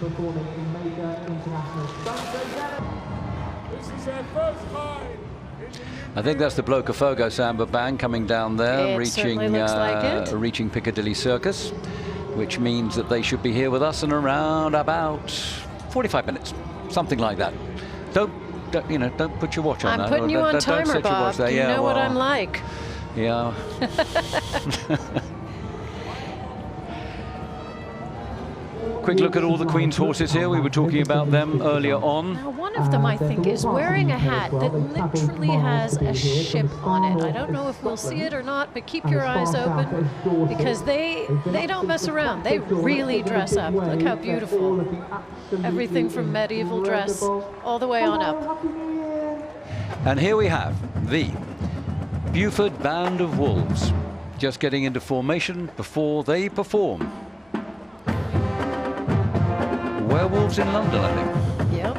performing in major international This is their first time. I think that's the Blocafogo Samba Band coming down there, reaching Piccadilly Circus, which means that they should be here with us in around about 45 minutes, something like that. Don't put your watch on. I'm putting you on timer, Bob. You know what I'm like. Yeah. Quick look at all the Queen's horses here. We were talking about them earlier on. Now, one of them, I think, is wearing a hat that literally has a ship on it. I don't know if we'll see it or not, but keep your eyes open, because they don't mess around. They really dress up. Look how beautiful. Everything from medieval dress all the way on up. And here we have the Buford Band of Wolves, just getting into formation before they perform. Werewolves in London, I think. Yep.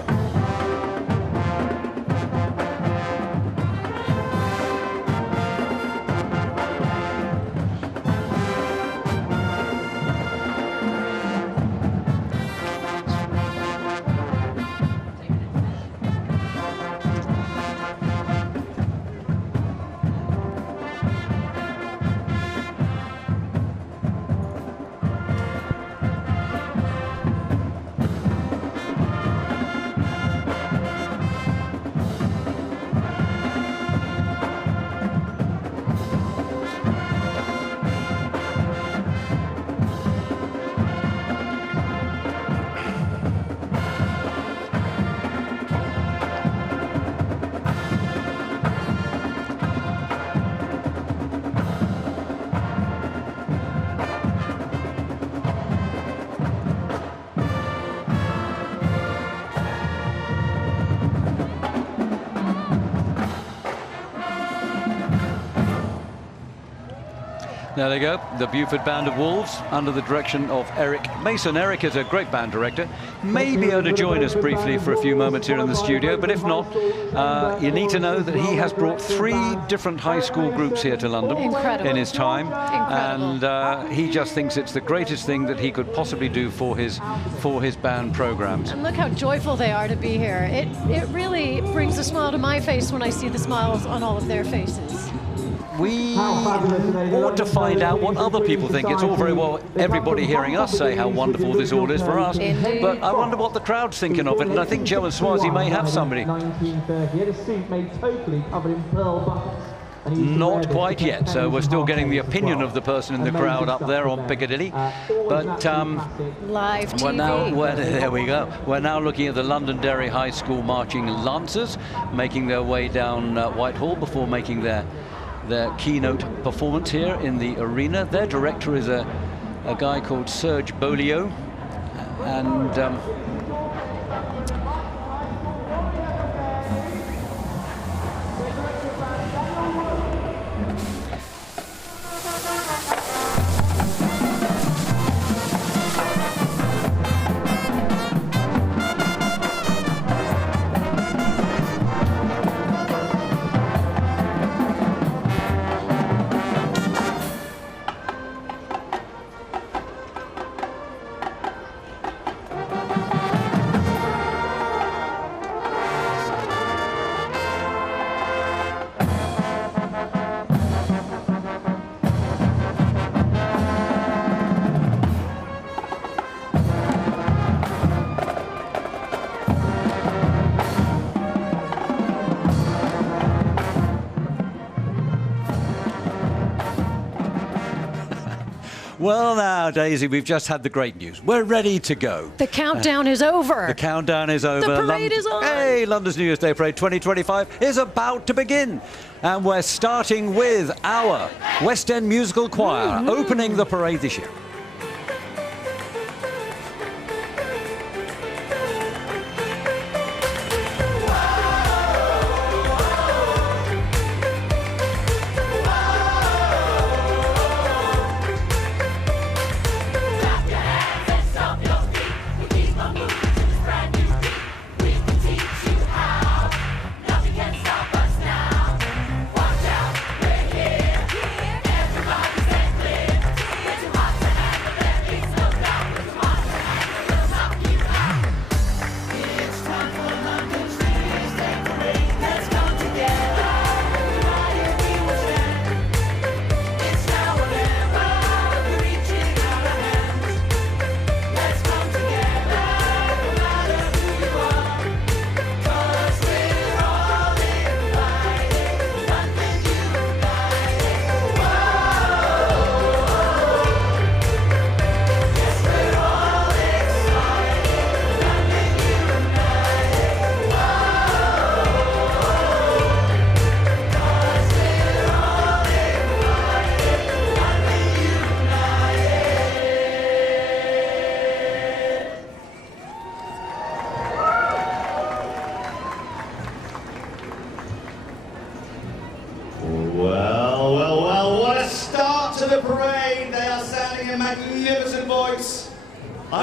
There they go, the Buford Band of Wolves, under the direction of Eric Mason. Eric is a great band director. May be able to join us briefly for a few moments here in the studio, but if not, you need to know that he has brought 3 different high school groups here to London in his time. Incredible. And he just thinks it's the greatest thing that he could possibly do for his band programs. And look how joyful they are to be here. It really brings a smile to my face when I see the smiles on all of their faces. We ought to find out what other people think. It's all very well everybody hearing us say how wonderful this all is for us, but I wonder what the crowd's thinking of it, and I think Joe and Swazi may have somebody. Not quite yet, so we're still getting the opinion of the person in the crowd up there on Piccadilly. But live TV. There we go. We're now looking at the Londonderry High School Marching Lancers making their way down Whitehall before making their keynote performance here in the arena. Their director is a guy called Serge Beaulieu, and well, now, Daisy, we've just had the great news. We're ready to go. The countdown is over. The countdown is over. The parade is on. Hey, London's New Year's Day Parade 2025 is about to begin. And we're starting with our West End Musical Choir opening the parade this year.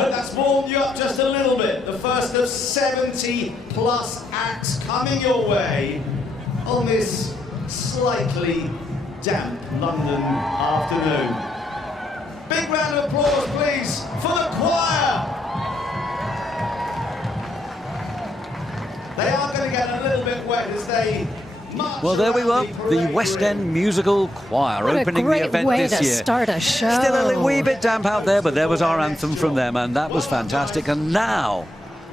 hope that's warmed you up just a little bit. The first of 70 plus acts coming your way on this slightly damp London afternoon. Big round of applause, please, for the choir. They are going to get a little bit wet as they march. Well, there we were, around the parade West ring. End Musical Choir What opening a great the event way this to year. start a show. Still a wee bit damp out there, but there was our anthem from them, and that was fantastic. And now,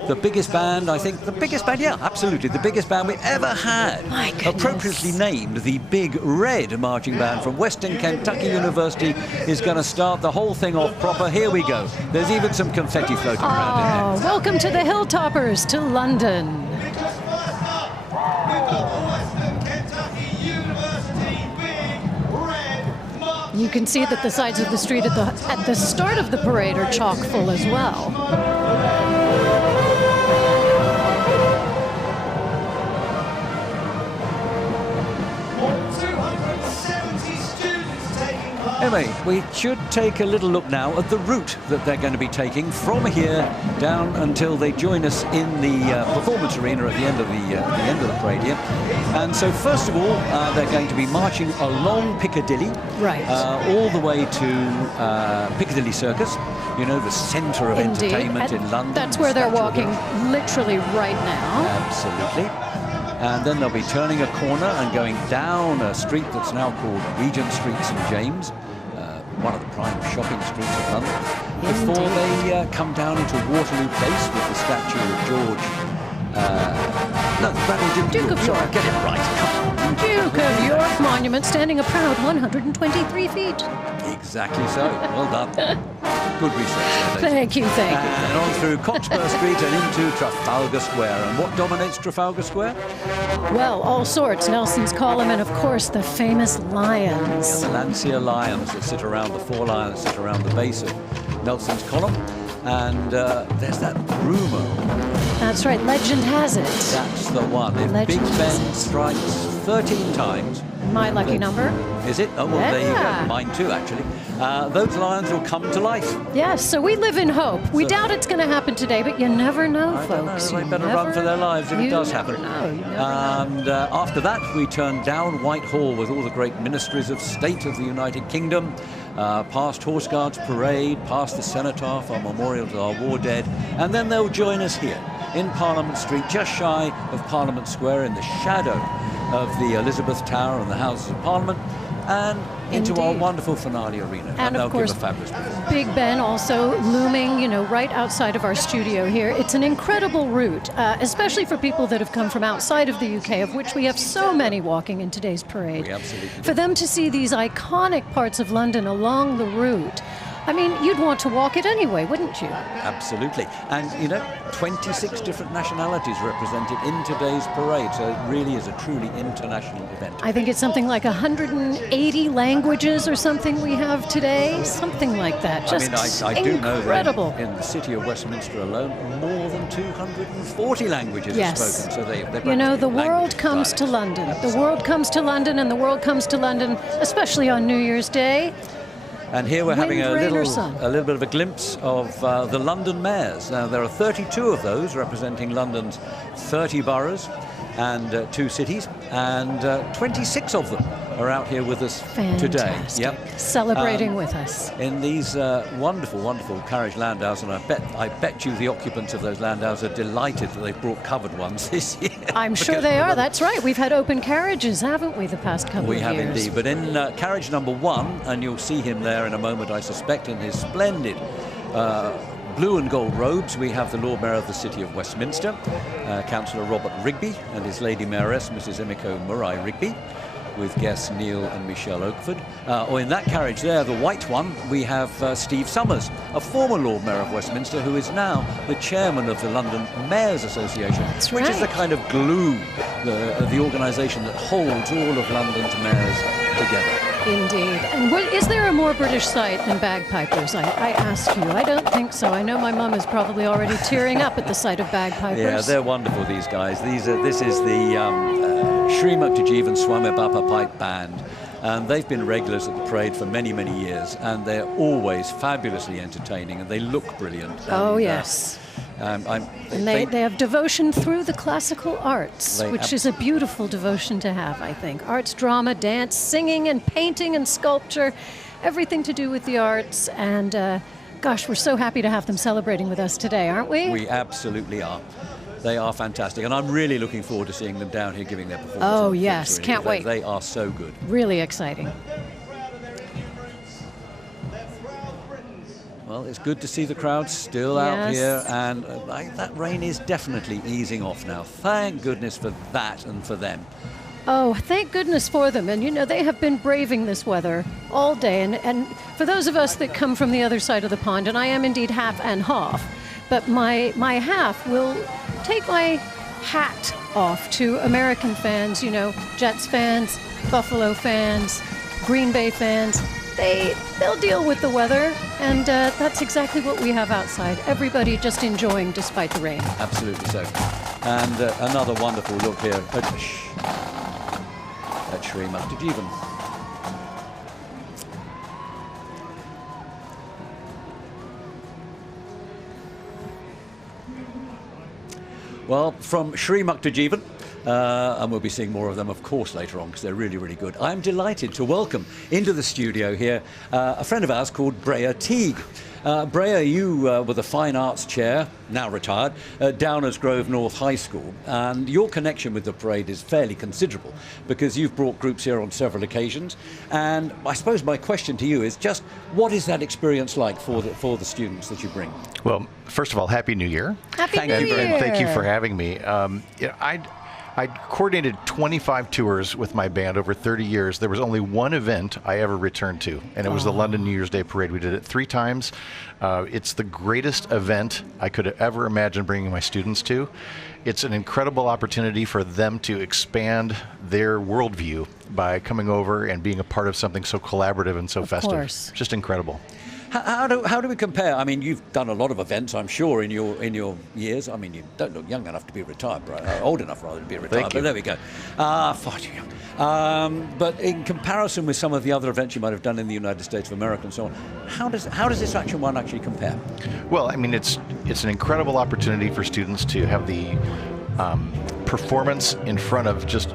the biggest band, I think, the biggest band, yeah, absolutely, the biggest band we ever had. My goodness. Appropriately named the Big Red Marching Band from Western Kentucky University is going to start the whole thing off proper. Here we go. There's even some confetti floating around in there. Oh, welcome to the Hilltoppers to London. Because first up, we've got the Western Kentucky University Big Red Marching You can see that the sides of the street at the start of the parade are chock full as well. Anyway, we should take a little look now at the route that they're going to be taking from here down until they join us in the performance arena at the end of the parade here. And so, first of all, they're going to be marching along Piccadilly, Right. all the way to Piccadilly Circus. You know, the centre of Indeed. entertainment in London. That's where they're Statue of walking literally right now. Absolutely. And then they'll be turning a corner and going down a street that's now called Regent Street, St James, one of the prime shopping streets of London, before they come down into Waterloo Place with the statue of George. No, the Grand Duke of York. Get it right. Come on. Duke of York Monument standing a proud 123 feet. Exactly so. Well done. Good research there, ladies. Thank you, thank you. And on through Cockspur Street and into Trafalgar Square. And what dominates Trafalgar Square? Well, all sorts. Nelson's Column and, of course, the famous lions. The Lancia lions that sit around, the four lions that sit around the base of Nelson's Column. And there's that rumour. That's right. Legend has it. That's the one. If Legend Big has Ben it. strikes 13 times. My lucky number. Is it? Oh, well, there you Yeah. go. Mine too, actually. Those lions will come to life. Yes, so we live in hope. We So- doubt it's going to happen today, but you never know, I don't know. folks. They You better run for their lives if it you does never happen. know. You never know. And after that, we turn down Whitehall with all the great ministries of state of the United Kingdom, past Horse Guards Parade, past the Cenotaph, our memorial to our war dead, and then they'll join us here in Parliament Street, just shy of Parliament Square, in the shadow of the Elizabeth Tower and the Houses of Parliament, and into our Indeed. wonderful finale arena. And they'll of course, give a fabulous performance. Big Ben also looming, you know, right outside of our studio here. It's an incredible route, especially for people that have come from outside of the UK, of which we have so many walking in today's parade. We absolutely do. For them to see these iconic parts of London along the route, I mean, you'd want to walk it anyway, wouldn't you? Absolutely. And, you know, 26 different nationalities represented in today's parade, so it really is a truly international event. I think it's something like 180 languages or something we have today, something like that. Just I do know incredible. that in the city of Westminster alone, more than 240 languages Yes. are spoken. So they're You know, the practically world language comes to dialects. London. The world comes to London, and the world comes to London, especially on New Year's Day. And here we're having Wind, a rain, or little sun. bit of a glimpse of the London mayors. Now, there are 32 of those representing London's 30 boroughs and 2 cities, and 26 of them are out here with us today. Fantastic. Celebrating with us. In these wonderful, wonderful carriage landaus, and I bet you the occupants of those landaus are delighted that they've brought covered ones this year. I'm sure Because they are. That's right. We've had open carriages, haven't we, the past couple We of have years? indeed. But in carriage number 1, and you'll see him there in a moment, I suspect, in his splendid blue and gold robes, we have the Lord Mayor of the City of Westminster, Councillor Robert Rigby, and his Lady Mayoress, Mrs. Emiko Murray Rigby, with guests Neil and Michelle Oakford. Or in that carriage there, the white one, we have Steve Summers, a former Lord Mayor of Westminster, who is now the chairman of the London Mayors Association, That's which is the right. kind of glue, the organisation that holds all of London's mayors together. Indeed. And is there a more British sight than bagpipers? I ask you. I don't think so. I know my mum is probably already tearing up at the sight of bagpipers. Yeah, they're wonderful, these guys. This is the Sri Muktajivan Swami Bapa Pipe Band. And they've been regulars at the parade for many, many years, and they're always fabulously entertaining, and they look brilliant. Oh, and, yes. And they have devotion through the classical arts, which is a beautiful devotion to have, I think. Arts, drama, dance, singing, and painting, and sculpture, everything to do with the arts. And gosh, we're so happy to have them celebrating with us today, aren't we? We absolutely are. They are fantastic, and I'm really looking forward to seeing them down here giving their performance. Oh, yes, can't wait. They are so good. Really exciting. Well, it's good to see the crowd still out here, and that rain is definitely easing off now. Thank goodness for that and for them. Oh, thank goodness for them. And, you know, they have been braving this weather all day. And for those of us that come from the other side of the pond, and I am indeed half and half, but my half will take my hat off to American fans, you know, Jets fans, Buffalo fans, Green Bay fans. They'll deal with the weather, and that's exactly what we have outside. Everybody just enjoying despite the rain. Absolutely so. And another wonderful look here at Sri Muktajivan. Well, from Sri Muktajivan, and we'll be seeing more of them, of course, later on, because they're really, really good. I'm delighted to welcome into the studio here a friend of ours called Brea Teague. Brea, you were the Fine Arts Chair, now retired, at Downers Grove North High School, and your connection with the parade is fairly considerable because you've brought groups here on several occasions. And I suppose my question to you is just, what is that experience like for the students that you bring? Well, first of all, Happy New Year. Happy New Year! And thank you for having me. I coordinated 25 tours with my band over 30 years. There was only one event I ever returned to, and it was the London New Year's Day Parade. We did it 3 times. It's the greatest event I could ever imagine bringing my students to. It's an incredible opportunity for them to expand their worldview by coming over and being a part of something so collaborative and so festive. Course. Just incredible. How do we compare? I mean, you've done a lot of events, I'm sure, in your years. I mean, you don't look young enough to be retired, old enough rather to be retired. Thank you. But there we go. Far too young. But in comparison with some of the other events you might have done in the United States of America and so on, how does this one actually compare? Well, I mean, it's an incredible opportunity for students to have the performance in front of just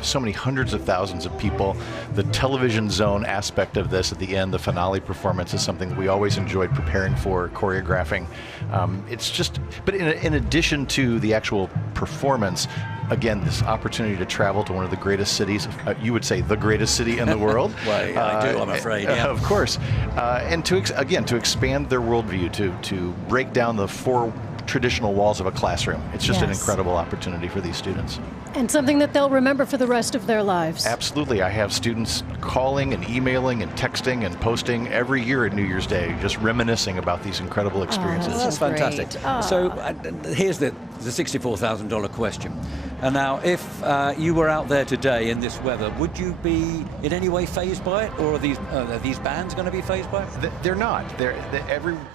so many hundreds of thousands of people. The television zone aspect of this at the end, the finale performance, is something that we always enjoyed preparing for, choreographing. It's just, but in addition to the actual performance, again, this opportunity to travel to one of the greatest cities, you would say the greatest city in the world. Well, yeah, I do, I'm afraid. Yeah. Of course. And to expand their worldview, to break down the 4 traditional walls of a classroom. It's just an incredible opportunity for these students. And something that they'll remember for the rest of their lives. Absolutely. I have students calling and emailing and texting and posting every year at New Year's Day, just reminiscing about these incredible experiences. This is fantastic. So here's the $64,000 question. And now, if you were out there today in this weather, would you be in any way fazed by it, or are these bands going to be fazed by it? They're not.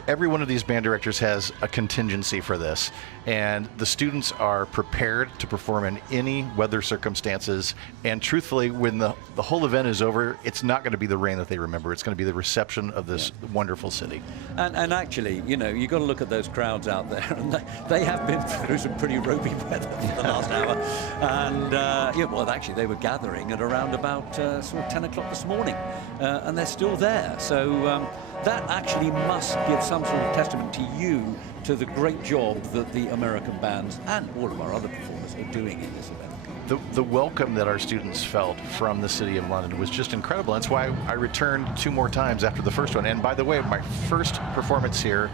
Every one of these band directors has a contingency for this, and the students are prepared to perform in any weather circumstances. And truthfully, when the whole event is over, it's not going to be the rain that they remember. It's going to be the reception of this wonderful city. And actually, you've got to look at those crowds out there, and they have been through some pretty ropey weather for the last hour. And actually, they were gathering at around about sort of 10 o'clock this morning, and they're still there. So that actually must give some sort of testament to you, to the great job that the American bands and all of our other performers are doing in this event. The welcome that our students felt from the City of London was just incredible. That's why I returned 2 more times after the first one. And by the way, my first performance here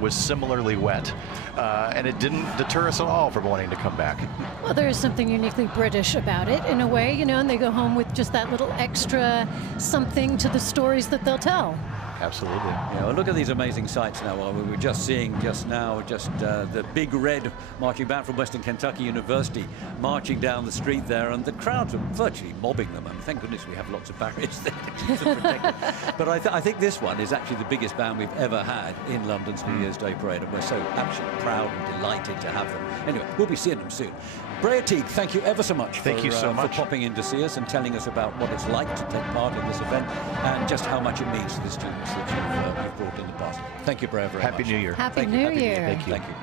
was similarly wet, and it didn't deter us at all from wanting to come back. Well, there is something uniquely British about it, in a way, and they go home with just that little extra something to the stories that they'll tell. Absolutely. Yeah, well, look at these amazing sights now. Well, we were just seeing just now the big red marching band from Western Kentucky University marching down the street there, and the crowds are virtually mobbing them. And thank goodness we have lots of barriers there to keep them protected. But I think this one is actually the biggest band we've ever had in London's New Year's Day parade, and we're so absolutely proud and delighted to have them. Anyway, we'll be seeing them soon. Brea Teague, thank you ever so much Thank you so much for popping in to see us and telling us about what it's like to take part in this event and just how much it means to the students that you've brought in the past. Thank you, Brea, very much. Happy New Year. Happy New Year. Thank you. Thank you.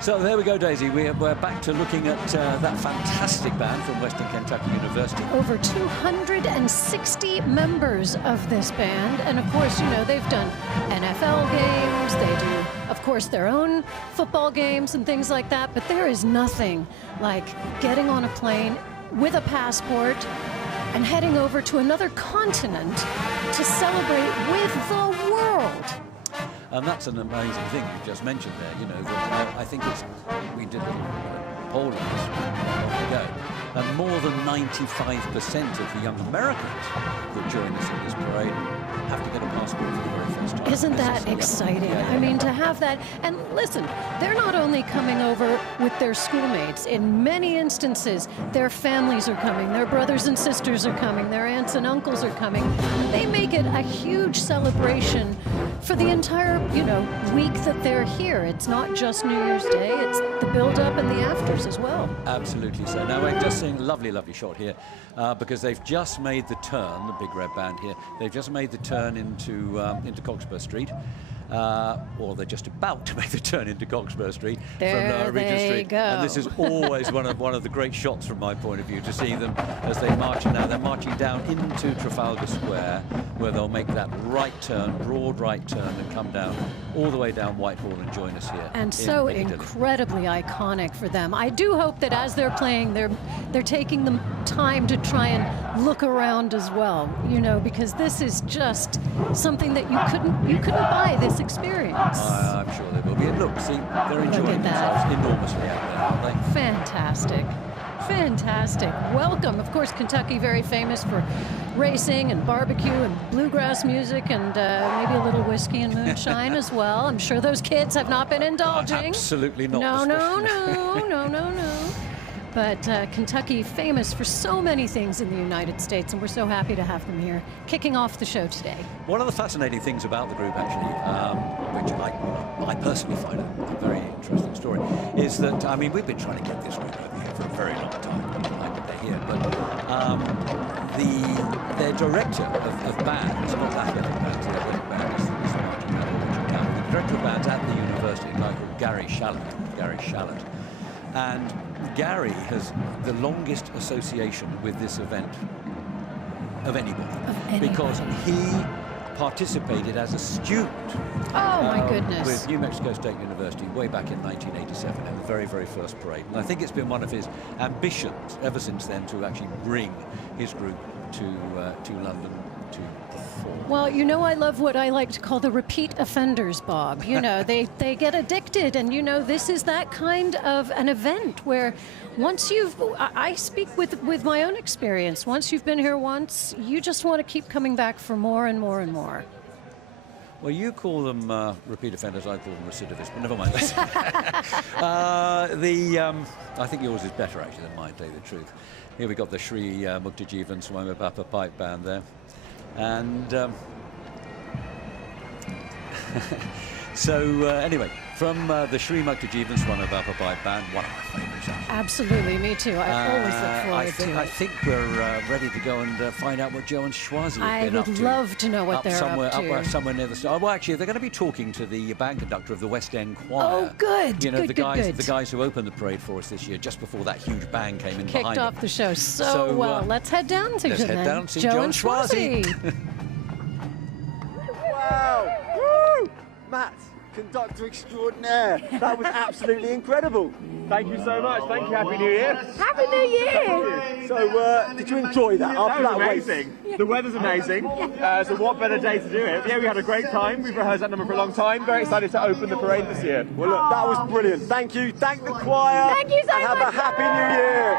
So there we go, Daisy. We're back to looking at that fantastic band from Western Kentucky University. Over 260 members of this band, and of course, you know, they've done NFL games, they do, of course, their own football games and things like that, but there is nothing like getting on a plane with a passport and heading over to another continent to celebrate with the world. And that's an amazing thing you just mentioned there. You know, that I think we did a poll on this not long ago, and more than 95% of the young Americans that join us in this parade have to get a passport for the very first time. Isn't that exciting? I mean, to have that, and listen, they're not only coming over with their schoolmates. In many instances, their families are coming, their brothers and sisters are coming, their aunts and uncles are coming. They make it a huge celebration for the entire, you know, week that they're here. It's not just New Year's Day, it's the build-up and the afters as well. Absolutely so. Now we're just seeing a lovely, lovely shot here because they've just made the turn, the big red band here, they've just made the turn into Cockspur Street. Or they're just about to make the turn into Cockspur Street there from Regent Street. Go. And this is always one of the great shots from my point of view, to see them as they march. Now they're marching down into Trafalgar Square, where they'll make that right turn, broad right turn, and come down all the way down Whitehall and join us here. And so incredibly iconic for them. I do hope that as they're playing, they're taking the time to try and look around as well, you know, because this is just something that you couldn't buy this experience. I'm sure they will be. And look, see, they're enjoying themselves enormously out there, aren't they? Fantastic. Fantastic. Welcome. Of course, Kentucky, very famous for racing and barbecue and bluegrass music and maybe a little whiskey and moonshine as well. I'm sure those kids have not been indulging. Absolutely not. No. But Kentucky, famous for so many things in the United States, and we're so happy to have them here, kicking off the show today. One of the fascinating things about the group, actually, which I personally find a very interesting story, is that, I mean, we've been trying to get this group over here for a very long time. Like they're here, but their director of bands, not athletic bands, the athletic band is the marching band, the director of bands at the university, a guy called Gary Shallett. And Gary has the longest association with this event of anybody. Because he participated as a student my goodness. with New Mexico State University way back in 1987 in the very, very first parade. And I think it's been one of his ambitions ever since then to actually bring his group to London to perform. Well, you know, I love what I like to call the repeat offenders, Bob. You know, they get addicted, and you know, this is that kind of an event where once I speak with my own experience, once you've been here once, you just want to keep coming back for more and more and more. Well, you call them repeat offenders, I call them recidivists, but never mind. I think yours is better, actually, than mine, to tell you the truth. Here we got the Sri Muktajivan Swami Bappa Pipe Band there. And so anyway, from the Sri Muktajivan Swami Bappa Pipe Band, one of my favourites, actually. Absolutely, me too. I always look forward to it. I think we're ready to go and find out what Joe and Schwazi have been up to. I would love to know what they're up to. Somewhere near the start. Well, actually, they're going to be talking to the band conductor of the West End Choir. Oh, good. You know, good. the guys who opened the parade for us this year, just before that huge band came in behind Kicked off them. the show so well. Let's head down to them then. Down to Joe and Schwazi. Wow! Woo! Matt, conductor extraordinaire. That was absolutely incredible. Thank you so much. Thank you. Happy New Year. Happy New Year! So, did you enjoy that? That was amazing. The weather's amazing. So what better day to do it? Yeah, we had a great time. We've rehearsed that number for a long time. Very excited to open the parade this year. Well, look, that was brilliant. Thank you. Thank the choir. Thank you so and much. have a happy New Year.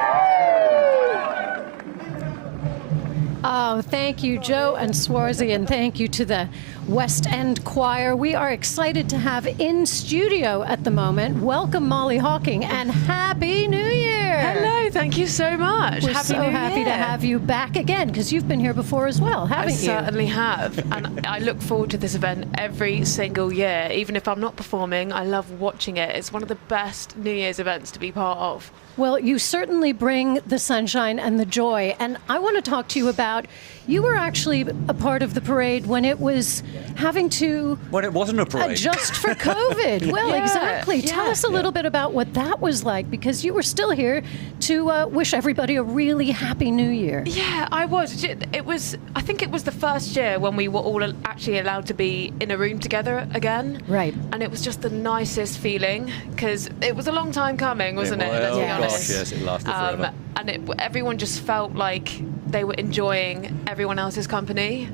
Oh, thank you, Joe and Swarzy, and thank you to the West End Choir. We are excited to have in studio at the moment. Welcome, Molly Hawking, and Happy New Year! Hello, thank you so much. We're so happy to have you back again, because you've been here before as well, haven't you? I certainly have, and I look forward to this event every single year. Even if I'm not performing, I love watching it. It's one of the best New Year's events to be part of. Well, you certainly bring the sunshine and the joy, and I want to talk to you about, you were actually a part of the parade when it was having to... When it wasn't a parade. Adjust for COVID. Well, Yeah, exactly. yeah. Tell us a little bit about what that was like, because you were still here to wish everybody a really happy New Year. Yeah, I was. It was. I think it was the first year when we were all actually allowed to be in a room together again. Right. And it was just the nicest feeling, because it was a long time coming, wasn't it? Let's be Oh, honest. gosh, yes, it lasted forever. And everyone just felt like they were enjoying everyone else's company.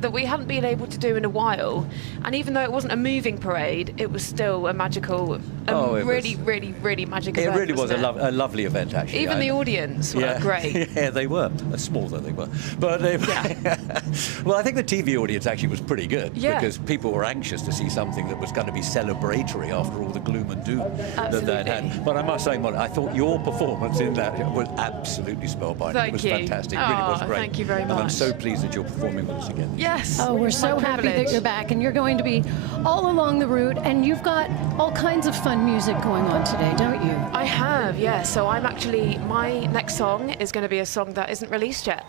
That we hadn't been able to do in a while, and even though it wasn't a moving parade, it was still a magical, really magical It event. really was wasn't a lovely event, actually. Even the audience were great. Yeah, they were. Small though they were. But well, I think the TV audience actually was pretty good, because people were anxious to see something that was going to be celebratory after all the gloom and doom that they'd had. But I must say, Molly, I thought your performance in that was absolutely spellbinding. Thank it was you. fantastic. It really was great. Thank you very much. And I'm so pleased that you're performing with us again. Yes. Oh, we're so happy that you're back, and you're going to be all along the route, and you've got all kinds of fun music going on today, don't you? I have, yeah. So I'm actually, my next song is going to be a song that isn't released yet.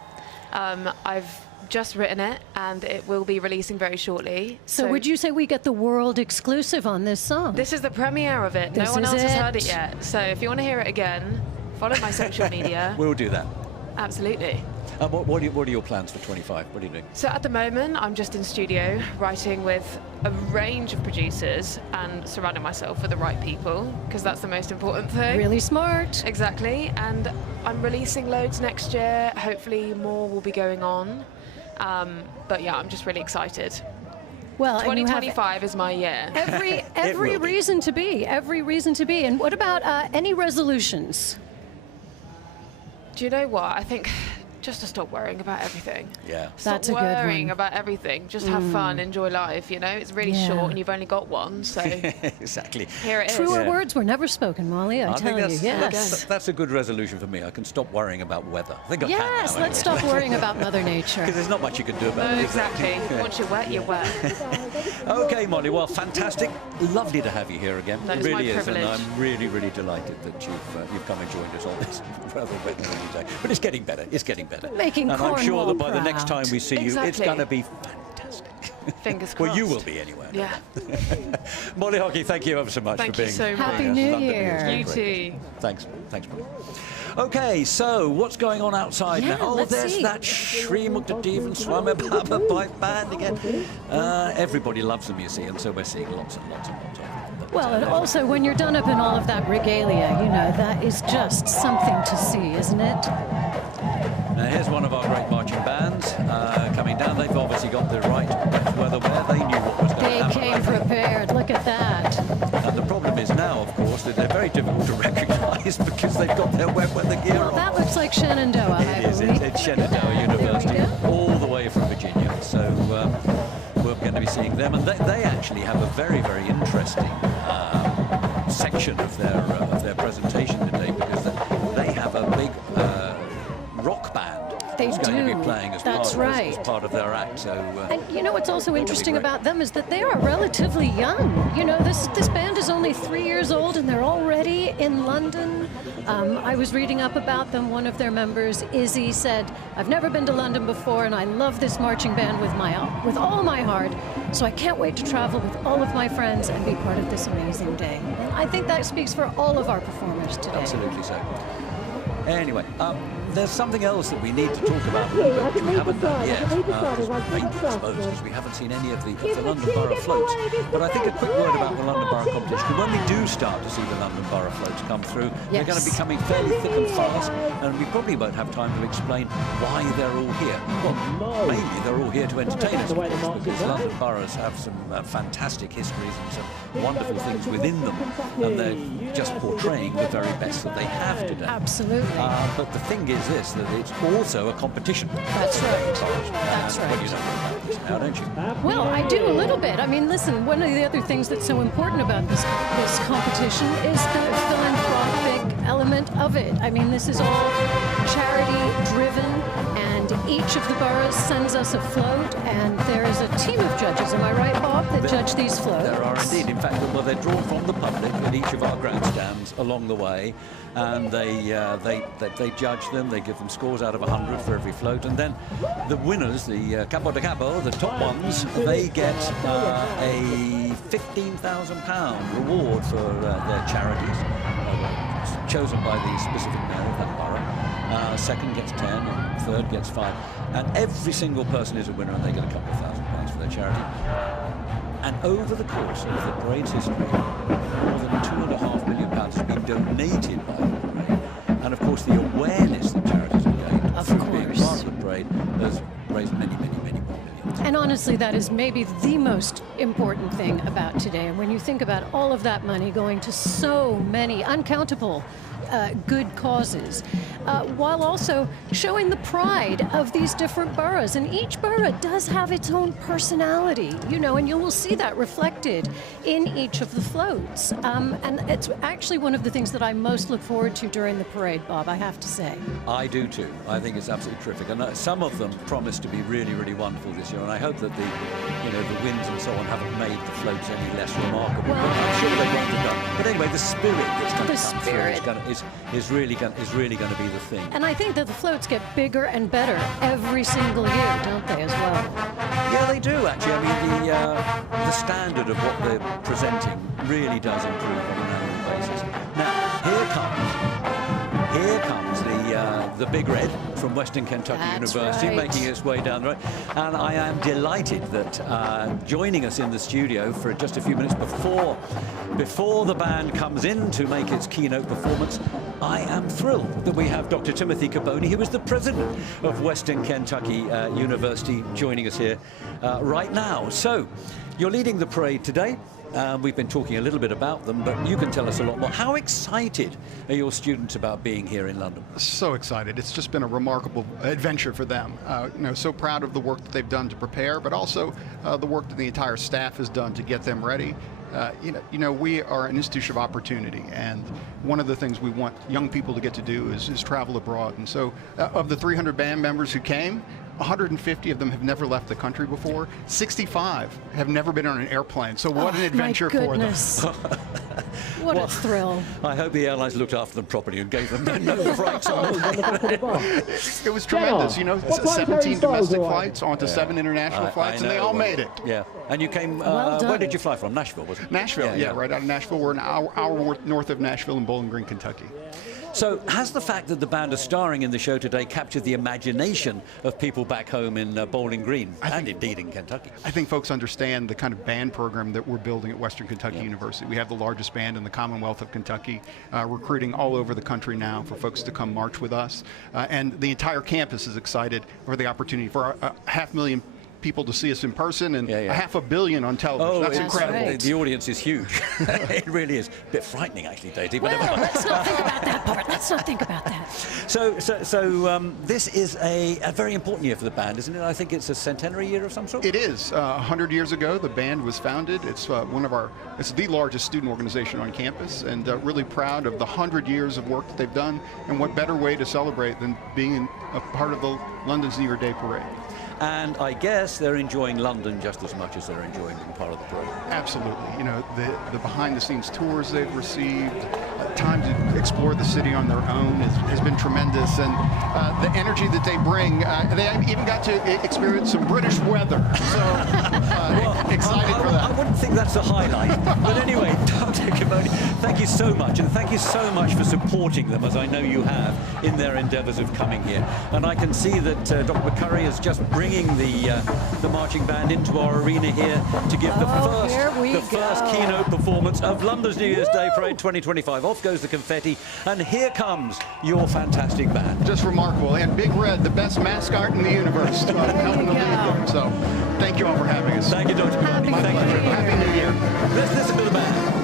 I've just written it, and it will be releasing very shortly. So would you say we get the world exclusive on this song? This is the premiere of it. This no one is else has it. heard it yet. So if you want to hear it again, follow my social media. We'll do that. Absolutely. What are your plans for 25? What are you doing? So at the moment, I'm just in studio writing with a range of producers and surrounding myself with the right people, because that's the most important thing. Really smart. Exactly. And I'm releasing loads next year. Hopefully more will be going on. But yeah, I'm just really excited. Well, 2025 is my year. Every reason to be. Every reason to be. And what about any resolutions? Do you know what? I think just to stop worrying about everything. Yeah. That's a Stop good one. worrying about everything. Just have fun, enjoy life, you know? It's really short and you've only got one, so Exactly. here it is. Truer words were never spoken, Molly, I tell you. Yes. That's a good resolution for me. I can stop worrying about weather. I think I can Yes, now, let's anyway. stop worrying about Mother Nature. Because there's not much you can do about it. is there? Exactly. Once you're wet, you're wet. Okay, Molly. Well, fantastic. Lovely to have you here again. No, It it's my really is, and privilege. I'm really delighted that you've come and joined us on this rather wet and rainy day. But it's getting better. It's getting better. Making and I'm sure Cornwall that by the next proud. time we see you, it's Exactly. going to be fantastic. Fingers crossed. Well, you will be anyway. Yeah. Molly Hockey, thank you ever so much Thank for you being so here. much. Happy Yes, New London Year. is great. You too. Thanks, Molly. Okay, so what's going on outside Yeah, now? Oh, let's there's see. that Shri Muktadev and Swami Baba pipe band again. Everybody loves them, you see, and so we're seeing lots and lots of them. Well, and also when you're done up in all of that regalia, you know, that is just something to see, isn't it? Now here's one of our great marching bands coming down. They've obviously got the right weather wear. They knew what was going to They happen. came prepared. Look at that. And the problem is now, of course, that they're very difficult to recognise because they've got their wet weather gear Well, on. that looks like Shenandoah, I It is. believe. It's Shenandoah University, all the way from Virginia. So we're going to be seeing them, and they actually have a very interesting section of their presentation today, because they have a big rock band They that's going to do. be playing as That's part, right. as part of their act. So And you know what's also interesting great. about them is that they are relatively young. You know, this band is only 3 years old and they're already in London. I was reading up about them. One of their members, Izzy, said, "I've never been to London before, and I love this marching band with all my heart. So I can't wait to travel with all of my friends and be part of this amazing day." And I think that speaks for all of our performers today. absolutely so. Anyway, there's something else that we need to talk about, which we haven't done yet, I suppose, because we haven't seen any of the London Borough floats. But I think a quick word about the London Borough competition. competition. When we do start to see the London Borough floats come through, they're going to be Yes. coming fairly thick and fast, and we probably won't have time to explain why they're all here. Well, mainly they're all here to entertain us, of course, because London boroughs have some fantastic histories and some wonderful things within them, and they're just portraying the very best that they have today. Absolutely. But the thing is this, that it's also a competition. That's right. That's Well, right. you don't know about this now, don't you? Well, I do a little bit. I mean, listen, one of the other things that's so important about this competition is the philanthropic element of it. I mean, this is all charity-driven, and each of the boroughs sends us a float, and there is a team of judges, am I right, Bob, that judge these floats? There are indeed. In fact, well, they're drawn from the public at each of our grandstands along the way, and they judge them. They give them scores out of 100 for every float, and then the winners, the capo de capo, the top ones, they get a £15,000 reward for their charities, chosen by the specific mayor of that borough. Second gets 10, and third gets 5, and every single person is a winner, and they get a couple of £1,000 for their charity. And over the course of the parade's history, more than £2.5 million has been donated by the parade. And of course, the awareness that charities have gained Of through being course. part of the parade has raised many, many, many more millions. And honestly, that is maybe the most important thing about today. And when you think about all of that money going to so many uncountable good causes, while also showing the pride of these different boroughs. And each borough does have its own personality, you know, and you will see that reflected in each of the floats. And it's actually one of the things that I most look forward to during the parade, Bob, I have to say. I do too. I think it's absolutely terrific, and some of them promise to be really, really wonderful this year. And I hope that the winds and so on haven't made the floats any less remarkable. Well, but I'm sure they won't have done. But anyway, the spirit that's going The to come spirit. through is really going to be the thing. And I think that the floats get bigger and better every single year, don't they, as well? Yeah, they do actually. I mean, the standard of what they're presenting really does improve on an annual basis. Now, here comes the Big Red from Western Kentucky That's University, right. making its way down the road. And I am delighted that joining us in the studio for just a few minutes before the band comes in to make its keynote performance, I am thrilled that we have Dr. Timothy Caboni, who is the president of Western Kentucky University, joining us here right now. So, you're leading the parade today. We've been talking a little bit about them, but you can tell us a lot more. How excited are your students about being here in London? So excited. It's just been a remarkable adventure for them. So proud of the work that they've done to prepare, but also the work that the entire staff has done to get them ready. We are an institution of opportunity, and one of the things we want young people to get to do is travel abroad. And so of the 300 band members who came, 150 of them have never left the country before. 65 have never been on an airplane. So what an adventure for them. What a thrill. I hope the airlines looked after them properly and gave them no frights on. It was tremendous. 17 domestic flights onto 7 international flights, and they all made it. Yeah. And you came, Well done. where did you fly from? Nashville, was it? Nashville, yeah, right out of Nashville. We're an hour north of Nashville in Bowling Green, Kentucky. So has the fact that the band are starring in the show today captured the imagination of people back home in Bowling Green and indeed in Kentucky? I think folks understand the kind of band program that we're building at Western Kentucky University. We have the largest band in the Commonwealth of Kentucky, recruiting all over the country now for folks to come march with us. And the entire campus is excited for the opportunity for 500,000 people to see us in person and 500 million on television. That's incredible. Right. The audience is huge. It really is. A bit frightening, actually, Daisy. But Well, let's not think about that part. Let's not think about that. So this is a very important year for the band, isn't it? I think it's a centenary year of some sort. It is. 100 years ago, the band was founded. It's it's the largest student organization on campus, and really proud of the 100 years of work that they've done. And what better way to celebrate than being a part of the London's New Year Day Parade? And I guess they're enjoying London just as much as they're enjoying being part of the program. Absolutely. The behind-the-scenes tours they've received, time to explore the city on their own has been tremendous, and the energy that they bring. They even got to experience some British weather, so excited for that. I wouldn't think that's the highlight. But anyway, Dr. Caboni, thank thank you so much, and thank you so much for supporting them, as I know you have, in their endeavours of coming here. And I can see that Dr. McCurry is just bringing the marching band into our arena here to give the first keynote performance of London's New Year's Day Parade 2025. Off goes the confetti, and here comes your fantastic band. Just remarkable. And Big Red, the best mascot in the universe, helping to lead them. So thank you all for having us. Thank you, Dr. McCurry. Thank you. Happy New Year. Let's listen to the band.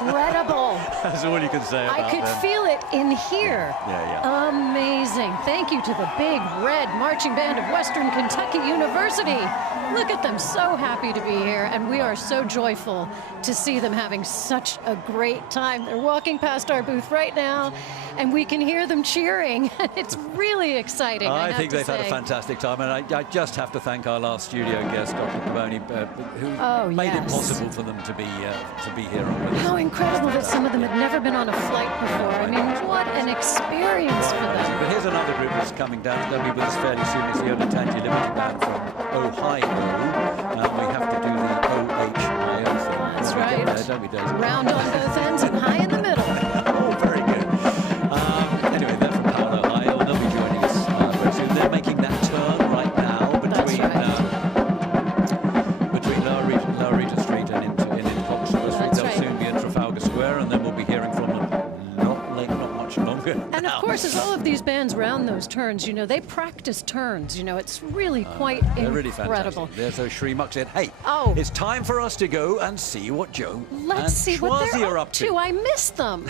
Incredible. That's all you can say about I could them. feel it in here. Yeah. Amazing. Thank you to the Big Red Marching Band of Western Kentucky University. Look at them, so happy to be here, and we are so joyful to see them having such a great time. They're walking past our booth right now, and we can hear them cheering. It's really exciting. I think they've had a fantastic time, and I just have to thank our last studio guest, Dr. Carboni, who made it possible for them to be here on with us. How incredible that some of them had never been on a flight before. I mean, what an experience for them. But here's another group that's coming down. They'll be with us fairly soon. It's the Onotanti Limited Band from Ohio. We have to do the OHIO thing. That's right. There, don't we, Daisy? Round on both ends and high in the middle. Oh, very good. Anyway, they're from Powell, Ohio, and they'll be joining us very soon. They're making that turn right now between Lower Regent Street and into Coxswain Street. They'll soon be in Trafalgar Square, and then we'll be hearing from them not much longer. And of course, as all of these bands round those turns, they practice turns. It's really quite they're incredible. really fantastic. There's those Sri Muk said, hey, it's time for us to go and see what Joe Let's and see what Schwazi they're are up to. I missed them.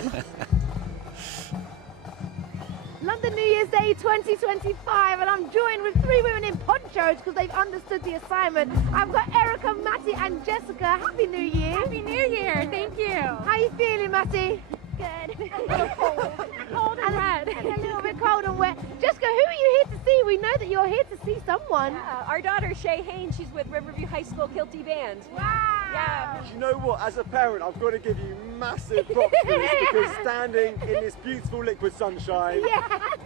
London New Year's Day 2025, and I'm joined with 3 women in ponchos because they've understood the assignment. I've got Erica, Matty, and Jessica. Happy New Year. Happy New Year. Thank you. How you feeling, Matty? Good. Cold and wet. And a little bit cold and wet. Jessica, who are you here to see? We know that you're here to see someone. Yeah, our daughter, Shay Haynes, she's with Riverview High School Kilty Band. Wow. Yeah. Do you know what? As a parent, I've got to give you massive props for this because standing in this beautiful liquid sunshine,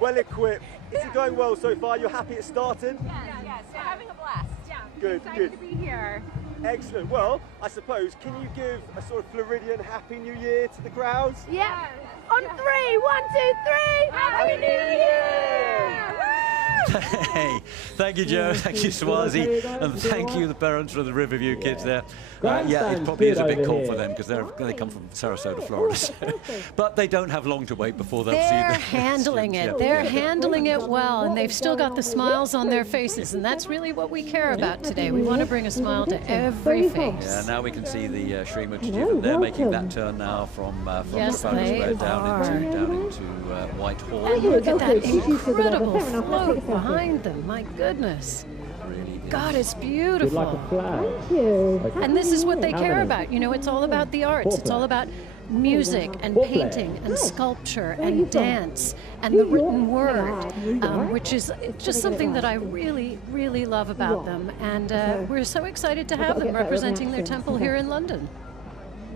well equipped. Is it going well so far? You're happy it started? Yes. We're having a blast. Yeah. Good, Excited to be here. Excellent. Well, I suppose, can you give a sort of Floridian Happy New Year to the crowds? Yeah. On 3, 1, 2, 3. Happy New Year! Hey, thank you, Joe. Thank you, Schwazi, and thank you, the parents for the Riverview kids there. Yeah, it probably is a bit cold for them because they come from Sarasota, Florida. So. But they don't have long to wait before they'll see They're handling it. They're handling it well, and they've still got the smiles on their faces, and that's really what we care about today. We want to bring a smile to every face. Yeah, now we can see the Sri Muk student. They're making that turn now from Trafalgar Square down into Whitehall. And look at that incredible float behind them. My goodness. God, it's beautiful. Thank you. And this is what they care about. It's all about the arts. It's all about music and painting and sculpture and dance and the written word, which is just something that I really, really love about them. And we're so excited to have them representing their temple here in London.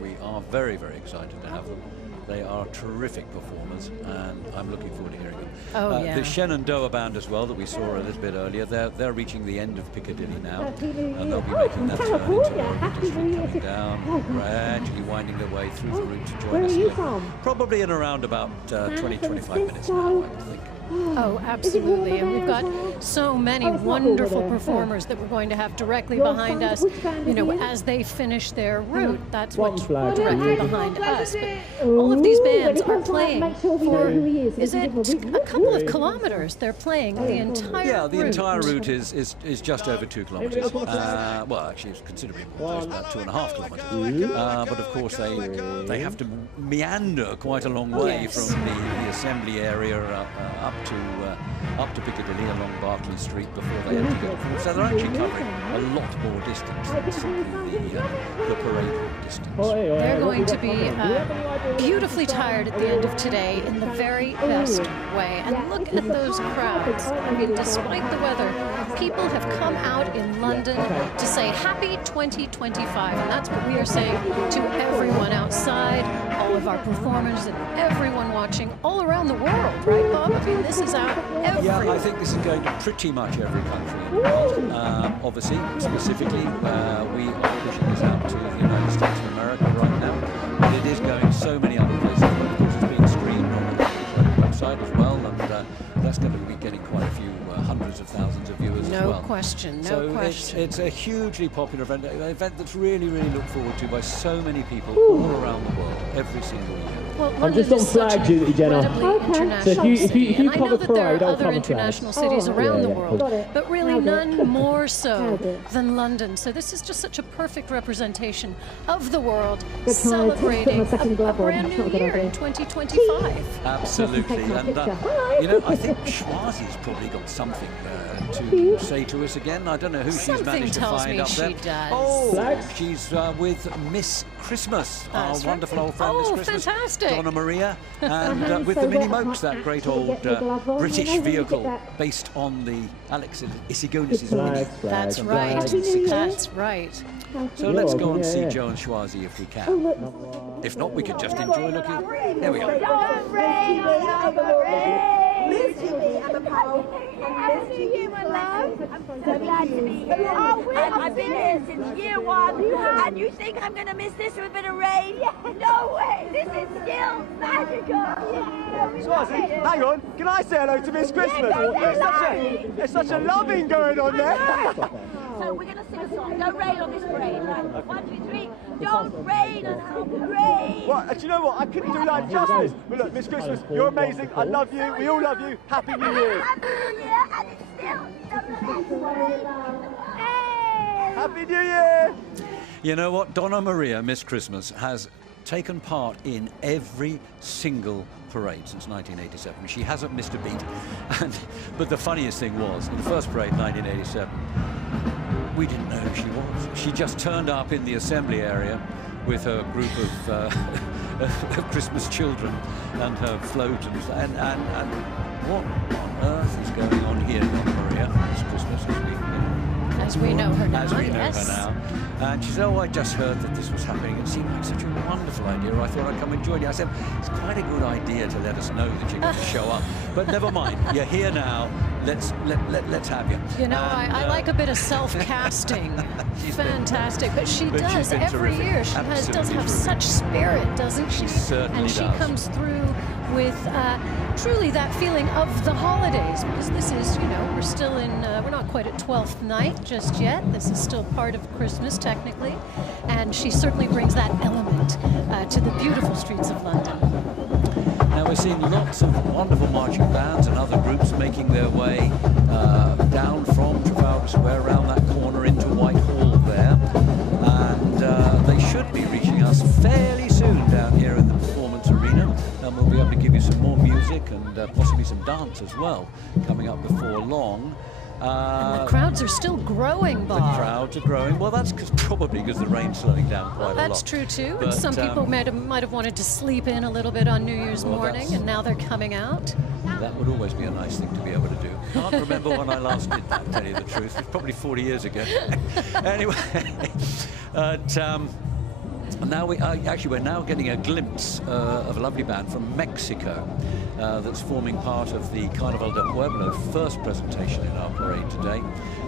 We are very, very excited to have them. They are terrific performers, and I'm looking forward to hearing them. Oh, yeah. The Shenandoah Band as well, that we saw a little bit earlier, they're reaching the end of Piccadilly now, and they'll be making that turn into the district, coming down, gradually winding their way through the route to join us, probably in around about 20-25 minutes now, I would think. Oh, absolutely. And we've got so many wonderful performers that we're going to have directly behind us, you know, as they finish their route. That's what's directly behind us. But all of these bands are playing for, is it a couple of kilometers? They're playing the entire route. Yeah, the entire route is just over 2 kilometers. Well, actually, it's considerably more. It's about 2.5 kilometers. But of course, they have to meander quite a long way from the assembly area up to Piccadilly along Berkeley Street before they enter the field. So they're actually covering a lot more distance than simply the parade distance. They're going to be beautifully tired at the end of today in the very best way. And look at those crowds. I mean, despite the weather, people have come out in London to say happy 2025. And that's what we are saying to everyone outside, all of our performers and everyone watching all around the world, right, Bob? I mean, this is out everywhere. Yeah, I think this is going to pretty much every country in the world. Obviously, specifically, we are pushing this out to the United States of America right now, but it is going so many other places. Of course, it's being streamed on the website as well, and that's going to be getting quite a few hundreds of thousands of viewers as well. No question, so no question. It's a hugely popular event, an event that's really, really looked forward to by so many people all around the world every single year. Well, I'm just on flag duty, Jenna. So if you I cover know that there Pride, are I'll other cover international flag. cities around the yeah, world, cool. but really none more so than London. So this is just such a perfect representation of the world celebrating a brand new year in 2025. Absolutely, and you know, I think Schwazi's probably got something to say to us again. I don't know who she's managed to find up there. Does. Oh, she's with Miss Christmas, our wonderful old friend Miss Christmas, fantastic. Donna Maria, and with the Mini Mopes, that great old British vehicle based on the Alex Isigonis' Mini. That's from right. 1960. That's right. So let's go and see Joe and Schwazi if we can. If not, we could just enjoy looking. There we go. Happy New Year, my love. I'm so glad to be here. I've been here since year one. And you think I'm going to miss this with a bit of rain? No way. This is still magical. Schwazi, hang on. Can I say hello to Miss Christmas? There's such a loving going on there. So we're going to sing a song. Don't rain on this parade. Right? 1, 2, 3. Don't rain on our parade. Well, do you know what? I couldn't do that justice. But look, Miss Christmas, you're amazing. I love you. We all love you. Happy New Year. Happy New Year, and it's still the best. Hey! Happy New Year. You know what? Donna Maria, Miss Christmas, has taken part in every single parade since 1987. She hasn't missed a beat. But the funniest thing was, in the first parade, 1987, we didn't know who she was. She just turned up in the assembly area with her group of Christmas children and her float and what on earth is going on here, Donna Maria? It's Christmas, as we know her now. As we know her now. And she said, oh, I just heard that this was happening. It seemed like such a wonderful idea. I thought I'd come and join you. I said, it's quite a good idea to let us know that you're going to show up. But never mind, you're here now. Let's have you. You know, I like a bit of self-casting. Fantastic. But she does every year. She does have such spirit, doesn't she? She certainly does. And she comes through with truly that feeling of the holidays, because this is, you know, we're still in, we're not quite at 12th night just yet. This is still part of Christmas, technically. And she certainly brings that element to the beautiful streets of London. Now we're seeing lots of wonderful marching bands and other groups making their way down from Trafalgar Square around that corner into Whitehall there. And they should be reaching us fairly soon down here in the performance arena. And we'll be able to give you some more music and possibly some dance as well coming up before long. And the crowds are still growing, Bob. The crowds are growing. Well, that's probably because the rain's slowing down quite a lot. That's true too. But, And some people might have wanted to sleep in a little bit on New Year's morning, and now they're coming out. That would always be a nice thing to be able to do. Can't remember when I last did that, to tell you the truth. It's probably 40 years ago. Anyway, now we're now getting a glimpse of a lovely band from Mexico that's forming part of the Carnaval de Pueblo first presentation in our parade today.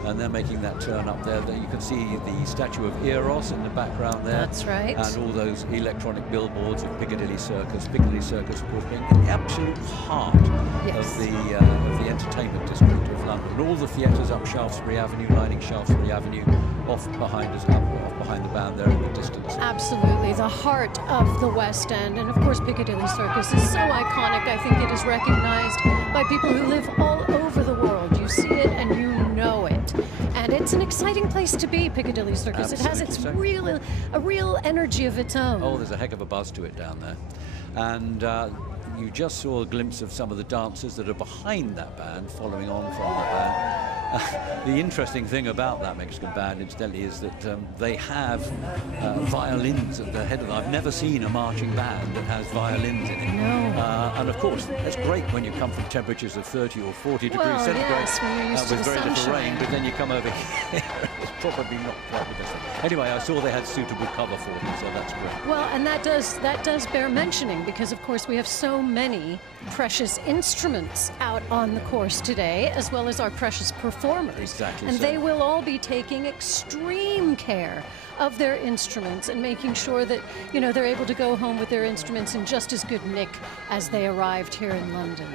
And they're making that turn up there. You can see the statue of Eros in the background there. That's right. And all those electronic billboards of Piccadilly Circus. Piccadilly Circus, of course, being the absolute heart of the entertainment district of London. All the theatres up Shaftesbury Avenue, lining Shaftesbury Avenue, off behind us, off behind the band there in the distance. Absolutely, the heart of the West End. And of course, Piccadilly Circus is so iconic. I think it is recognized by people who live all over the world. You see it and you know it. And it's an exciting place to be, Piccadilly Circus. Absolutely, it has a real energy of its own. Oh, there's a heck of a buzz to it down there. And you just saw a glimpse of some of the dancers that are behind that band, following on from that band. The interesting thing about that Mexican band, incidentally, is that they have violins at the head of them. I've never seen a marching band that has violins in it. No. And of course, that's great when you come from temperatures of 30 or 40 degrees centigrade yes, when you're used to with the very little sunshine. rain, but then you come over here, it's probably not quite the best. Anyway, I saw they had suitable cover for them, so that's great. Well, and that does bear mentioning, because of course we have so many precious instruments out on the course today, as well as our precious performers. Exactly. And so. they will all be taking extreme care of their instruments and making sure that, you know, they're able to go home with their instruments in just as good nick as they arrived here in London.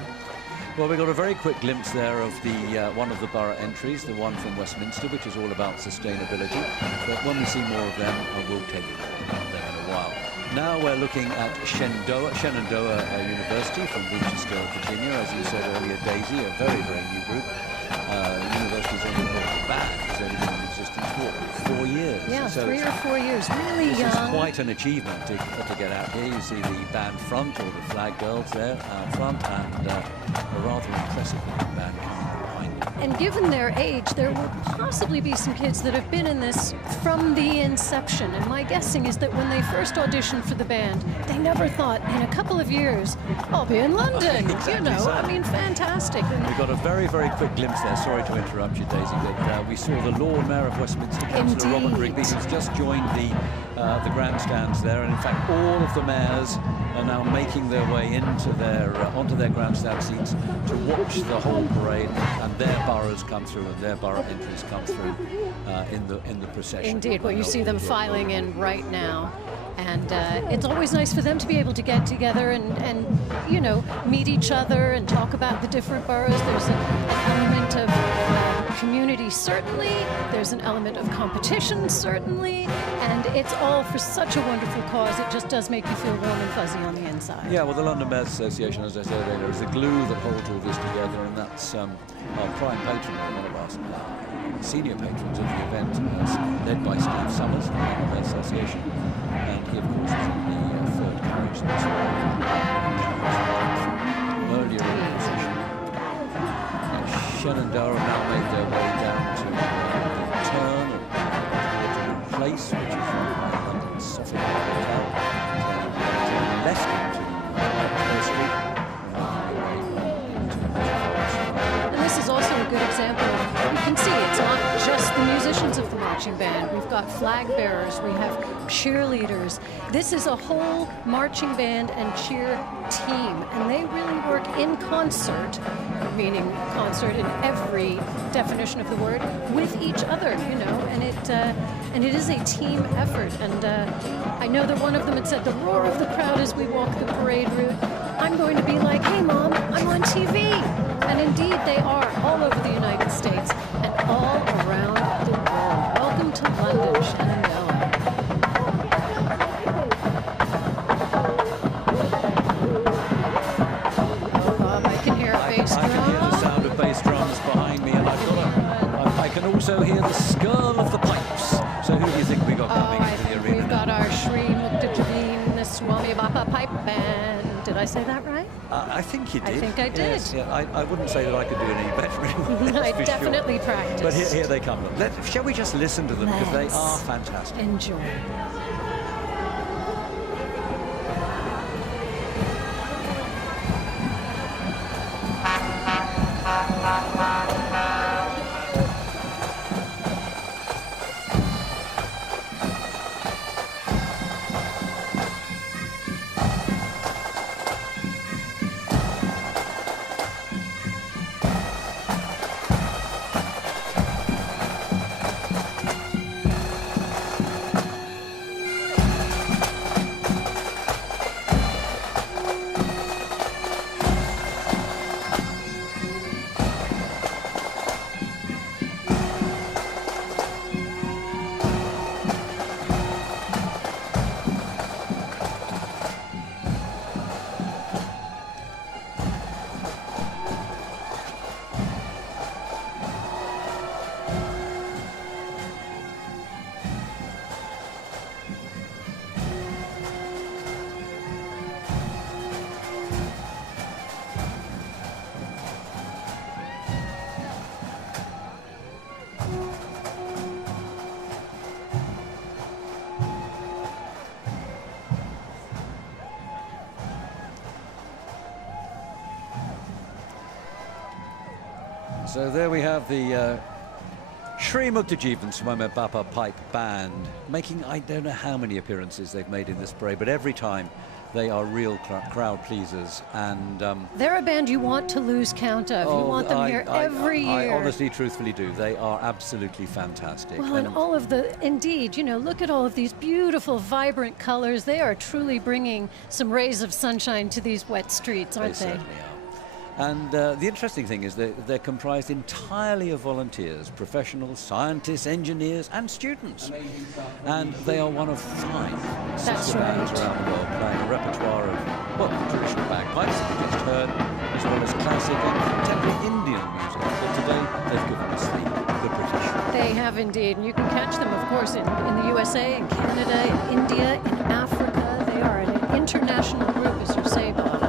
Well, we got a very quick glimpse there of the one of the borough entries, the one from Westminster, which is all about sustainability. But when we see more of them, I will tell you about them in a while. Now we're looking at Shenandoah University from Winchester, Virginia. As you said earlier, Daisy, a very, very new group. The university's only the band has only been in existence for 4 years. Yeah, so 3 or 4 years, really this young. is quite an achievement to get out here. You see the band front, or the flag girls there out front, and a rather impressive looking band coming behind them. And given their age, there will possibly be some kids that have been in this from the inception. And my guessing is that when they first auditioned for the band, they never thought, in a couple of years, I'll be in London. Exactly you know, so. I mean, fantastic. We got a very, very quick glimpse there. Sorry to interrupt you, Daisy, but we saw the Lord Mayor of Westminster, Councillor Robert Indeed. Rigby, who's just joined the grandstands there, and in fact, all of the mayors are now making their way into their onto their grandstand seats to watch the whole parade, and their boroughs come through and their borough entries come through in the procession. Indeed, well, you see them filing in right now. And it's always nice for them to be able to get together and you know, meet each other and talk about the different boroughs. There's an element of community, certainly. There's an element of competition, certainly. And it's all for such a wonderful cause. It just does make you feel warm and fuzzy on the inside. Yeah, well, the London Mayors Association, as I said earlier, is the glue that holds all this together, and that's our prime patron, one of our senior patrons of the event, led by Steve Summers, the London Mayors Association. And he, of course, is in the third carriage that's earlier in the procession. Shenandoah have now made their way down to the turn and place, which is London's Suffolk Hotel. Left into High Street. And this is also a good example of, you can see it's not just the musicians of the marching band. We've got flag bearers, we have cheerleaders. This is a whole marching band and cheer team, and they really work in concert, meaning concert in every definition of the word, with each other, you know, and it is a team effort. And I know that one of them had said, the roar of the crowd as we walk the parade route, I'm going to be like, hey Mom, I'm on TV. And indeed they are, all over the United States and all around the world. Welcome to London, Shenandoah. Oh, Bob, I can hear a bass drum. I can hear the sound of bass drums behind me, and I can also hear the skirl of the pipes. So who do you think we got coming into the arena? We've got our Shri Mukta Javeen, the Swami Bappa Pipe Band. Did I say that right? I think you did. I think I did. Yes, yeah, I wouldn't say that I could do it any better anyway. I that's for definitely sure. practiced. But here they come. Shall we just listen to them, because they Let's are fantastic. enjoy. So there we have the Shri Muktajeevan Swami Bappa Pipe Band, making, I don't know how many appearances they've made in this parade, but every time they are real crowd pleasers. And they're a band you want to lose count of. You want them here every year. I honestly, truthfully do. They are absolutely fantastic. Well, and all of the, indeed, you know, look at all of these beautiful, vibrant colors. They are truly bringing some rays of sunshine to these wet streets, aren't they? They certainly are. And the interesting thing is that they're comprised entirely of volunteers, professionals, scientists, engineers, and students. And they are one of 5 sister bands around the world playing a repertoire of, well, traditional bagpipes that we just heard, as well as classic and contemporary Indian music. But today, they've given us the British. They have indeed. And you can catch them, of course, in the USA, in Canada, in India, in Africa. They are an international group, as you say, Bob.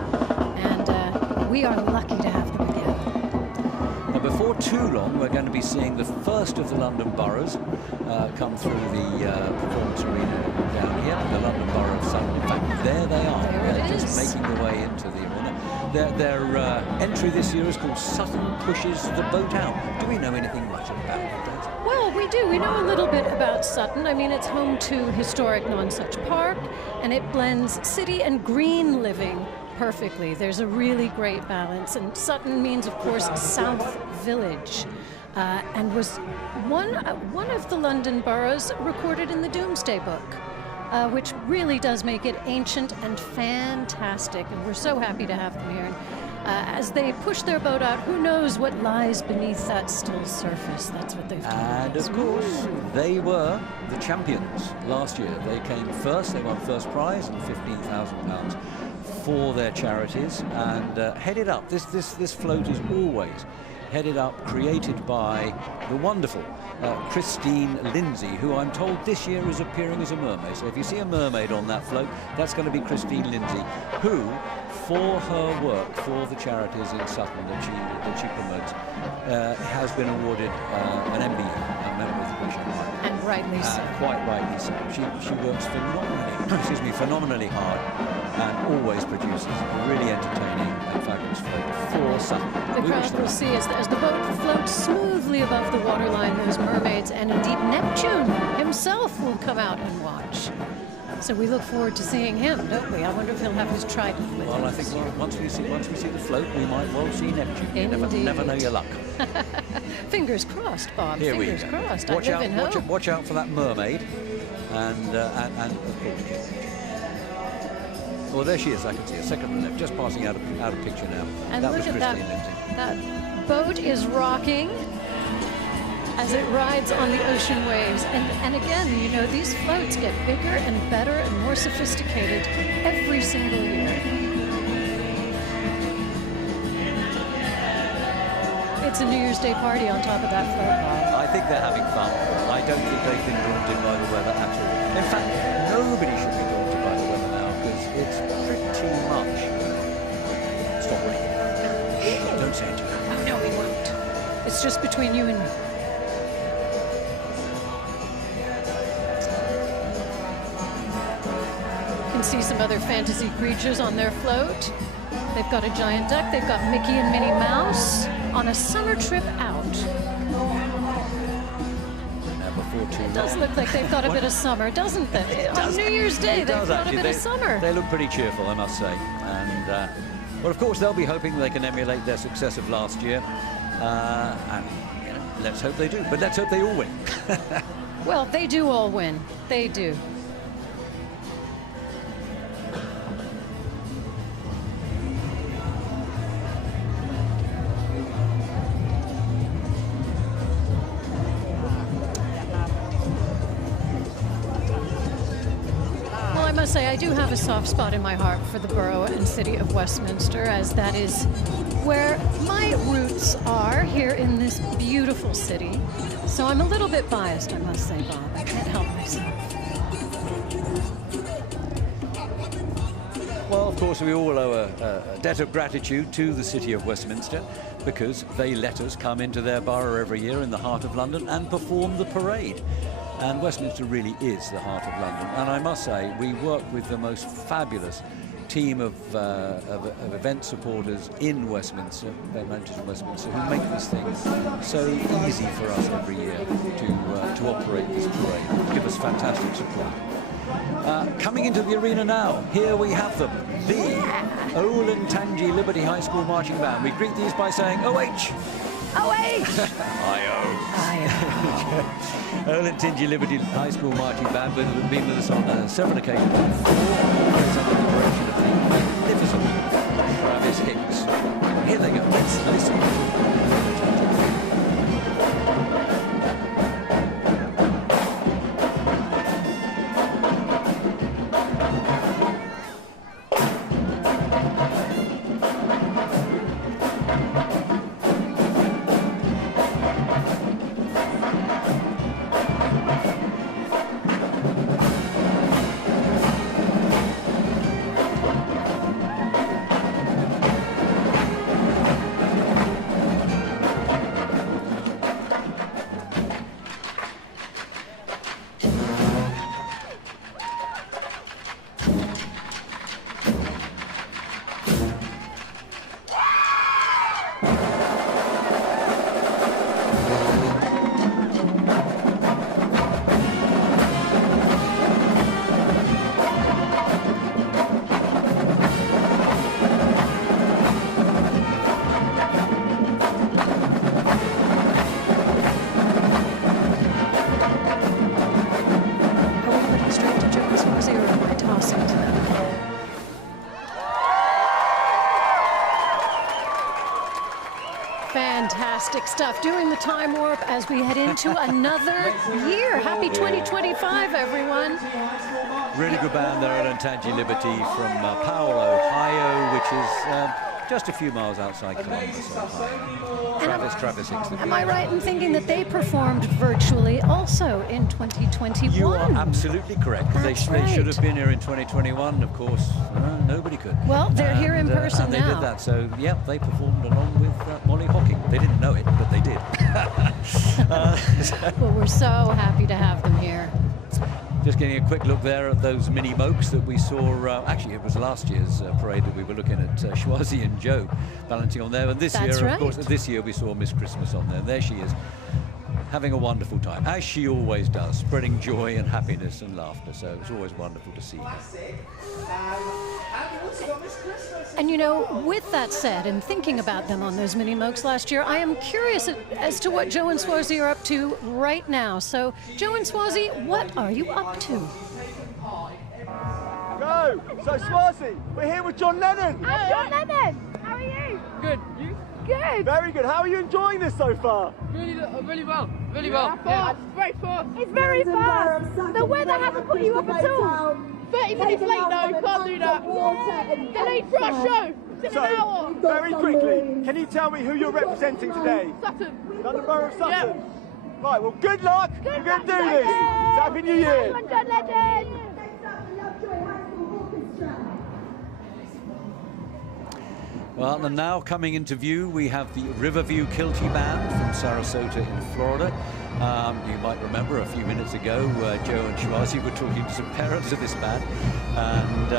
We are lucky to have them again. Now, before too long, we're going to be seeing the first of the London boroughs come through the performance arena down here, the London Borough of Sutton. In fact, there they are. They're just making their way into the arena. Their entry this year is called Sutton Pushes the Boat Out. Do we know anything much about it? Well, we do. We know a little bit about Sutton. I mean, it's home to historic Nonsuch Park, and it blends city and green living perfectly. There's a really great balance, and Sutton means, of course, South Village, and was one of the London boroughs recorded in the Doomsday Book, which really does make it ancient and fantastic, and we're so happy to have them here. As they push their boat out, who knows what lies beneath that still surface? That's what they've done. And of course, they were the champions last year. They came first, they won first prize and £15,000 for their charities, and headed up. This float is always headed up, created by the wonderful Christine Lindsay, who I'm told this year is appearing as a mermaid. So if you see a mermaid on that float, that's going to be Christine Lindsay, who, for her work for the charities in Sutton that she promotes, has been awarded an MBE, a Member of the British Empire. And rightly so. Quite rightly so. She works phenomenally hard, and always produces a really entertaining and fabulous float for Sutton. The crowd will see as the boat floats smoothly above the waterline, those mermaids, and indeed Neptune himself will come out and watch. So we look forward to seeing him, don't we? I wonder if he'll have his trident with him. Well, I think once we see the float, we might well see Neptune. You never know your luck. Fingers crossed, Bob. Here Fingers we go. crossed. Watch out for that mermaid, and of course. Well, there she is. I can see a second from left, just passing out of picture now. And that look was at Christine Lindsay. that boat is rocking as it rides on the ocean waves. And again, you know, these floats get bigger and better and more sophisticated every single year. It's a New Year's Day party on top of that float, Bob. I think they're having fun. I don't think they've been daunted by the weather at all. In fact, nobody should be daunted by the weather now, because it's pretty much stop right here. Don't say it to her. Oh, no, we won't. It's just between you and me. You can see some other fantasy creatures on their float. They've got a giant duck. They've got Mickey and Minnie Mouse on a summer trip out. It does look like they've got a bit of summer, doesn't it? On New Year's Day, they've got a bit of summer. They look pretty cheerful, I must say. And, well, of course, they'll be hoping they can emulate their success of last year. And, you know, let's hope they do. But let's hope they all win. Well, they do all win. They do. I must say, I do have a soft spot in my heart for the borough and city of Westminster, as that is where my roots are, here in this beautiful city. So I'm a little bit biased, I must say, Bob. I can't help myself. Well, of course, we all owe a debt of gratitude to the city of Westminster, because they let us come into their borough every year in the heart of London and perform the parade. And Westminster really is the heart of London. And I must say, we work with the most fabulous team of event supporters in Westminster, event managers in Westminster, who make this thing so easy for us every year to operate this parade. Give us fantastic support. Coming into the arena now, here we have them, the Olentangy Liberty High School Marching Band. We greet these by saying, OH! OH! I-O. Olentangy Liberty High School Marching Band have been with us on several occasions before. It's under the direction of the magnificent Travis Hicks. Here they go. Let's listen. Fantastic stuff. Doing the time warp as we head into another year. Happy 2025, everyone. Really good band there at Olentangy Liberty from Powell, Ohio, which is just a few miles outside Columbus, Ohio. Travis Hicks. Am I right in thinking that they performed virtually also in 2021? You are absolutely correct. They should have been here in 2021, of course. Nobody could. Well, they're here in person and now. They did that, so yeah, they performed along with Molly Hocking. They didn't know it, but they did. Well, we're so happy to have them here. Just getting a quick look there at those mini mokes that we saw. Actually, it was last year's parade that we were looking at Schwazi and Joe balancing on there. And this year, of course, this year we saw Miss Christmas on there. And there she is, having a wonderful time, as she always does, spreading joy and happiness and laughter. So it's always wonderful to see her. And you know, with that said, and thinking about them on those mini mokes last year, I am curious as to what Joe and Schwazi are up to right now. So, Joe and Schwazi, what are you up to? Go! So, Schwazi, we're here with John Lennon. John Lennon, how are you? Good. You? Good. Very good. How are you enjoying this so far? Really well. Really well. Fast. Very fast. It's very fast. The weather hasn't put you up at all. 30 minutes late though, can't do that. Delayed for our show. It's in an hour. Very quickly, can you tell me who you're representing today? Sutton. London Borough of Sutton? Yeah. Right, well, good luck. We're going to do this. Happy New Year. John Legend. Well, and now coming into view, we have the Riverview Kilty Band from Sarasota in Florida. You might remember a few minutes ago, Joe and Shwazi were talking to some parents of this band, and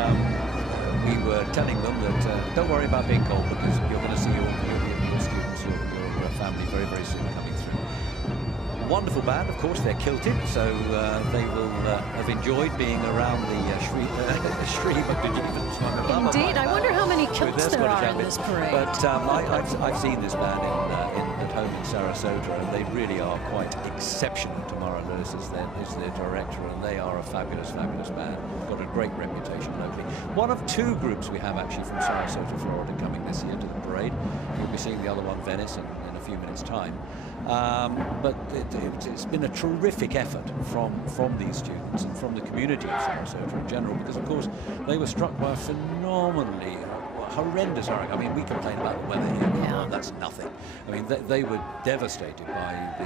we were telling them that don't worry about being cold, because you're going to see your students, your family very, very soon coming through. Wonderful band, of course. They're kilted, so they will have enjoyed being around the Shri. Indeed, I wonder how many kilts there are in this parade. But I've seen this band at home in Sarasota, and they really are quite exceptional. Tamara Lewis is their director, and they are a fabulous, fabulous band. Got a great reputation locally. One of two groups we have actually from Sarasota, Florida, coming this year to the parade. You'll be seeing the other one, Venice, in a few minutes' time. But it's been a terrific effort from these students and from the community of Sarasota in general, because of course they were struck by a phenomenally horrendous hurricane. I mean, we complain about the weather here, well, that's nothing. I mean, they were devastated by the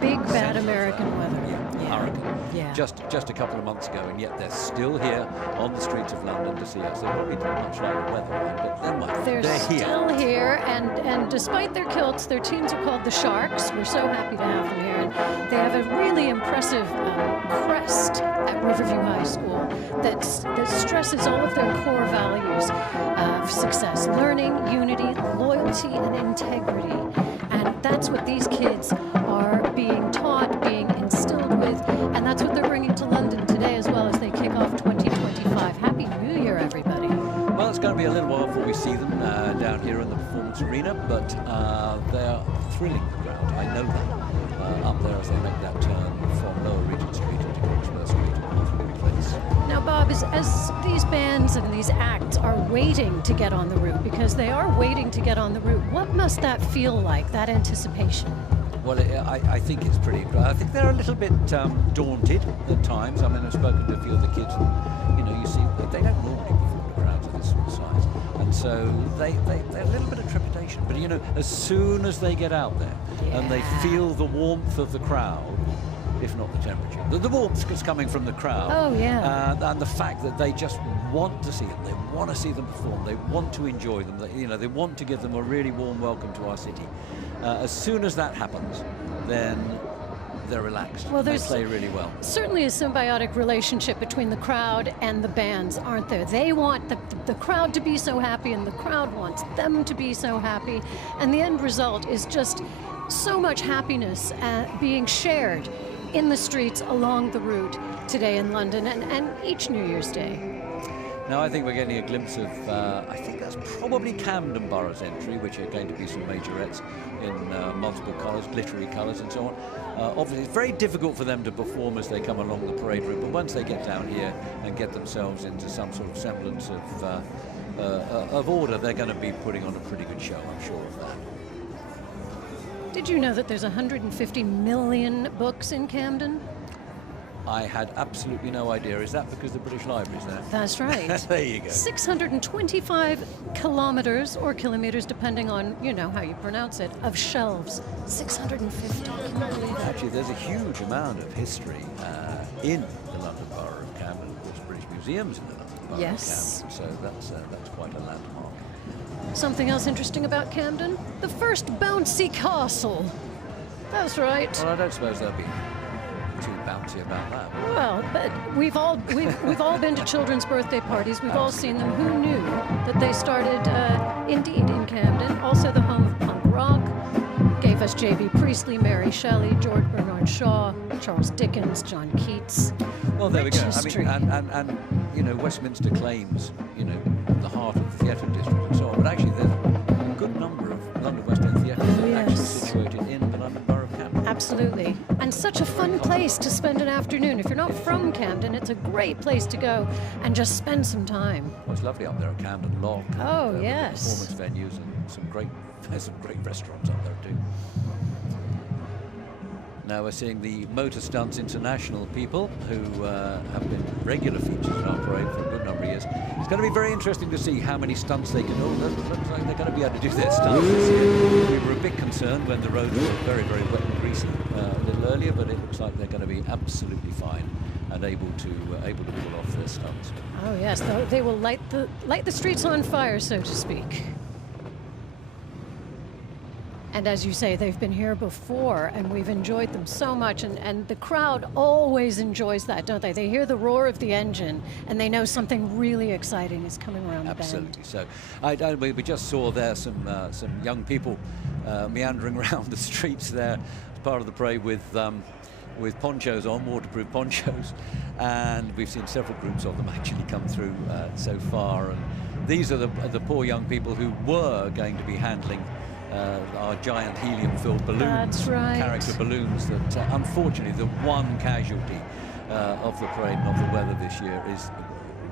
big bad American weather. Hurricane. Yeah. Just a couple of months ago, and yet they're still here on the streets of London to see us. They probably don't much like the weather, but never mind. They're still here, and despite their kilts, their teams are called the Sharks. We're so happy to have them here, and they have a really impressive crest at Riverview High School that stresses all of their core values of success: learning, unity, loyalty, and integrity. And that's what these kids are being taught, being instilled with, and that's what they're bringing to London today as well as they kick off 2025. Happy New Year, everybody. Well, it's going to be a little while before we see them down here in the performance arena, but they're thrilling the crowd. I know that up there as they make that turn from Lower Regent Street into Cotsworth Street. Now, Bob, as these bands and these acts are waiting to get on the route, because they are waiting to get on the route, what must that feel like, that anticipation? Well, I think it's pretty incredible. I think they're a little bit daunted at times. I mean, I've spoken to a few of the kids, and, you know, you see that they don't normally perform to crowds of this sort of size. And so they're a little bit of trepidation. But, you know, as soon as they get out there and they feel the warmth of the crowd, if not the temperature, the warmth is coming from the crowd. Oh, yeah. And the fact that they just want to see them, they want to see them perform, they want to enjoy them, they want to give them a really warm welcome to our city. As soon as that happens, then they're relaxed. Well, they play really well. Certainly a symbiotic relationship between the crowd and the bands, aren't there? They want the crowd to be so happy, and the crowd wants them to be so happy. And the end result is just so much happiness being shared in the streets along the route today in London and each New Year's Day. Now I think we're getting a glimpse of, I think that's probably Camden Borough's entry, which are going to be some majorettes in multiple colours, glittery colours and so on. Obviously it's very difficult for them to perform as they come along the parade route, but once they get down here and get themselves into some sort of semblance of order, they're going to be putting on a pretty good show, I'm sure of that. Did you know that there's 150 million books in Camden? I had absolutely no idea. Is that because the British Library's there? That's right. There you go. 625 kilometers or kilometers, depending on, you know, how you pronounce it, of shelves. 650. Actually, there's a huge amount of history in the London Borough of Camden. Of course, British Museum's in the London Borough of Camden. So that's quite a landmark. Something else interesting about Camden? The first bouncy castle. That's right. Well, I don't suppose they'll be too bouncy about that. Well, but we've all been to children's birthday parties. We've all seen them. Who knew that they started indeed in Camden? Also the home of punk rock. Gave us J.B. Priestley, Mary Shelley, George Bernard Shaw, Charles Dickens, John Keats. Well, there Rich we go. history. I mean, and you know, Westminster claims, you know, the heart of the theatre district and so on. But actually, there's a good number of London West End theatres that are actually situated in the London Borough of Camden. Absolutely. And such a fun place to spend an afternoon. If you're not from Camden, it's a great place to go and just spend some time. Well, it's lovely up there at Camden Lock. Oh, yes. Performance venues and some great restaurants up there too. Now we're seeing the Motor Stunts International people who have been regular features in our parade for a good number of years. It's going to be very interesting to see how many stunts they can do. It looks like they're going to be able to do their stunts this year. We were a bit concerned when the roads were very, very wet and greasy a little earlier, but it looks like they're going to be absolutely fine. and able to pull off their stunts. Oh yes, they will light the streets on fire, so to speak. And as you say, they've been here before, and we've enjoyed them so much, and the crowd always enjoys that, don't they? They hear the roar of the engine, and they know something really exciting is coming around the bend. Absolutely. So, we just saw there some young people meandering around the streets there as part of the parade with ponchos on, waterproof ponchos, and we've seen several groups of them actually come through so far. And these are the poor young people who were going to be handling our giant helium-filled balloons, That's right. character balloons that unfortunately the one casualty of the parade and of the weather this year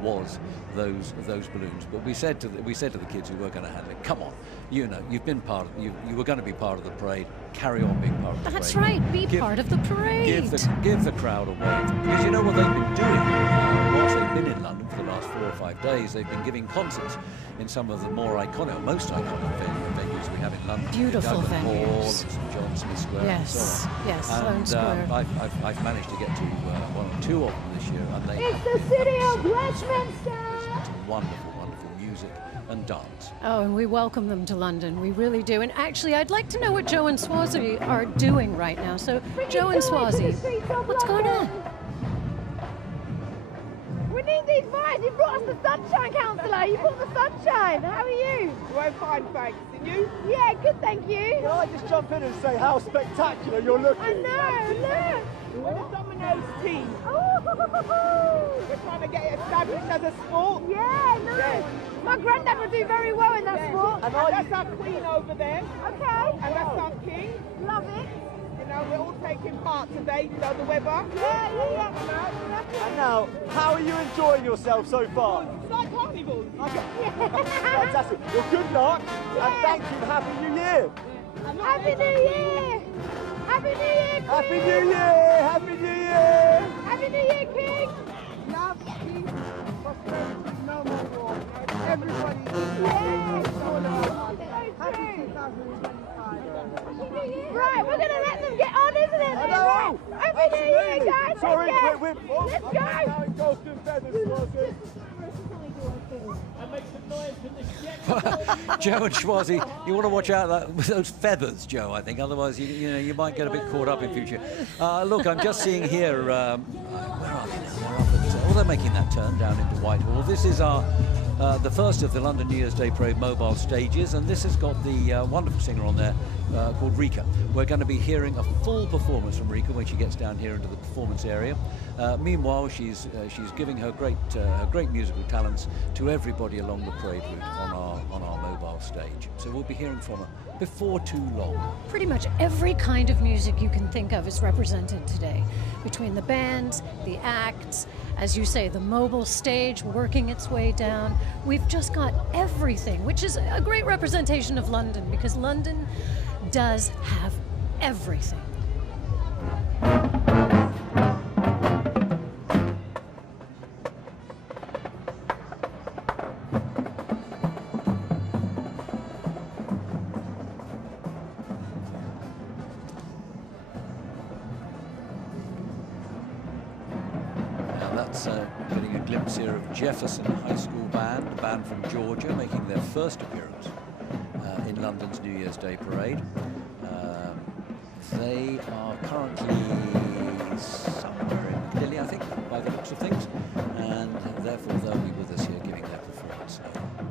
was those balloons. But we said to the kids who were going to handle it, come on, you know, you've been you were going to be part of the parade, carry on being part of the parade. That's right, be part of the parade. Give the crowd a wave, because you know what they've been doing whilst they've been in London for the last 4 or 5 days. They've been giving concerts in some of the more iconic, or most iconic venues we have in London. Beautiful Dublin Hall, venues. St John Smith Square, Yes, and so on. yes, Sloane Square. I've managed to get to 1 or 2 of them this year, and they It's the city of Westminster! wonderful, wonderful music and dance. Oh, and we welcome them to London. We really do. And actually, I'd like to know what Joe and Swazi are doing right now. So, Joe and Swazi, what's going on? We need these vibes. You brought us the sunshine, councillor. You brought the sunshine. How are you? We're fine, thanks. And you? Yeah, good, thank you. Can I just jump in and say how spectacular you're looking? I know, look. We're the Dominoes team. Oh, We're trying to get it established as a sport. yeah, nice. Yeah. My granddad would do very well in that sport. And that's our queen over there. Okay. And that's our king. Love it. You know, we're all taking part today, you know, the weather. Yeah. And now, how are you enjoying yourself so far? It's like carnival. Fantastic. Well, good luck, and thank you. Happy New Year. Happy New Year. Happy New Year, Queen. Happy New Year. Happy New Year. Happy New Year, King. Love, peace, prosperity, no more war. Everybody Yeah. Happy 2025. Right, we're gonna let them get on, isn't it? Hello. Happy New Year, guys. Sorry, Take care. we're Let's go. now in Golden Feathers, Swazi. Joe and Swazi, you want to watch out with those feathers, Joe, I think. Otherwise, you might get a bit caught up in future. Look, I'm just seeing here, where are they now? They're up at, they're making that turn down into Whitehall. This is the first of the London New Year's Day Parade mobile stages, and this has got the wonderful singer on there called Rika. We're going to be hearing a full performance from Rika when she gets down here into the performance area. Meanwhile, she's giving her great musical talents to everybody along the parade route on our mobile stage. So we'll be hearing from her before too long. Pretty much every kind of music you can think of is represented today. Between the bands, the acts, as you say, the mobile stage working its way down. We've just got everything, which is a great representation of London, because London does have everything. Getting a glimpse here of Jefferson High School Band, a band from Georgia, making their first appearance in London's New Year's Day Parade. They are currently somewhere in Piccadilly, I think, by the looks of things, and therefore they'll be with us here giving their performance.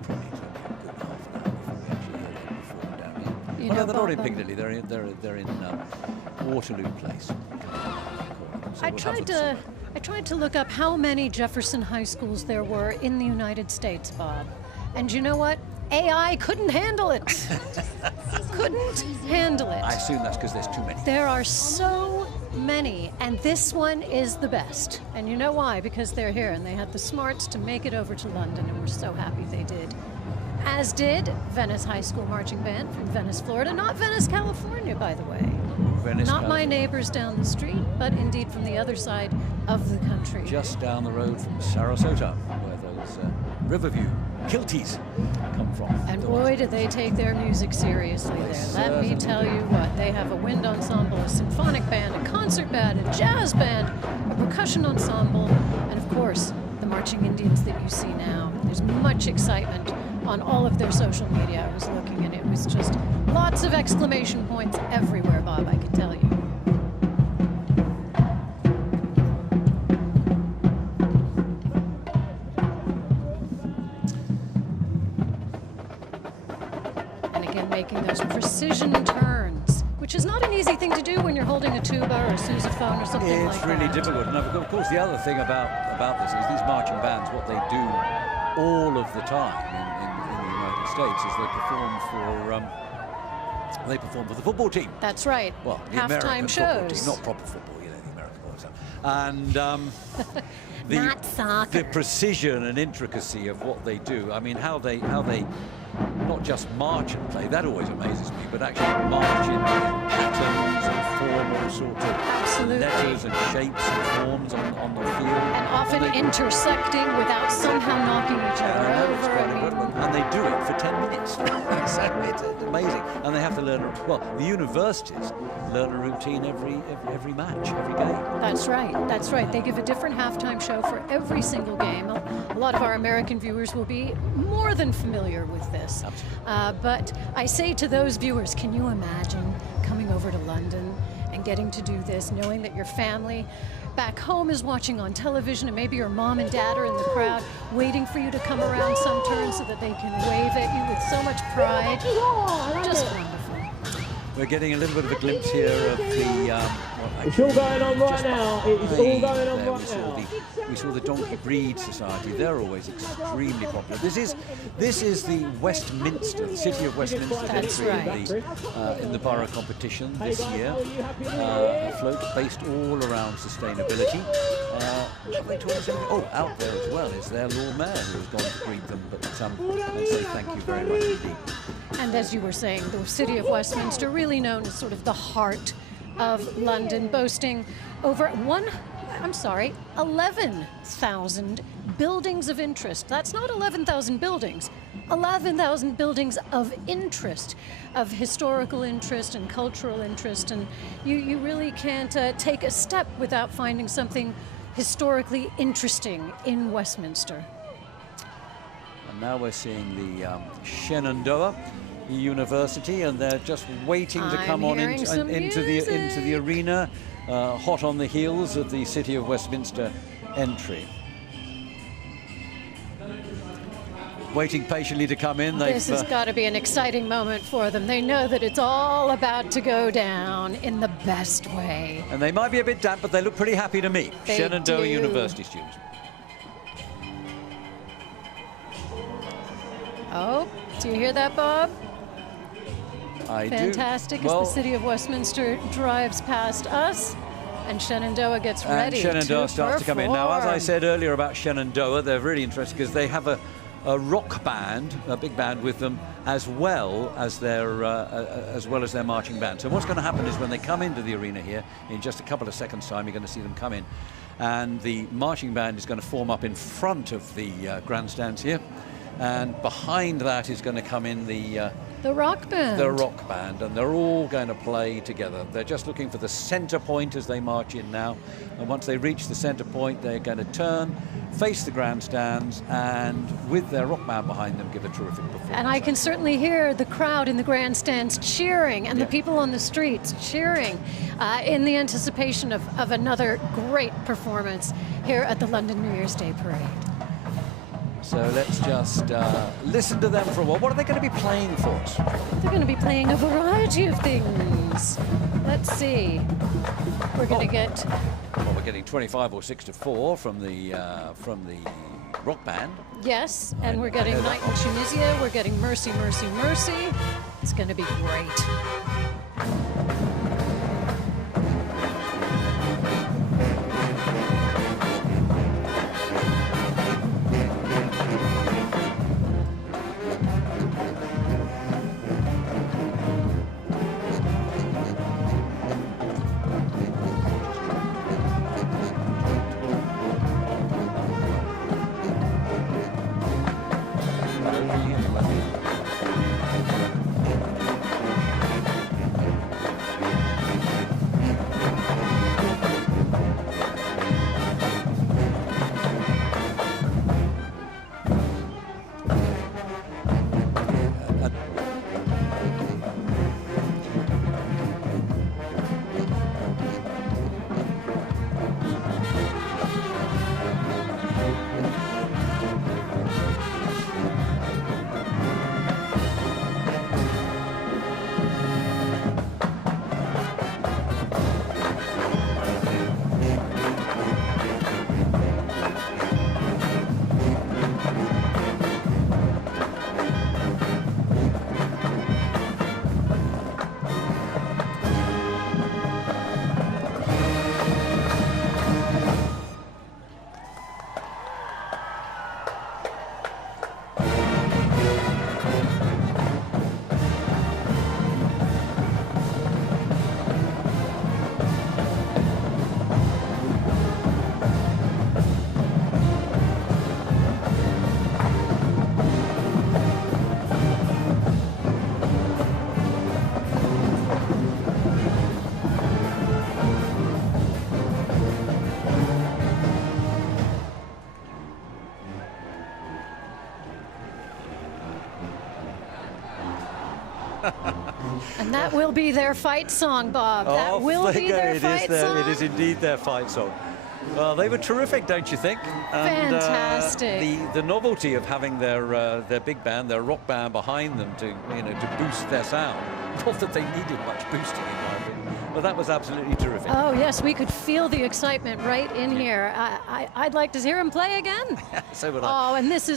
Probably a good half an hour before we actually hear them perform down here. No, they're not in Piccadilly. They're in Waterloo Place. So I tried to look up how many Jefferson High Schools there were in the United States, Bob. And you know what? AI couldn't handle it. Couldn't handle it. I assume that's because there's too many. There are so many, and this one is the best. And you know why? Because they're here, and they had the smarts to make it over to London, and we're so happy they did. As did Venice High School Marching Band from Venice, Florida. Not Venice, California, by the way. Not my neighbors down the street, but indeed from the other side of the country. Just down the road from Sarasota, where those Riverview Kilties come from. And boy, do they take their music seriously there. Let me ttell you what, they have a wind ensemble, a symphonic band, a concert band, a jazz band, a percussion ensemble, and of course, the marching Indians that you see now. There's much excitement on all of their social media. I was looking, and it was just lots of exclamation points everywhere, Bob, I can tell you. Making those precision turns, which is not an easy thing to do when you're holding a tuba or a sousaphone or something like that. It's really difficult. And of course, the other thing about this is these marching bands, what they do all of the time in the United States is they perform for the football team. That's right. Well, the halftime American shows. Team, not proper football, you know, the American boys have. And not soccer. The precision and intricacy of what they do. I mean, how they not just march and play, that always amazes me, but actually march in patterns and form all sorts of letters and shapes and forms on the field. And often intersecting without somehow knocking each other over. And they do it for 10 minutes. It's amazing. And they have to learn, well, the universities learn a routine every match, every game. That's right. That's right. They give a different halftime show for every single game. A lot of our American viewers will be more than familiar with this. But I say to those viewers, can you imagine coming over to London and getting to do this, knowing that your family back home is watching on television, and maybe your mom and dad are in the crowd waiting for you to come around some turn so that they can wave at you with so much pride. Just wonderful. We're getting a little bit of a glimpse here of the... it's all going on right now. It's all going on right now. We saw the Donkey Breed Society. They're always extremely popular. This is the Westminster, the City of Westminster entry in the borough competition this year. A float based all around sustainability. Out there as well is their Lord Mayor, who has gone to greet them. But I'll say thank you very much indeed. And as you were saying, the City of Westminster, really known as sort of the heart of London, boasting over 11,000 buildings of interest. That's not 11,000 buildings, 11,000 buildings of interest, of historical interest and cultural interest. And you really can't take a step without finding something historically interesting in Westminster. And now we're seeing the Shenandoah University, and they're just waiting to come on into the arena, hot on the heels of the City of Westminster entry. Waiting patiently to come in. This has got to be an exciting moment for them. They know that it's all about to go down in the best way. And they might be a bit damp, but they look pretty happy to me. Shenandoah University students. Oh, do you hear that, Bob? I Fantastic do. As the City of Westminster drives past us, and Shenandoah gets ready. And Shenandoah starts to come in. Now, as I said earlier about Shenandoah, they're really interesting because they have a rock band, a big band with them, as well as their marching band. So what's going to happen is when they come into the arena here, in just a couple of seconds' time, you're going to see them come in, and the marching band is going to form up in front of the grandstands here, and behind that is going to come in the rock band. The rock band, and they're all going to play together. They're just looking for the center point as they march in now. And once they reach the center point, they're going to turn, face the grandstands, and with their rock band behind them, give a terrific performance. And I can certainly hear the crowd in the grandstands cheering, and the people on the streets cheering in the anticipation of another great performance here at the London New Year's Day Parade. So let's just listen to them for a while. What are they going to be playing for us? They're going to be playing a variety of things. Let's see. We're going to get... Well, we're getting 25 or 6 to 4 from the rock band. Yes, and we're getting Night in Tunisia. We're getting Mercy, Mercy, Mercy. It's going to be great. And that will be their fight song, Bob. That will be their fight song. It is indeed their fight song. Well, they were terrific, don't you think? And, fantastic. The novelty of having their big band, their rock band behind them to to boost their sound. Not that they needed much boosting in my opinion, but that was absolutely terrific. Oh yes, we could feel the excitement right in here. I'd like to hear him play again. So would I. Oh, and this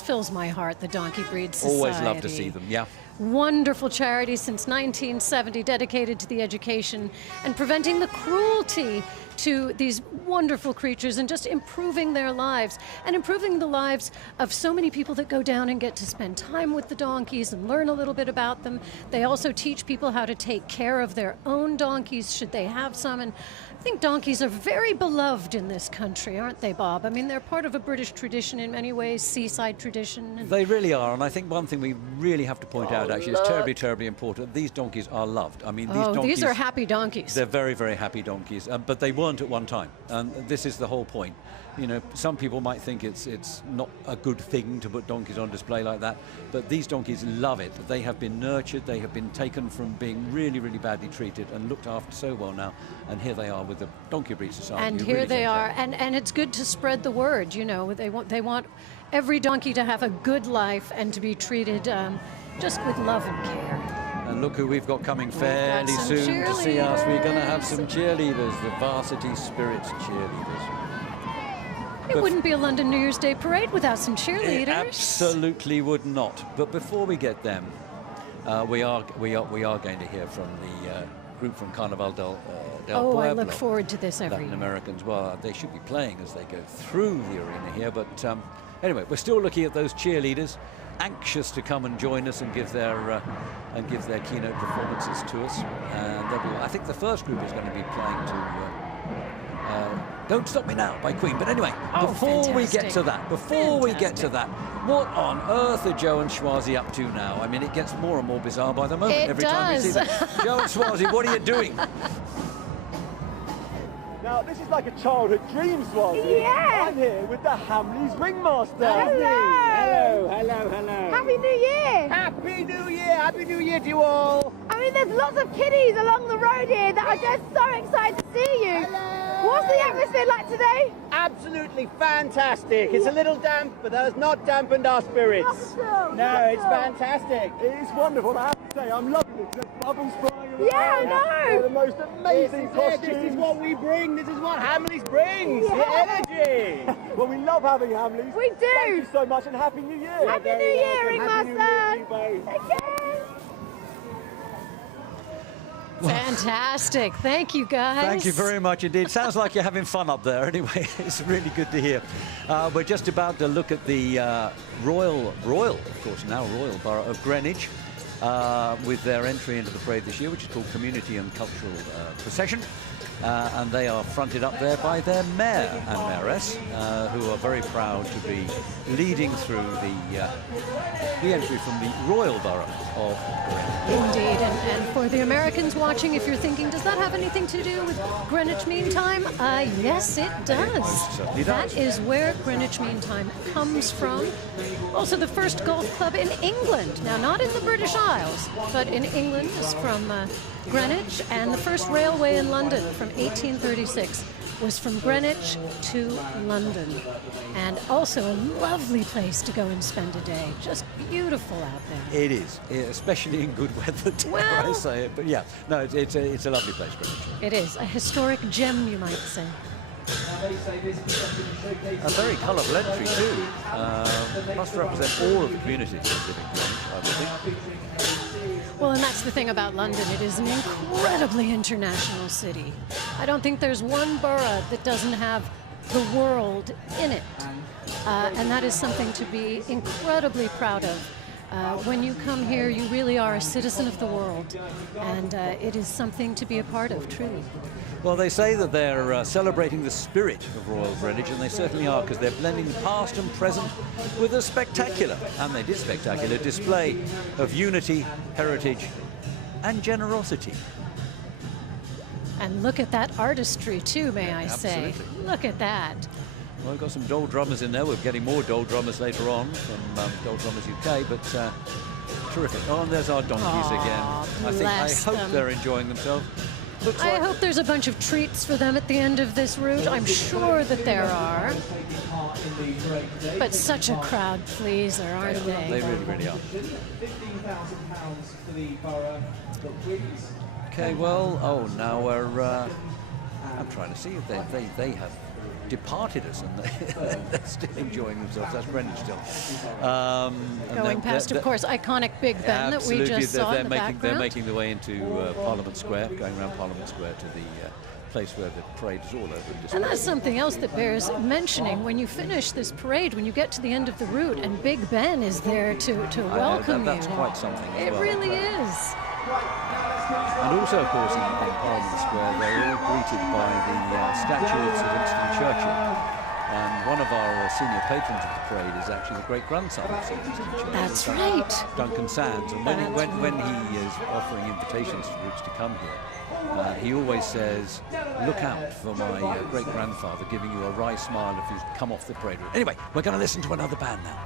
fills my heart, the Donkey Breed Society. Always love to see them, yeah. Wonderful charity since 1970, dedicated to the education and preventing the cruelty to these wonderful creatures and just improving their lives and improving the lives of so many people that go down and get to spend time with the donkeys and learn a little bit about them. They also teach people how to take care of their own donkeys should they have some. And I think donkeys are very beloved in this country, aren't they, Bob? I mean, they're part of a British tradition in many ways, seaside tradition. They really are, and I think one thing we really have to point out actually is terribly, terribly important. These donkeys are loved. I mean, these donkeys... these are happy donkeys. They're very, very happy donkeys, but they weren't at one time, and this is the whole point. You know, some people might think it's not a good thing to put donkeys on display like that, but these donkeys love it. They have been nurtured, they have been taken from being really, really badly treated and looked after so well now, and here they are with the Donkey Breed Society. And here they are, and it's good to spread the word. You know, they want every donkey to have a good life and to be treated just with love and care. And look who we've got coming fairly soon to see us. We're going to have some cheerleaders, the Varsity Spirits cheerleaders. It wouldn't be a London New Year's Day parade without some cheerleaders. It absolutely would not. But before we get them, we are going to hear from the group from Carnaval del Pueblo. I look forward to this every Latin Americans. Well, they should be playing as they go through the arena here. But anyway, we're still looking at those cheerleaders, anxious to come and join us and give their keynote performances to us. And I think the first group is going to be playing to Don't Stop Me Now by Queen. But anyway, before we get to that, what on earth are Joe and Schwazi up to now? I mean, it gets more and more bizarre by the moment every time we see them. Joe and Schwazi, what are you doing? Now, this is like a childhood dream, Swazi. Yeah. I'm here with the Hamleys Ringmaster. Hello. Hello. Happy New Year. Happy New Year. Happy New Year to you all. I mean, there's lots of kiddies along the road here that are just so excited to see you. Hello. What's the atmosphere like today? Absolutely fantastic. It's a little damp, but that has not dampened our spirits. Awesome. No, it's fantastic. It's wonderful. I have to say, I'm loving it. There's bubbles flying around. Yeah, I know. They're the most amazing costumes. This is what we bring. This is what Hamleys brings. The energy. Well, we love having Hamleys. We do. Thank you so much and Happy New Year. Happy New Year, Ringmaster. Happy New Year to you both. Okay. Fantastic. Thank you, guys. Thank you very much indeed. Sounds like you're having fun up there anyway. It's really good to hear. We're just about to look at the Royal, of course, now Royal Borough of Greenwich with their entry into the parade this year, which is called Community and Cultural Procession. And they are fronted up there by their mayor and mayoress, who are very proud to be leading through the entry from the Royal Borough of Greenwich. Indeed, and for the Americans watching, if you're thinking, does that have anything to do with Greenwich Mean Time? Yes, it does. Certainly That does. is where Greenwich Mean Time comes from. Also, the first golf club in England. Now, not in the British Isles, but in England is from Greenwich, and the first railway in London from 1836 was from Greenwich to London. And also a lovely place to go and spend a day. Just beautiful out there. It is, especially in good weather, dare I say it. But yeah, no, it's a lovely place, Greenwich. It is a historic gem, you might say. A very colourful entry too. Must represent all of the communities that live in Greenwich, I would think. Well, and that's the thing about London. It is an incredibly international city. I don't think there's one borough that doesn't have the world in it. And that is something to be incredibly proud of. When you come here, you really are a citizen of the world. And it is something to be a part of, truly. Well, they say that they're celebrating the spirit of Royal Greenwich, and they certainly are, because they're blending past and present with a spectacular, and they did spectacular, display of unity, heritage, and generosity. And look at that artistry, too, may I say. Absolutely. Look at that. Well, we've got some Dole Drummers in there. We're getting more Dole Drummers later on from Dole Drummers UK, but terrific. Oh, and there's our donkeys again. I hope they're enjoying themselves. I hope there's a bunch of treats for them at the end of this route. I'm sure that there are. But such a crowd pleaser, aren't they? They really, really are. Okay, well, now we're... I'm trying to see if they have departed us and they're still enjoying themselves. That's Brendan still. Going past, of course, iconic Big Ben that we just saw in the background. They're making their way into Parliament Square, going around Parliament Square to the place where the parade is all over. And that's something else that bears mentioning. When you finish this parade, when you get to the end of the route, and Big Ben is there to welcome that's quite something as It well. really is. And also, of course, in Parliament Square, they're all greeted by the statue of Sir Winston Churchill. And one of our senior patrons of the parade is actually the great-grandson of Sir Winston Churchill. That's right. Duncan Sands. And when he is offering invitations to groups to come here, he always says, look out for my great-grandfather giving you a wry smile if you come off the parade route. Anyway, we're going to listen to another band now.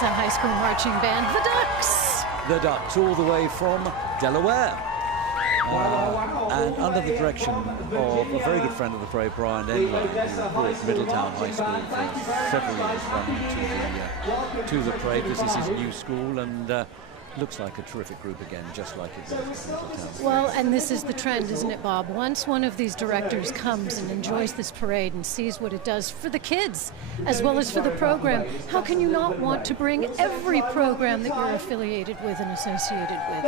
High School Marching Band, the Ducks. The Ducks, all the way from Delaware. And under the direction of a very good friend of the parade, Brian Enlow, who brought Middletown High School for several years running to the parade. This is his new school, and looks like a terrific group again, just like it was in Middletown. Well, and this is the trend, isn't it, Bob? Once one of these directors comes and enjoys this parade and sees what it does for the kids, as well as for the program, how can you not want to bring every program that you're affiliated with and associated with?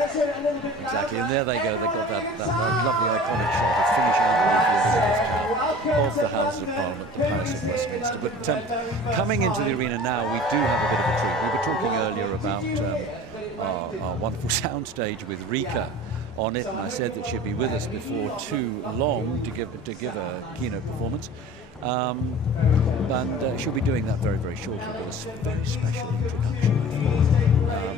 Exactly, and there they go. They got that lovely iconic shot of finishing underneath the of the Houses of Parliament, the Palace of Westminster. But coming into the arena now, we do have a bit of a treat. We were talking earlier about our wonderful soundstage with Rika on it, and I said that she'd be with us before too long to give a keynote performance, and she'll be doing that very, very shortly with a very special introduction.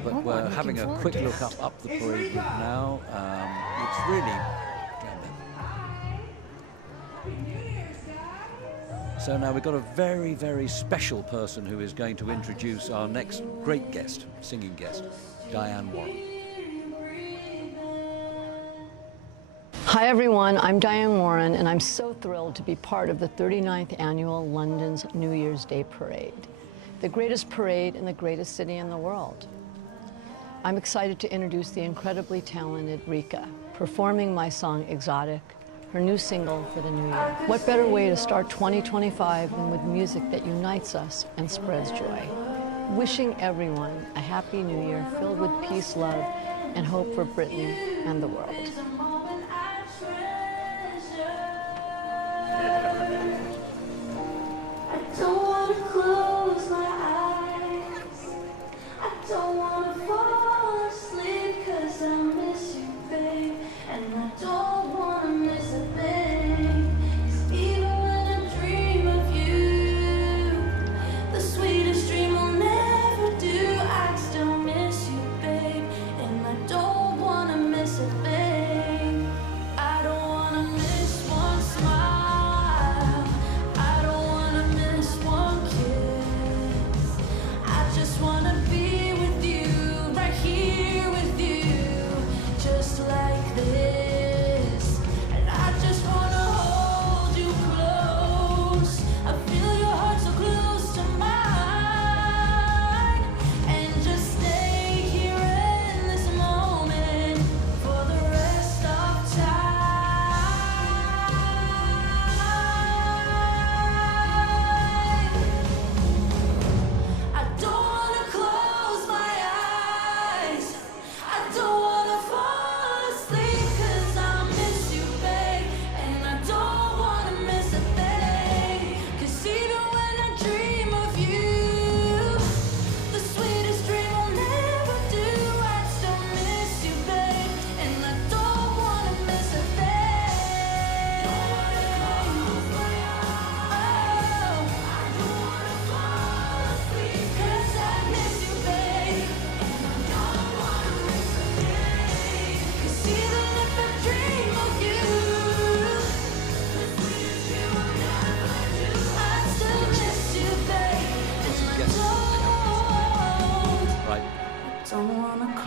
But we're having a quick look up the parade route now. It's really... So now we've got a very, very special person who is going to introduce our next great guest, singing guest, Diane Warren. Hi everyone, I'm Diane Warren, and I'm so thrilled to be part of the 39th annual London's New Year's Day Parade, the greatest parade in the greatest city in the world. I'm excited to introduce the incredibly talented Rika, performing my song Exotic, her new single for the new year. What better way to start 2025 than with music that unites us and spreads joy? Wishing everyone a happy new year filled with peace, love, and hope for Brittany and the world. I don't want to close my eyes. I don't want to fall asleep 'cause I miss you, babe. And I don't want to miss a thing. 'Cause even when I dream of you, the sweetest dream will never do. I still miss you, babe. And I don't want to miss a thing.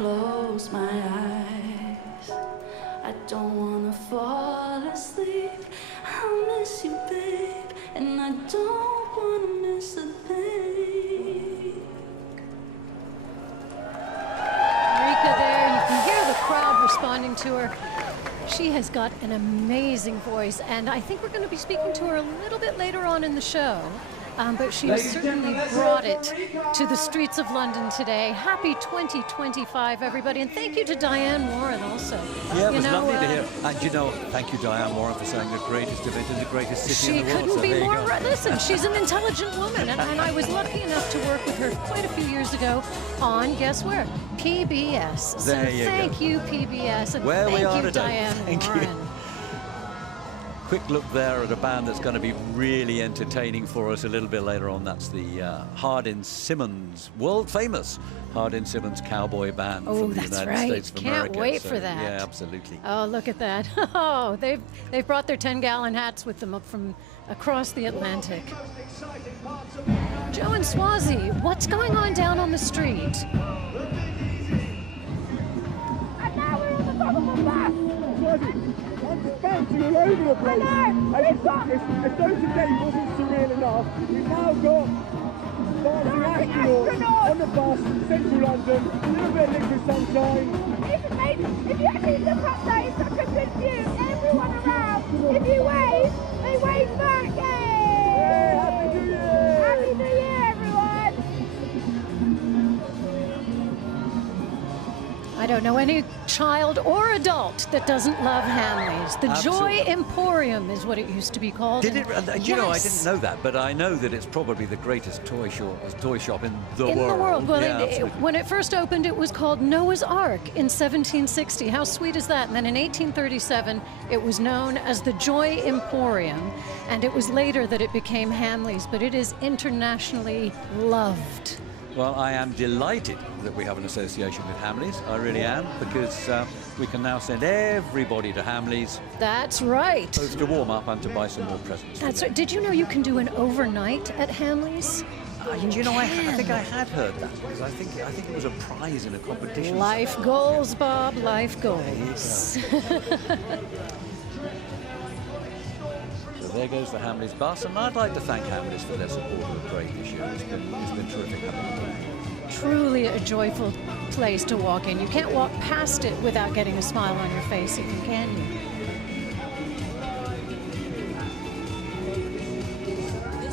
close my eyes. I don't wanna fall asleep. I miss you, babe, and I don't wanna miss a thing. Rika there, you can hear the crowd responding to her. She has got an amazing voice, and I think we're going to be speaking to her a little bit later on in the show. But she has certainly brought it to the streets of London today. Happy 2025, everybody, and thank you to Diane Warren also. Yeah, it was lovely to hear. And you know, thank you, Diane Warren, for saying the greatest event in the greatest city in the world. She couldn't be more right. Listen, she's an intelligent woman, and I was lucky enough to work with her quite a few years ago on, guess where? PBS. So thank you, PBS, and thank you, Diane Warren. Quick look there at a band that's going to be really entertaining for us a little bit later on. That's the Hardin Simmons, world famous Hardin Simmons cowboy band from the United States of America. Can't wait for that. Yeah, absolutely. Oh, look at that. Oh, they've brought their 10-gallon hats with them up from across the Atlantic. Joe and Swazi, what's going on down on the street? And now we're on the top of the bus. Bouncing all over the place. As though today wasn't surreal enough, we've now got dancing astronauts on the bus, central London, a little bit of liquid sunshine. It's amazing. If you actually look up there, it's such a good view. Everyone around, if you wave, they wave back. Yay! Happy New Year! Happy New Year, everyone! I don't know any child or adult that doesn't love Hanley's. The Joy Emporium is what it used to be called. Did it? You know, I didn't know that, but I know that it's probably the greatest toy shop in the world. Well, yeah, when it first opened, it was called Noah's Ark in 1760. How sweet is that? And then in 1837, it was known as the Joy Emporium, and it was later that it became Hanley's, but it is internationally loved. Well, I am delighted that we have an association with Hamleys. I really am, because we can now send everybody to Hamleys. That's right. Both to warm up and to buy some more presents. That's right. Did you know you can do an overnight at Hamleys? You know, I think I had heard that, because I think it was a prize in a competition. Life goals, Bob. Life goals. So there goes the Hamleys bus, and I'd like to thank Hamleys for their support of the parade this year. It's been terrific having them. Truly a joyful place to walk in. You can't walk past it without getting a smile on your face, if you can.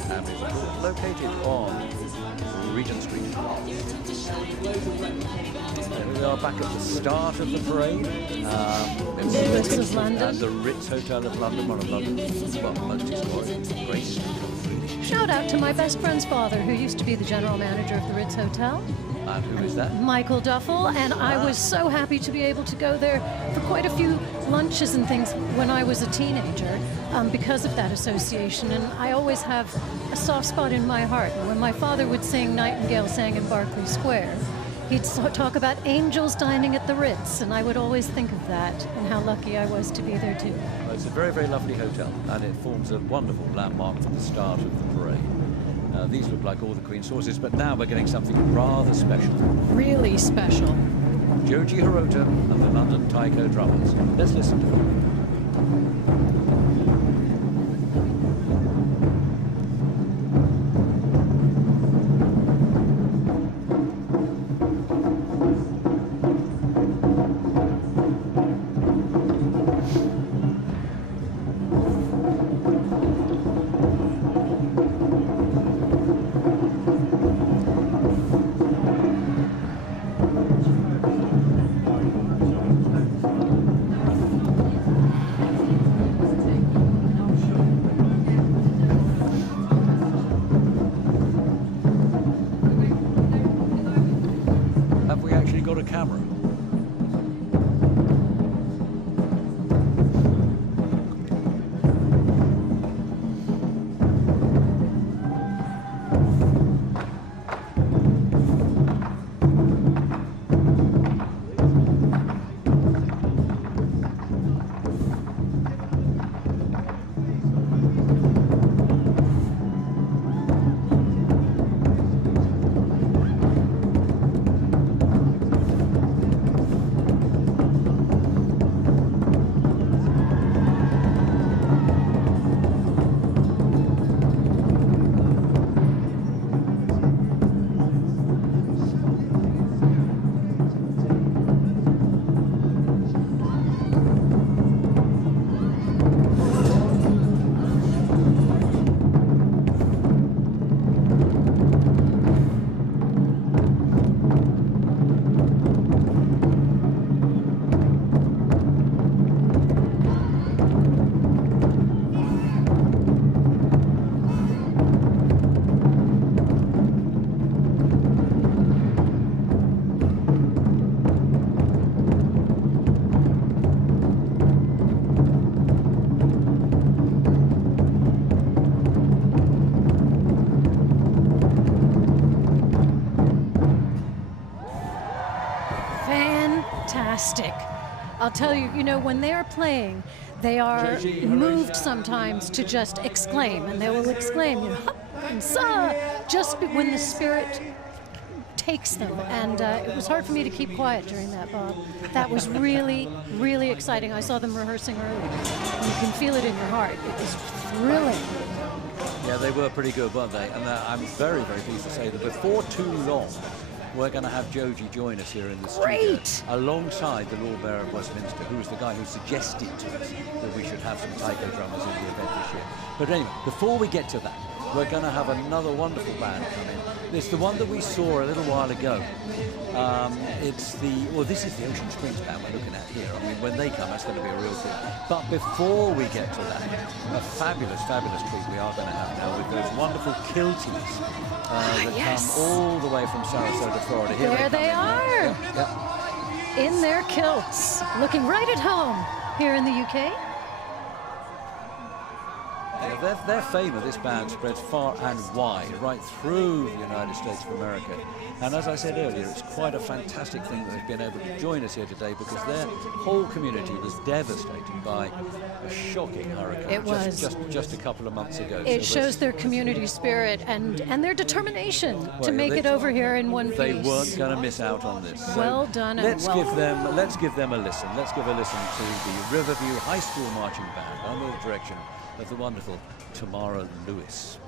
Hamleys located on Regent Street. We are back at the start of the parade. The Ritz of London. And the Ritz Hotel of London, one of London's most historic, great. Shout out to my best friend's father, who used to be the general manager of the Ritz Hotel. And who is that? Michael Duffel, and I was so happy to be able to go there for quite a few lunches and things when I was a teenager because of that association, and I always have a soft spot in my heart. And when my father would sing Nightingale Sang in Berkeley Square, he'd talk about angels dining at the Ritz, and I would always think of that and how lucky I was to be there too. Well, it's a very, very lovely hotel, and it forms a wonderful landmark for the start of the parade. These look like all the Queen's horses, but now we're getting something rather special. Really special. Joji Hirota and the London Taiko Drummers. Let's listen to them. majestic. I'll tell you, you know, when they're playing, they are moved sometimes to just exclaim, and they will exclaim, you know, "Hup and sa," just when the spirit takes them. And it was hard for me to keep quiet during that, Bob. That was really, really exciting. I saw them rehearsing early. You can feel it in your heart. It was thrilling. Yeah, they were pretty good, weren't they? And I'm very, very pleased to say that before too long, we're going to have Joji join us here in the studio, alongside the Lord Mayor of Westminster, who was the guy who suggested to us that we should have some taiko drummers in the event this year. But anyway, before we get to that, we're going to have another wonderful band come in. It's the one that we saw a little while ago. This is the Ocean Springs band we're looking at here. I mean, when they come, that's going to be a real thing. But before we get to that, a fabulous, fabulous treat we are going to have now with those wonderful kilties that come all the way from Sarasota, Florida. Here there they are, in their kilts, looking right at home here in the UK. Their fame of this band spreads far and wide, right through the United States of America. And as I said earlier, it's quite a fantastic thing that they've been able to join us here today, because their whole community was devastated by a shocking hurricane. It was just a couple of months ago. It shows their community spirit and their determination to make it over here in one piece. They weren't going to miss out on this. So well done. Let's give them a listen. Let's give a listen to the Riverview High School Marching Band under the direction of the wonderful Tamara Lewis.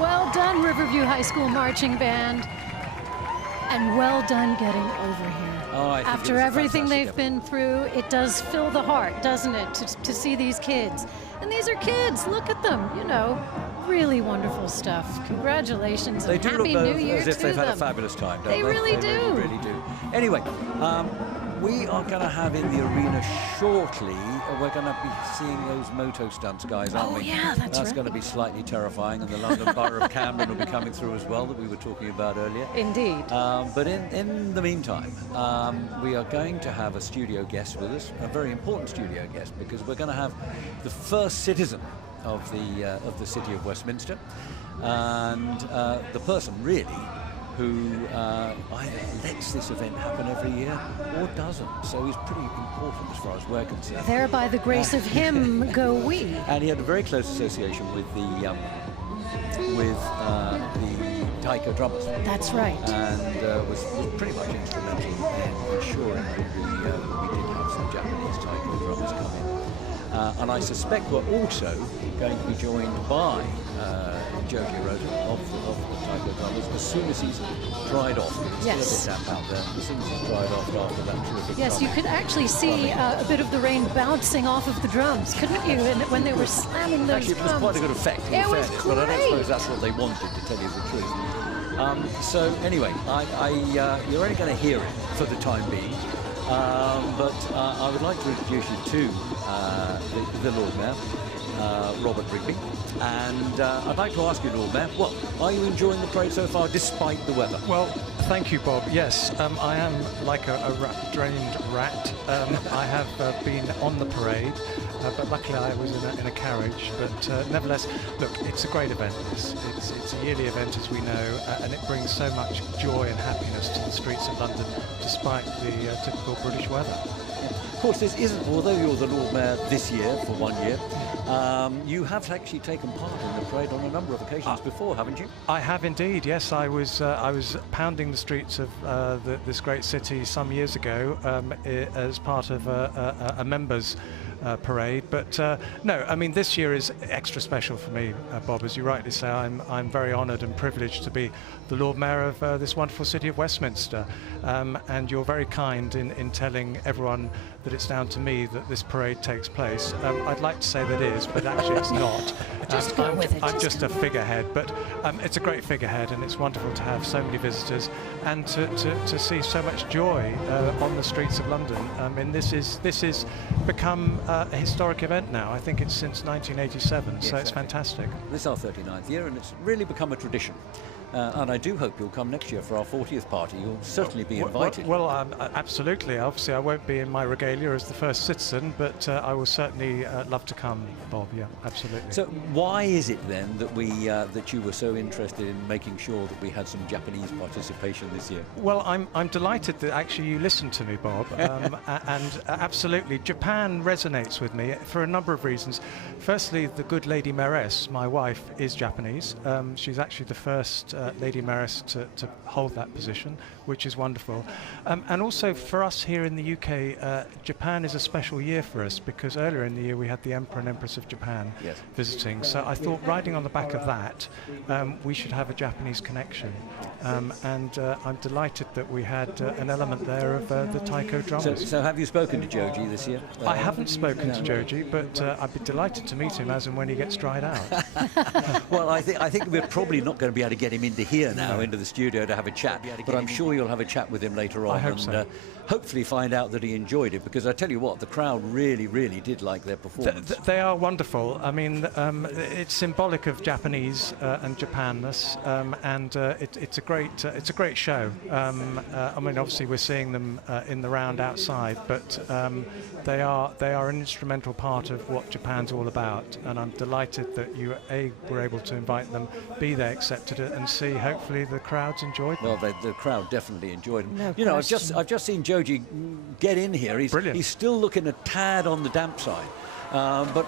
Well done, Riverview High School Marching Band. And well done getting over here. Oh, I think after everything they've been through, it does fill the heart, doesn't it, to see these kids. And these are kids, look at them, you know, really wonderful stuff. Congratulations and Happy New Year to them. As if they've had a fabulous time, don't they? They really do. They really do. Anyway, we are going to have in the arena shortly, we're going to be seeing those moto stunts guys, aren't we? Yeah, that's right. Going to be slightly terrifying, and the London Borough of Camden will be coming through as well, that we were talking about earlier. Indeed. But in the meantime, we are going to have a studio guest with us, a very important studio guest, because we're going to have the first citizen of the city of Westminster, and the person really who either lets this event happen every year or doesn't. So he's pretty important as far as we're concerned. There, by the grace of him, go we. And he had a very close association with the taiko drummers. That's right. And was pretty much instrumental in ensuring that we did have some Japanese taiko drummers come in. And I suspect we're also going to be joined by Joji Rota of the taiko drummers as soon as he's dried off. It's yes. still a bit damp out there. As soon as he's dried off after that terrific Yes, you could actually see a bit of the rain bouncing off of the drums, couldn't you? And when they were slamming those actually, drums. It was quite a good effect, in fairness, but I don't suppose that's what they wanted, to tell you the truth. So anyway, you're only going to hear it for the time being. But I would like to introduce you to the Lord Mayor, Robert Rigby, and I'd like to ask you, Lord Mayor, well, are you enjoying the parade so far, despite the weather? Well, thank you, Bob. Yes, I am like a drained rat. I have been on the parade, but luckily I was in a carriage. But nevertheless, look, it's a great event. It's a yearly event, as we know, and it brings so much joy and happiness to the streets of London, despite the typical British weather. Of course, this isn't, although you're the Lord Mayor this year, for 1 year, you have actually taken part in the parade on a number of occasions before, haven't you? I have indeed, yes. I was pounding the streets of this great city some years ago as part of a members' parade, but no, I mean, this year is extra special for me, Bob. As you rightly say, I'm very honoured and privileged to be the Lord Mayor of this wonderful city of Westminster, and you're very kind in telling everyone that it's down to me that this parade takes place. I'd like to say that it is, but actually it's not. Just go with it. I'm just a figurehead, but it's a great figurehead, and it's wonderful to have so many visitors and to see so much joy on the streets of London. And this is become a historic event now. I think it's since 1987, yes, so it's fantastic. This is our 39th year, and it's really become a tradition. And I do hope you'll come next year for our 40th party. You'll certainly be invited. Well, absolutely. Obviously, I won't be in my regalia as the first citizen, but I will certainly love to come, Bob. Yeah, absolutely. So why is it then that that you were so interested in making sure that we had some Japanese participation this year? Well, I'm delighted that actually you listened to me, Bob. And absolutely, Japan resonates with me for a number of reasons. Firstly, the good Lady Mayoress, my wife, is Japanese. She's actually the first Lady Mayoress to hold that position, which is wonderful. And also for us here in the UK, Japan is a special year for us because earlier in the year we had the Emperor and Empress of Japan visiting. So I thought, riding on the back of that, we should have a Japanese connection. And I'm delighted that we had an element there of the taiko drummers. So have you spoken to Joji this year? I haven't spoken to Joji, but I'd be delighted to meet him as and when he gets dried out. Well, I think we're probably not going to be able to get him into here now, into the studio, to have a chat, but I'm sure you'll have a chat with him later on. I hope so. Hopefully find out that he enjoyed it, because I tell you what, the crowd really did like their performance. They are wonderful. I mean, it's symbolic of Japanese and Japanness, and it's a great show. I mean, obviously we're seeing them in the round outside, but they are an instrumental part of what Japan's all about, and I'm delighted that you were able to invite them, B, they accepted it, and C, hopefully the crowds enjoyed them. Well, the crowd definitely enjoyed them. No you know, question. I've just seen Joji get in here. He's still looking a tad on the damp side. But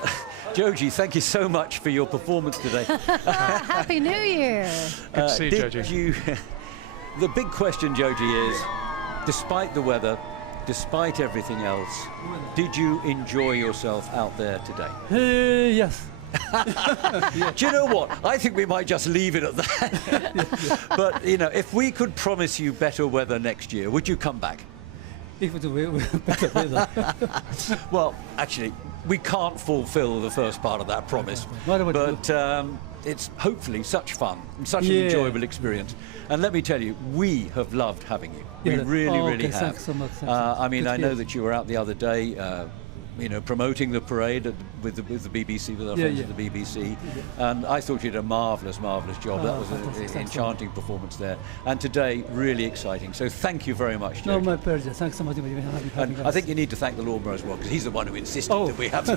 Joji, thank you so much for your performance today. Happy New Year. Good to see you, Joji. The big question, Joji, is, despite the weather, despite everything else, did you enjoy yourself out there today? Yes. Do you know what? I think we might just leave it at that. But, you know, if we could promise you better weather next year, would you come back? If it's better weather. Well, actually, we can't fulfill the first part of that promise. But it's hopefully such fun and such an enjoyable experience. And let me tell you, we have loved having you. We really have. Thanks so much. I mean, I know that you were out the other day you know, promoting the parade with the BBC, with our friends at the BBC. And I thought you did a marvellous job. That was an enchanting performance there. And today, really exciting. So thank you very much, Joe. No, my pleasure. Thanks so much. And I think you need to thank the lawnmower as well, because he's the one who insisted that we have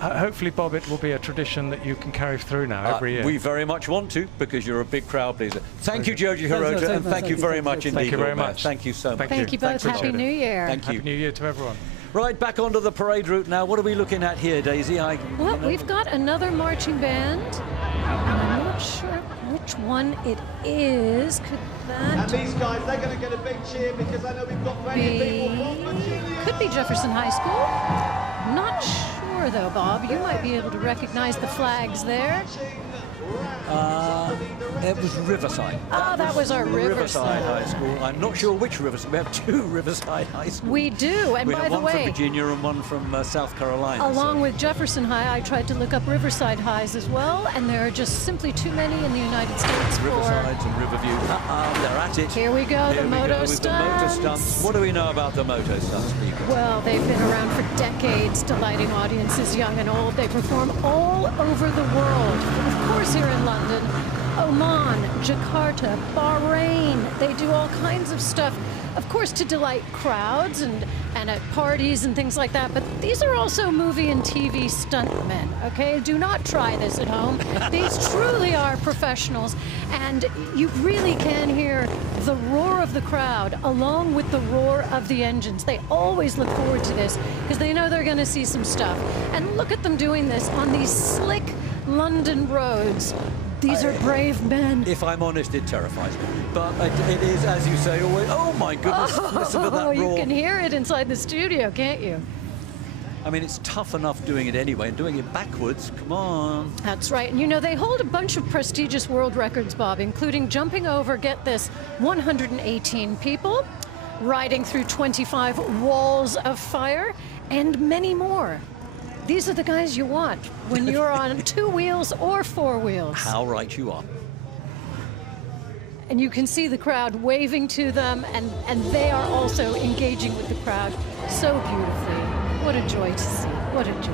hopefully, Bob, it will be a tradition that you can carry through now every year. We very much want to, because you're a big crowd pleaser. Thank you, Joji Hirota, and thank you very much indeed. Thank you very much. Thank you so much. Thank you both. Happy New Year. Thank you. Happy New Year to everyone. Right, back onto the parade route now. What are we looking at here, Daisy? Well, we've got another marching band. I'm not sure which one it is. Could that And these guys, they're going to get a big cheer because I know we've got plenty of people from Virginia. Could be Jefferson High School. Not sure though, Bob. You might be able to recognize the flags there. It was Riverside. That was our Riverside High School. I'm not sure which Riverside. We have two Riverside High Schools. We do, and we by have the one way, from Virginia and one from South Carolina. Along with Jefferson High, I tried to look up Riverside Highs as well, and there are just simply too many in the United States. Riverside and Riverview. They're at it. Here we go, Here the we moto go with stunts. The motor stunts. What do we know about the moto stunts, people? Well, they've been around for decades, delighting audiences young and old. They perform all over the world. Of course, here in London, Oman, Jakarta, Bahrain. They do all kinds of stuff, of course, to delight crowds and at parties and things like that. But these are also movie and TV stuntmen, okay? Do not try this at home. These truly are professionals. And you really can hear the roar of the crowd along with the roar of the engines. They always look forward to this because they know they're going to see some stuff. And look at them doing this on these slick London roads. These are brave men. If I'm honest, it terrifies me. But it is, as you say, always, oh my goodness, listen to that roar. You can hear it inside the studio, can't you? I mean, it's tough enough doing it anyway, and doing it backwards, come on. That's right. And you know, they hold a bunch of prestigious world records, Bob, including jumping over, get this, 118 people, riding through 25 walls of fire, and many more. These are the guys you want when you're on 2 wheels or 4 wheels. How right you are. And you can see the crowd waving to them, and they are also engaging with the crowd so beautifully. What a joy to see. What a joy.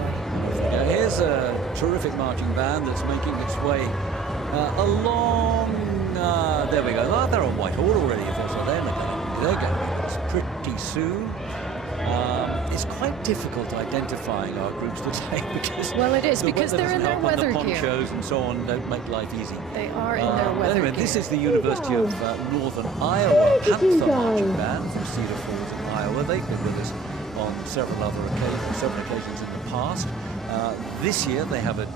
Yeah, here's a terrific marching band that's making its way along. There we go. Oh, they're on Whitehall already. If that's what they're going to be pretty soon. It's quite difficult identifying our groups today because it is because they're in their weather gear. The ponchos gear and so on don't make life easy. They are in their weather anyway, gear. this is the University of Northern Iowa Panther Marching Band from Cedar Falls in Iowa. They've been with us on several occasions in the past. This year they have a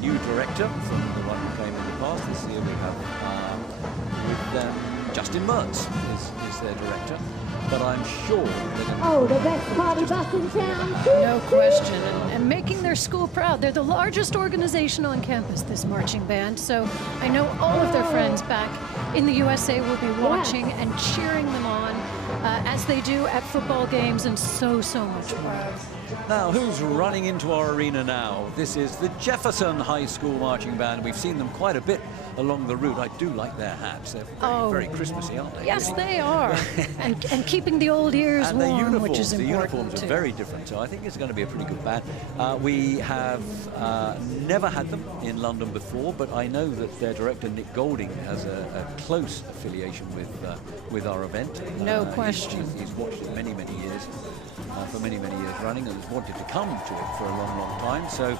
new director from the one who came in the past. This year we have with them Justin Mertz is their director. But I'm sure the best party bus in town. No question. And making their school proud. They're the largest organization on campus, this marching band. So I know all of their friends back in the USA will be watching and cheering them on as they do at football games and so much more. Now, who's running into our arena now? This is the Jefferson High School Marching Band. We've seen them quite a bit along the route. I do like their hats. They're very Christmassy, aren't they? Yes, they are. and keeping the old ears and warm, which is important. The uniforms are very different, so I think it's going to be a pretty good band. We have never had them in London before, but I know that their director, Nick Golding, has a close affiliation with our event. No question. He's watched it many years. For many years running, and has wanted to come to it for a long time. So,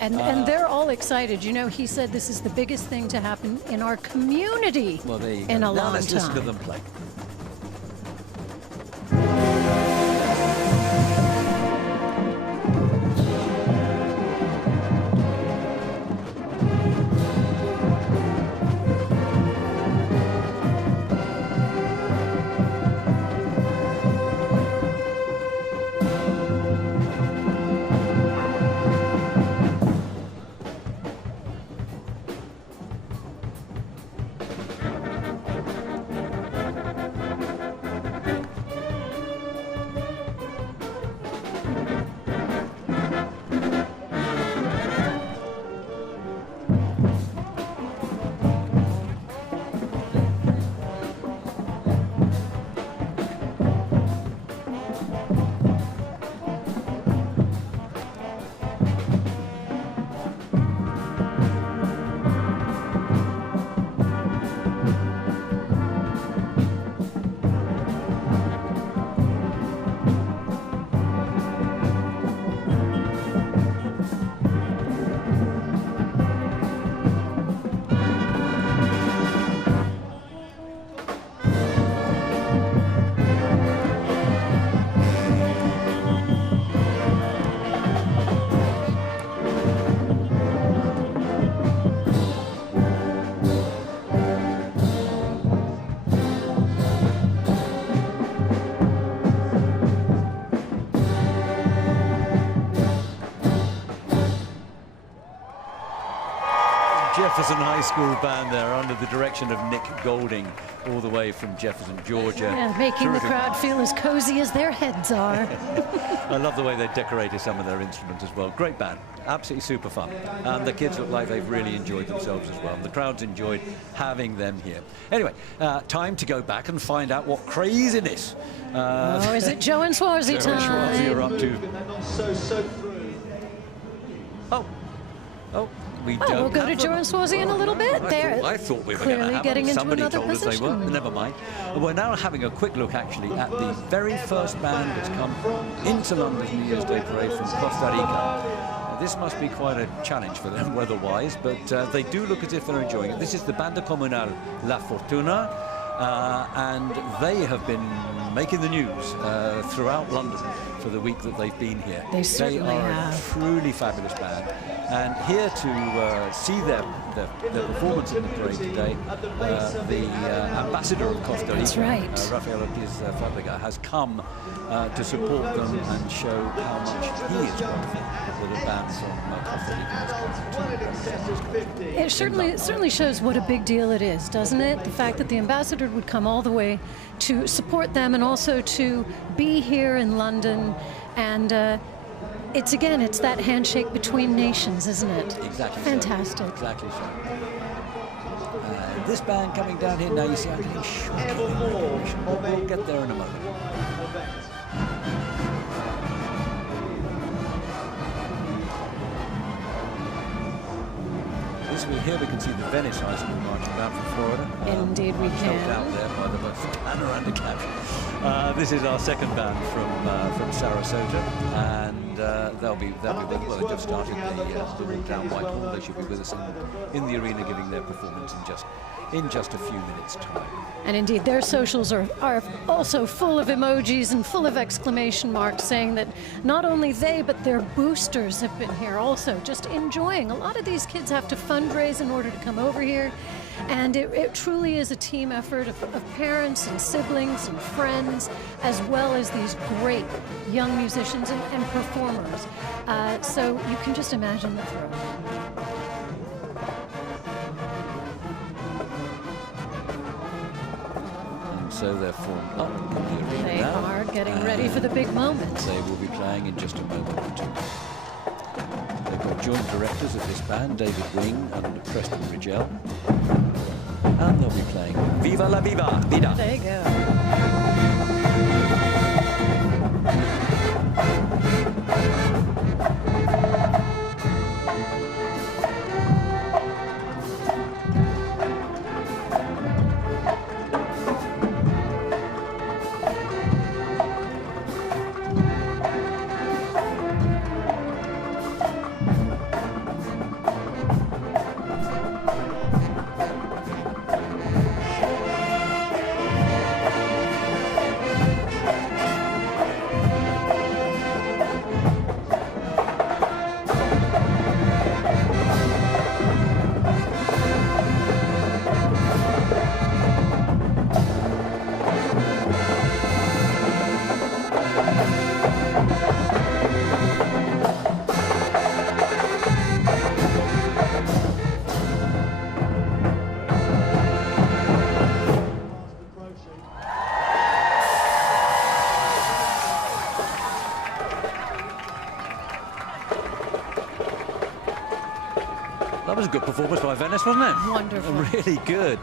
and they're all excited. You know, he said this is the biggest thing to happen in our community in a long time. Let's listen to them play. Jefferson High School band there under the direction of Nick Golding, all the way from Jefferson, Georgia. Yeah, making the crowd feel as cozy as their heads are. I love the way they decorated some of their instruments as well. Great band, absolutely super fun. And the kids look like they've really enjoyed themselves as well. And the crowd's enjoyed having them here. Anyway, time to go back and find out what craziness. Is it Joe and Swarzy time? Joe and Swarzy are up to. We don't we'll go to Joe and Swarzy in a little bit. I thought we were going to have getting them. into Somebody another told us they were. Never mind. We're now having a quick look, actually, at the very first band that's come into London's New Year's Day parade from Costa Rica. This must be quite a challenge for them weather-wise, but they do look as if they're enjoying it. This is the Banda Comunal La Fortuna, and they have been making the news throughout London for the week that they've been here. They certainly are have. A truly fabulous band, and here to see their performance in the parade today, the ambassador of Costa Rica, That's right. Rafael Ortiz Fabrega, has come to support them and show how much he is grateful that a band from Costa Rica has come to. It certainly shows what a big deal it is, doesn't it? The fact that the ambassador would come all the way to support them and also to be here in London, and it's that handshake between nations, isn't it? Exactly. Fantastic. So. Exactly so. This band coming down here now, you see, I'm getting shocking. We'll get there in a moment. Here we can see the Venice High School marching band from Florida. Indeed we can. Out there by the banner and the cap. This is our second band from Sarasota, and they'll be well, they just started the walk down Whitehall. They should be with us in the arena giving their performance in just a few minutes' time. And indeed, their socials are also full of emojis and full of exclamation marks saying that not only they, but their boosters have been here also, just enjoying. A lot of these kids have to fundraise in order to come over here, and it truly is a team effort of parents and siblings and friends, as well as these great young musicians and performers. So you can just imagine the thrill. So they're formed up in the arena They now, are getting ready for the big moment. They will be playing in just a moment or two. They've got joint directors of this band, David Wing and Preston Rigel. And they'll be playing Viva la Vida. There you go. That was a good performance by Venice, wasn't it? Wonderful. Really good.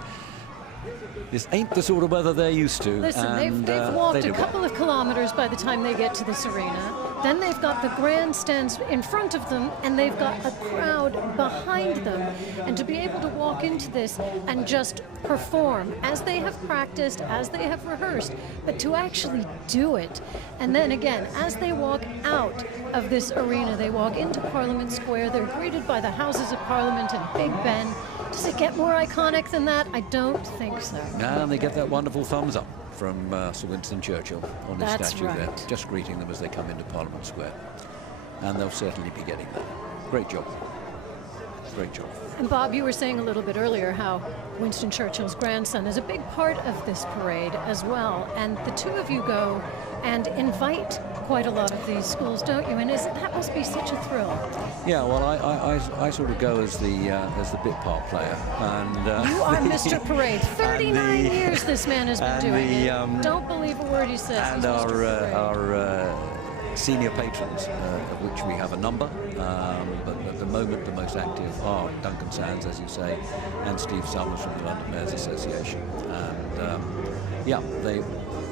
This ain't the sort of weather they're used to. Listen, and, they've walked they a couple of kilometers by the time they get to this arena. Then they've got the grandstands in front of them, and they've got a crowd behind them. And to be able to walk into this and just perform as they have practiced, as they have rehearsed, but to actually do it. And then again, as they walk out of this arena, they walk into Parliament Square. They're greeted by the Houses of Parliament and Big Ben. Does it get more iconic than that? I don't think so. And they get that wonderful thumbs up from Sir Winston Churchill on his statue there, just greeting them as they come into Parliament Square. And they'll certainly be getting that. Great job. Great job. And Bob, you were saying a little bit earlier how Winston Churchill's grandson is a big part of this parade as well. And the two of you go and invite quite a lot of these schools, don't you? And that must be such a thrill. Yeah, well, I sort of go as the bit part player, and you are Mr. Parade. 39 years this man has been doing it. Don't believe a word he says. And our senior patrons, of which we have a number, but at the moment the most active are Duncan Sands, as you say, and Steve Summers from the London Mayors Association. And yeah, they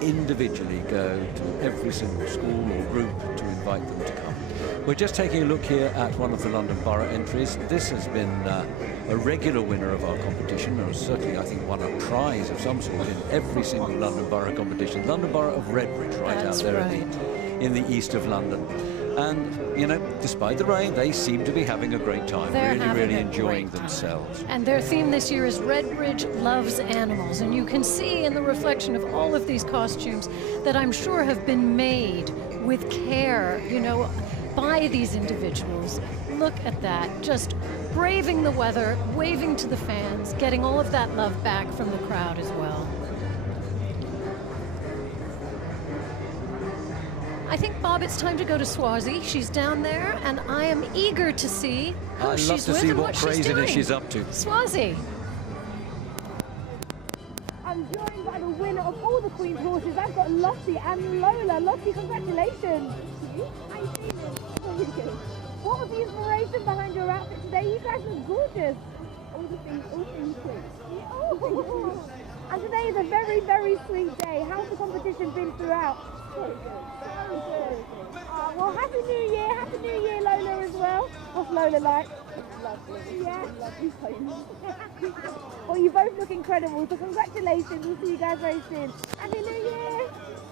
individually go to every single school or group to invite them to come. We're just taking a look here at one of the London Borough entries. This has been a regular winner of our competition, or certainly I think won a prize of some sort in every single London Borough competition. London Borough of Redbridge, That's out there right. in the east of London. And, you know, despite the rain, they seem to be having a great time, They're really enjoying themselves. And their theme this year is Redbridge Loves Animals. And you can see in the reflection of all of these costumes that I'm sure have been made with care, you know, by these individuals. Look at that, just braving the weather, waving to the fans, getting all of that love back from the crowd as well. I think, Bob, it's time to go to Swazi. She's down there, and I am eager to see who she's with and what she's doing. I'd love to see what craziness she's up to. Swazi. I'm joined by the winner of all the Queen's horses. I've got Lottie and Lola. Lottie, congratulations. How you feeling? What was the inspiration behind your outfit today? You guys look gorgeous. All things Queen. Oh. And today is a very, very sweet day. How's the competition been throughout? So good. Well, Happy New Year. Happy New Year, Lola, as well. What's Lola like? Lovely. Yeah. Lovely. Well, you both look incredible, so congratulations. We'll see you guys very soon. Happy New Year.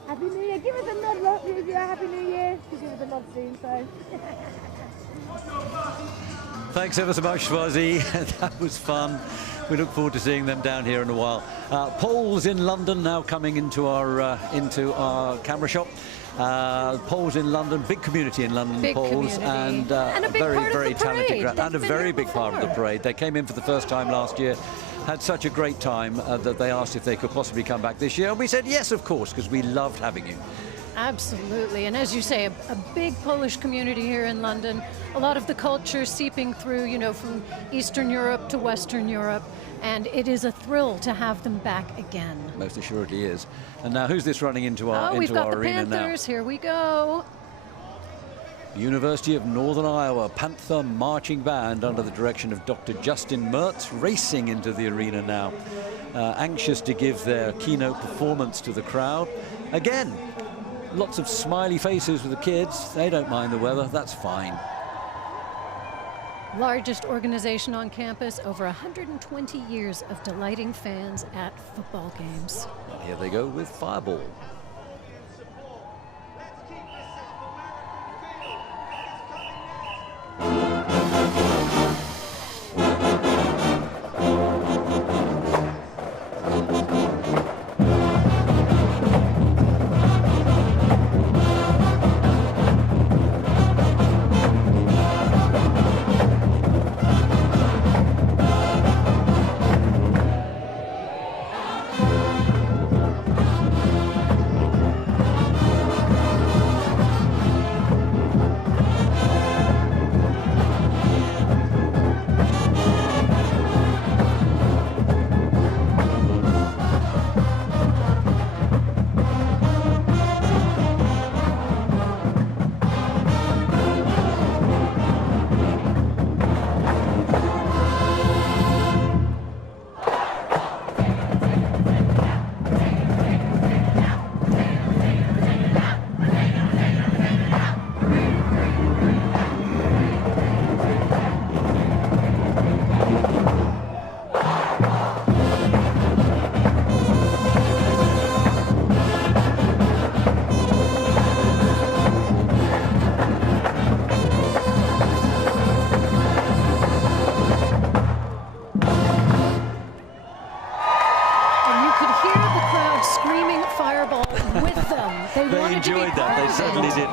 Happy New Year. Give us a nod, Lot, if you're Happy New Year. She'll give us a nod soon, so. Thanks ever so much, Swazi. That was fun. We look forward to seeing them down here in a while. Polls in London now coming into our camera shop. Polls in London, big community in London, big polls, community. and a very talented crowd, and a very big before. part of the parade. They came in for the first time last year, had such a great time that they asked if they could possibly come back this year, and we said yes, of course, because we loved having you. Absolutely, and as you say, a big Polish community here in London. A lot of the culture seeping through, you know, from Eastern Europe to Western Europe, and it is a thrill to have them back again. Most assuredly is. And now, who's this running into our we've got the arena Panthers. now? Here we go. University of Northern Iowa Panther Marching Band under the direction of Dr. Justin Mertz racing into the arena now, anxious to give their keynote performance to the crowd. Again, lots of smiley faces with the kids. They don't mind the weather. That's fine. Largest organization on campus, over 120 years of delighting fans at football games. And here they go with Fireball.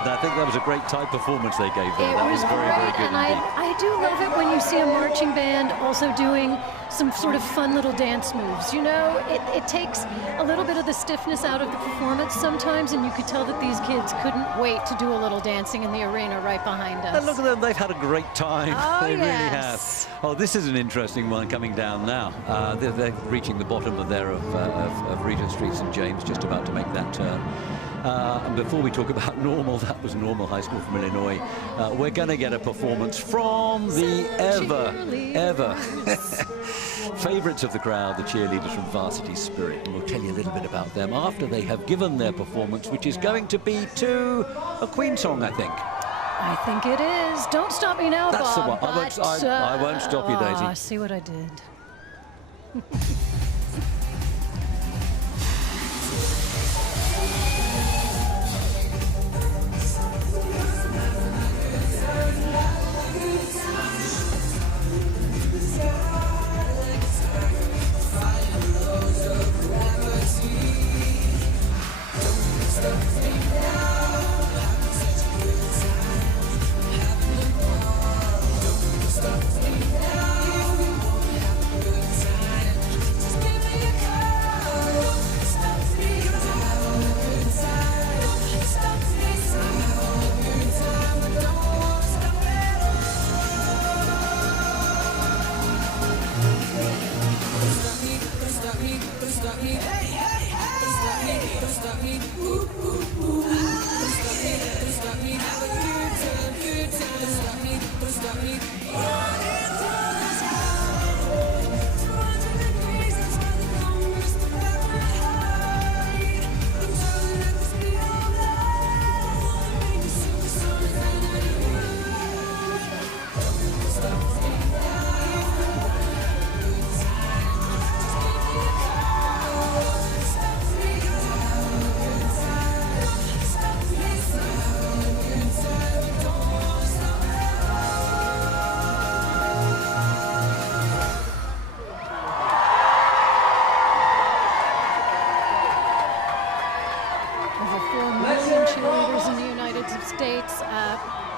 I think that was a great type performance they gave there. That was very, very good and indeed. I do love it when you see a marching band also doing some sort of fun little dance moves. You know, it takes a little bit of the stiffness out of the performance sometimes, and you could tell that these kids couldn't wait to do a little dancing in the arena right behind us. And look at them, they've had a great time. Oh, they really yes. have. Oh, this is an interesting one coming down now. They're reaching the bottom of Regent Street, St. James, just about to make that turn. And before we talk about Normal, that was Normal High School from Illinois, we're going to get a performance from the ever favourites of the crowd, the cheerleaders from Varsity Spirit. And we'll tell you a little bit about them after they have given their performance, which is going to be to a Queen song, I think. I think it is. Don't stop me now, That's Bob. the one. I won't stop you, Daisy. I see what I did.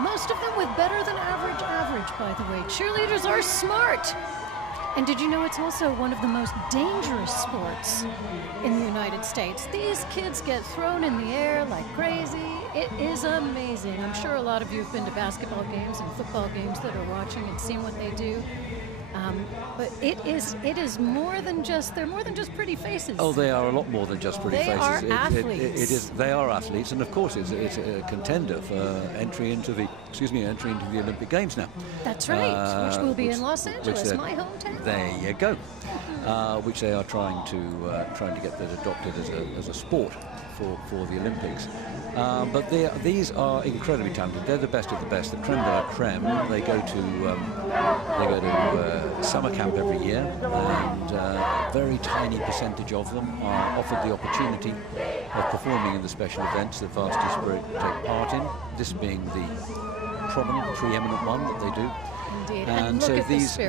Most of them with better than average, by the way. Cheerleaders are smart. And did you know it's also one of the most dangerous sports in the United States? These kids get thrown in the air like crazy. It is amazing. I'm sure a lot of you have been to basketball games and football games that are watching and seen what they do. But it is more than just, they're more than just pretty faces. Oh, they are a lot more than just pretty faces. They are athletes. They are athletes, and of course it's a contender for entry into the Olympic Games now. That's right, which will be in Los Angeles, my hometown. There you go. Which they are trying to get that adopted as a sport for the Olympics. But these are incredibly talented. They're the best of the best, the creme de la creme. They go to summer camp every year, and a very tiny percentage of them are offered the opportunity of performing in the special events that Varsity Spirit take part in, this being the prominent, preeminent one that they do. Indeed. And so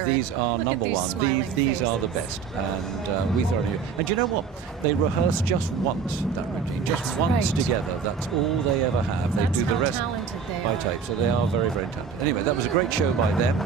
these are number one. These are the best, and we thoroughly. And you know what? They rehearse just once that routine, just once together. That's all they ever have. They do the rest by tape. So they are very, very talented. Anyway, that was a great show by them.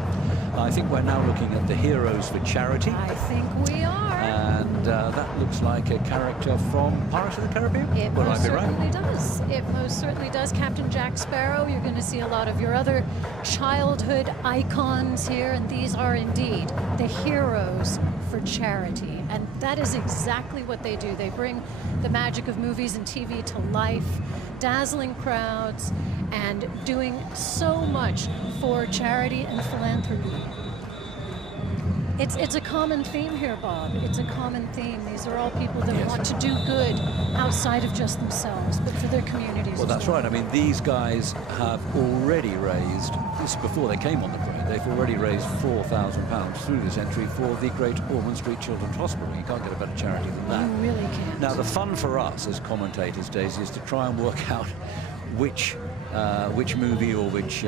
I think we're now looking at the Heroes for Charity. I think we are. And that looks like a character from Pirates of the Caribbean. It most certainly does. It most certainly does. Captain Jack Sparrow. You're going to see a lot of your other childhood icons here, and these are indeed the Heroes for Charity. And that is exactly what they do. They bring the magic of movies and TV to life, dazzling crowds, and doing so much for charity and philanthropy. It's a common theme here, Bob. It's a common theme. These are all people that want to do good outside of just themselves, but for their communities. Well, that's right. I mean, these guys have already raised, this before they came on the parade, they've already raised £4,000 through this entry for the Great Ormond Street Children's Hospital. You can't get a better charity than that. You really can't. Now, the fun for us as commentators, Daisy, is to try and work out which movie or which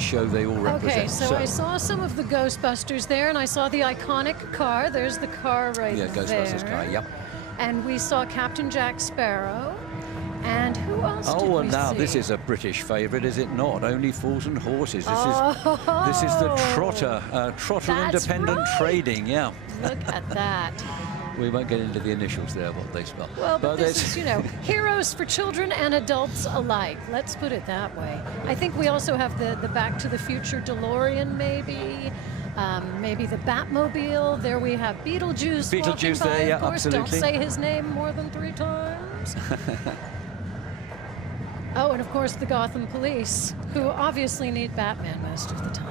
show they all represent. Okay, so I saw some of the Ghostbusters there, and I saw the iconic car. There's the car right there. Yeah, Ghostbusters car, yep. And we saw Captain Jack Sparrow. And who else did we see? Oh, and now this is a British favourite, is it not? Only Fools and Horses. This is the Trotter That's Independent right. Trading, yeah. Look at that. We won't get into the initials there, what they spell. Well, but this is, you know, heroes for children and adults alike. Let's put it that way. I think we also have the Back to the Future DeLorean, maybe. Maybe the Batmobile. There we have Beetlejuice. Beetlejuice walking by, there, yeah, of course. absolutely. Don't say his name more than 3 times. Oh, and of course the Gotham Police, who obviously need Batman most of the time.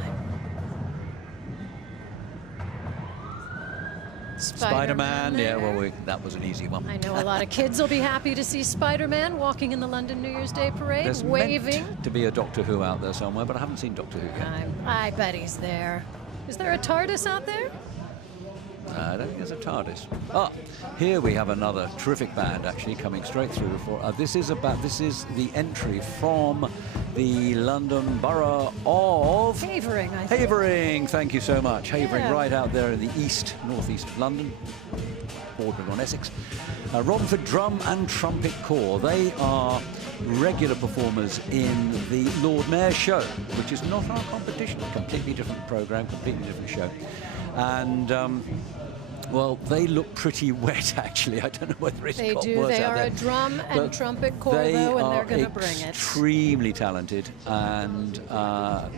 Spider-Man, yeah, well, that was an easy one. I know a lot of kids will be happy to see Spider-Man walking in the London New Year's Day parade, There's waving. meant to be a Doctor Who out there somewhere, but I haven't seen Doctor Who yet. I bet he's there. Is there a TARDIS out there? I don't think there's a TARDIS. Ah, here we have another terrific band actually coming straight through. This is the entry from the London Borough of Havering, I think. Havering, thank you so much. Havering, Yeah. right out there in the northeast of London, bordering on Essex. Romford Drum and Trumpet Corps. They are regular performers in the Lord Mayor's show, which is not our competition. Completely different program, completely different show. And well, they look pretty wet, actually. I don't know whether it's They got do. worse They out are there. a drum and But trumpet corps, they though, and they're are going to bring it. extremely talented, and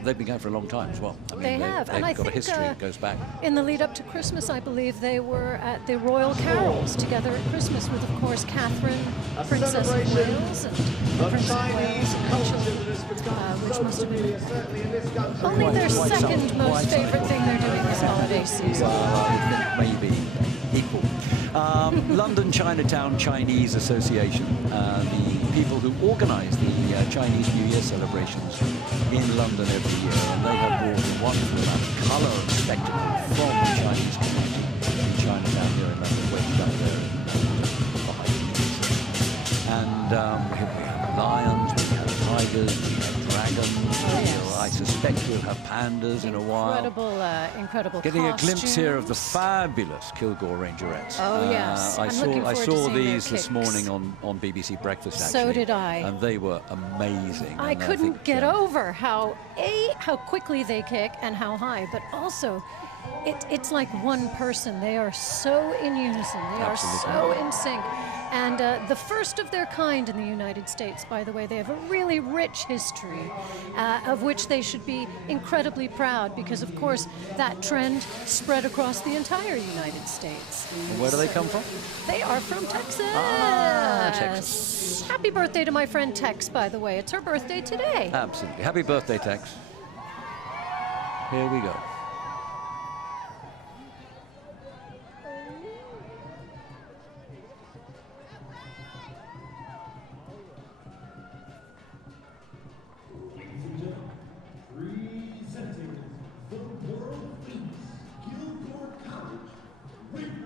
they've been going for a long time as well. I mean, They have, they've and I got a think, history that goes back. In the lead up to Christmas, I believe they were at the Royal Carols together at Christmas with, of course, Catherine, Princess of Wales, and the Prince of Wales, which must have been only their second most favorite thing they're doing this holiday season. I think maybe equal. London Chinatown Chinese Association, the people who organise the Chinese New Year celebrations in London every year, and they have brought a wonderful amount of colour and spectacle from the Chinese community in Chinatown here in London, way down there behind the And we have lions, we have tigers, we have dragons. I suspect we'll have pandas in a while. Incredible Getting costumes. a glimpse here of the fabulous Kilgore Rangerettes. Oh, yes. I I'm looking saw forward to seeing their these this kicks. morning on BBC Breakfast, actually. So did I. And they were amazing. I And couldn't think, get over how quickly they kick and how high, but also it's like one person. They are so in unison. They are so in sync. And the first of their kind in the United States, by the way. They have a really rich history of which they should be incredibly proud because, of course, that trend spread across the entire United States. And where do they come from? They are from Texas. Texas. Happy birthday to my friend Tex, by the way. It's her birthday today. Absolutely. Happy birthday, Tex. Here we go. Presenting the world famous Kilgore College Rangerettes.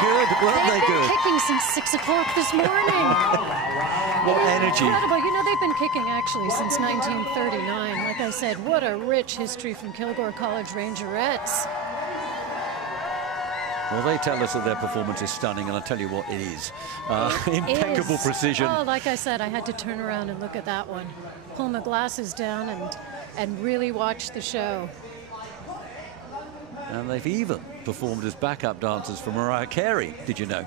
good? Weren't they They've been good? kicking since 6 o'clock this morning. What energy. Incredible. You know, they've been kicking actually since 1939. Like I said, what a rich history from Kilgore College Rangerettes. Well, they tell us that their performance is stunning, and I'll tell you what, it is. Impeccable precision. Oh, like I said, I had to turn around and look at that one. Pull my glasses down and really watch the show. And they've even performed as backup dancers for Mariah Carey, did you know,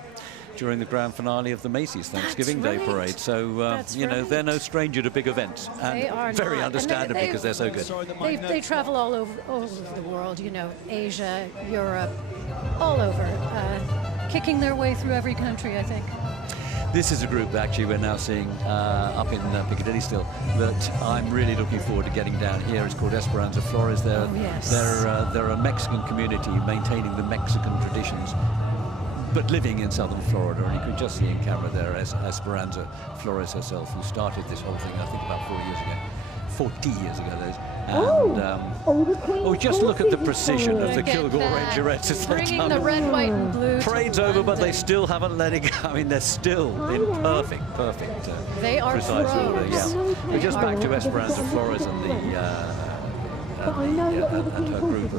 during the grand finale of the Macy's Thanksgiving Day Parade. So, you know, they're no stranger to big events. And They are very not. understandably, And because they're so good. They travel all over the world, you know, Asia, Europe, all over, kicking their way through every country, I think. This is a group, actually, we're now seeing up in Piccadilly still, that I'm really looking forward to getting down here. It's called Esperanza Flores. They're a Mexican community maintaining the Mexican traditions, but living in southern Florida. And you can just see in camera there Esperanza Flores herself, who started this whole thing, I think, about 4 years ago. 40 years ago, those. And just look at the precision of the Kilgore Rangerettes as they Bringing the red, white, and blue. Parade's over, but they still haven't let it go. I mean, they're still in perfect, they are precise order. pros. Yeah. We're just back to Esperanza Flores and her group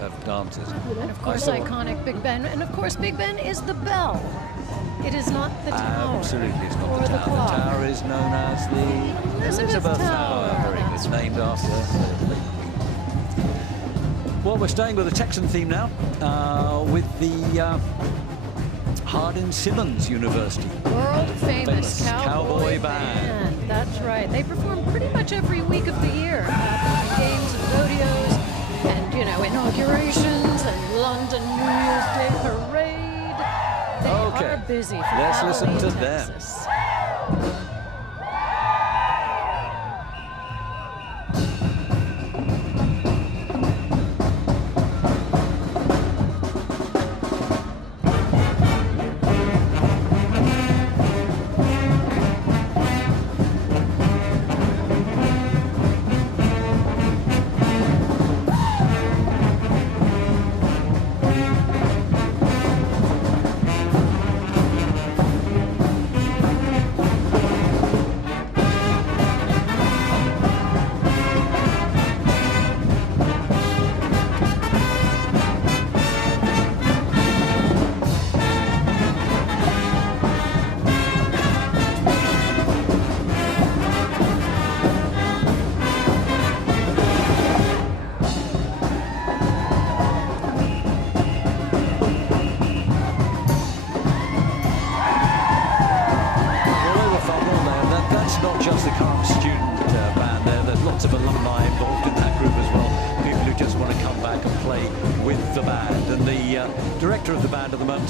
of dancers. And of course, iconic Big Ben. And of course, Big Ben is the bell. It is not the tower. Absolutely, it's not the the tower. clock. The tower is known as the Elizabeth Tower. Very good. It's named after the late Queen. Well, we're staying with the Texan theme now, with the Hardin-Simmons University. World famous Cowboy Band. That's right. They perform pretty much every week of the year at games and rodeos and, you know, inaugurations and London New Year's Day parade. They are busy. Let's listen to Texas. them.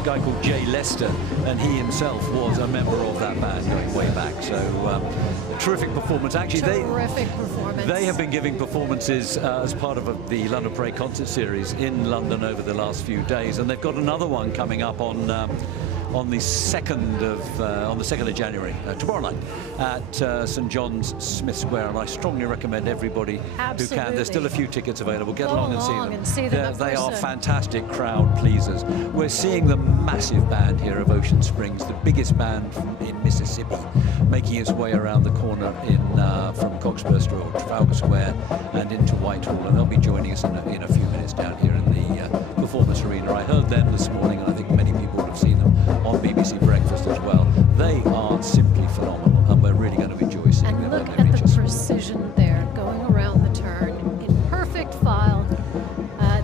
Guy called Jay Lester, and he himself was a member of that band going way back. So a terrific performance. Actually, they have been giving performances as part of the London Parade concert series in London over the last few days, and they've got another one coming up on the 2nd of January, tomorrow night, at St John's Smith Square, and I strongly recommend everybody who can. There's still a few tickets available. Get along and see them. They are fantastic crowd pleasers. We're seeing the massive band here of Ocean Springs, the biggest band in Mississippi, making its way around the corner from Cockspur or Trafalgar Square and into Whitehall, and they'll be joining us in a few minutes down here in the Performance Arena. I heard them this morning, and I think many people would have seen them on BBC Breakfast as well. They are simply phenomenal, and we're really going to enjoy seeing them. And look at the precision there, going around the turn in perfect file.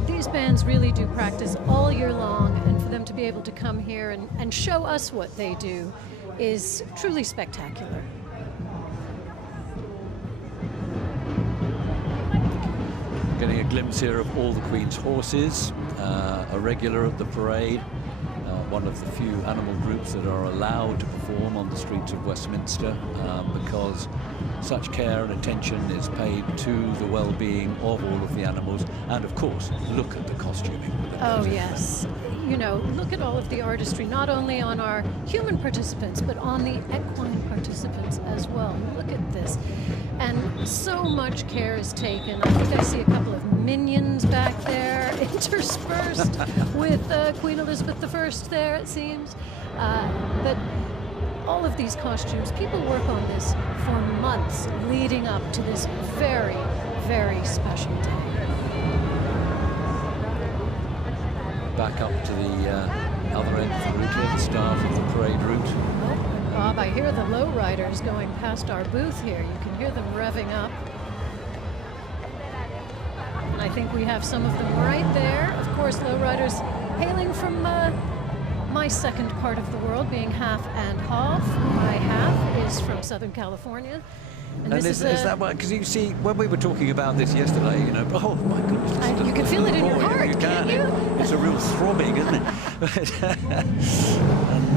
These bands really do practice all year long, and for them to be able to come here and show us what they do is truly spectacular. Getting a glimpse here of all the Queen's horses, a regular at the parade, one of the few animal groups that are allowed to perform on the streets of Westminster because such care and attention is paid to the well-being of all of the animals. And of course, look at the costuming. Oh yes, you know, look at all of the artistry, not only on our human participants, but on the equine participants as well. Look at this. And so much care is taken. I think I see a couple of minions back there. It interspersed with Queen Elizabeth I there, it seems. But all of these costumes, people work on this for months leading up to this very, very special day. Back up to the other end of the route here, the start of the parade route. Bob, I hear the lowriders going past our booth here. You can hear them revving up. And I think we have some of them right there. Of course, lowriders hailing from my second part of the world, being half and half. My half is from Southern California. And is that why? Because you see, when we were talking about this yesterday, you know, oh my goodness. You can feel it in your heart, you can't you? It's a real throbbing, isn't it?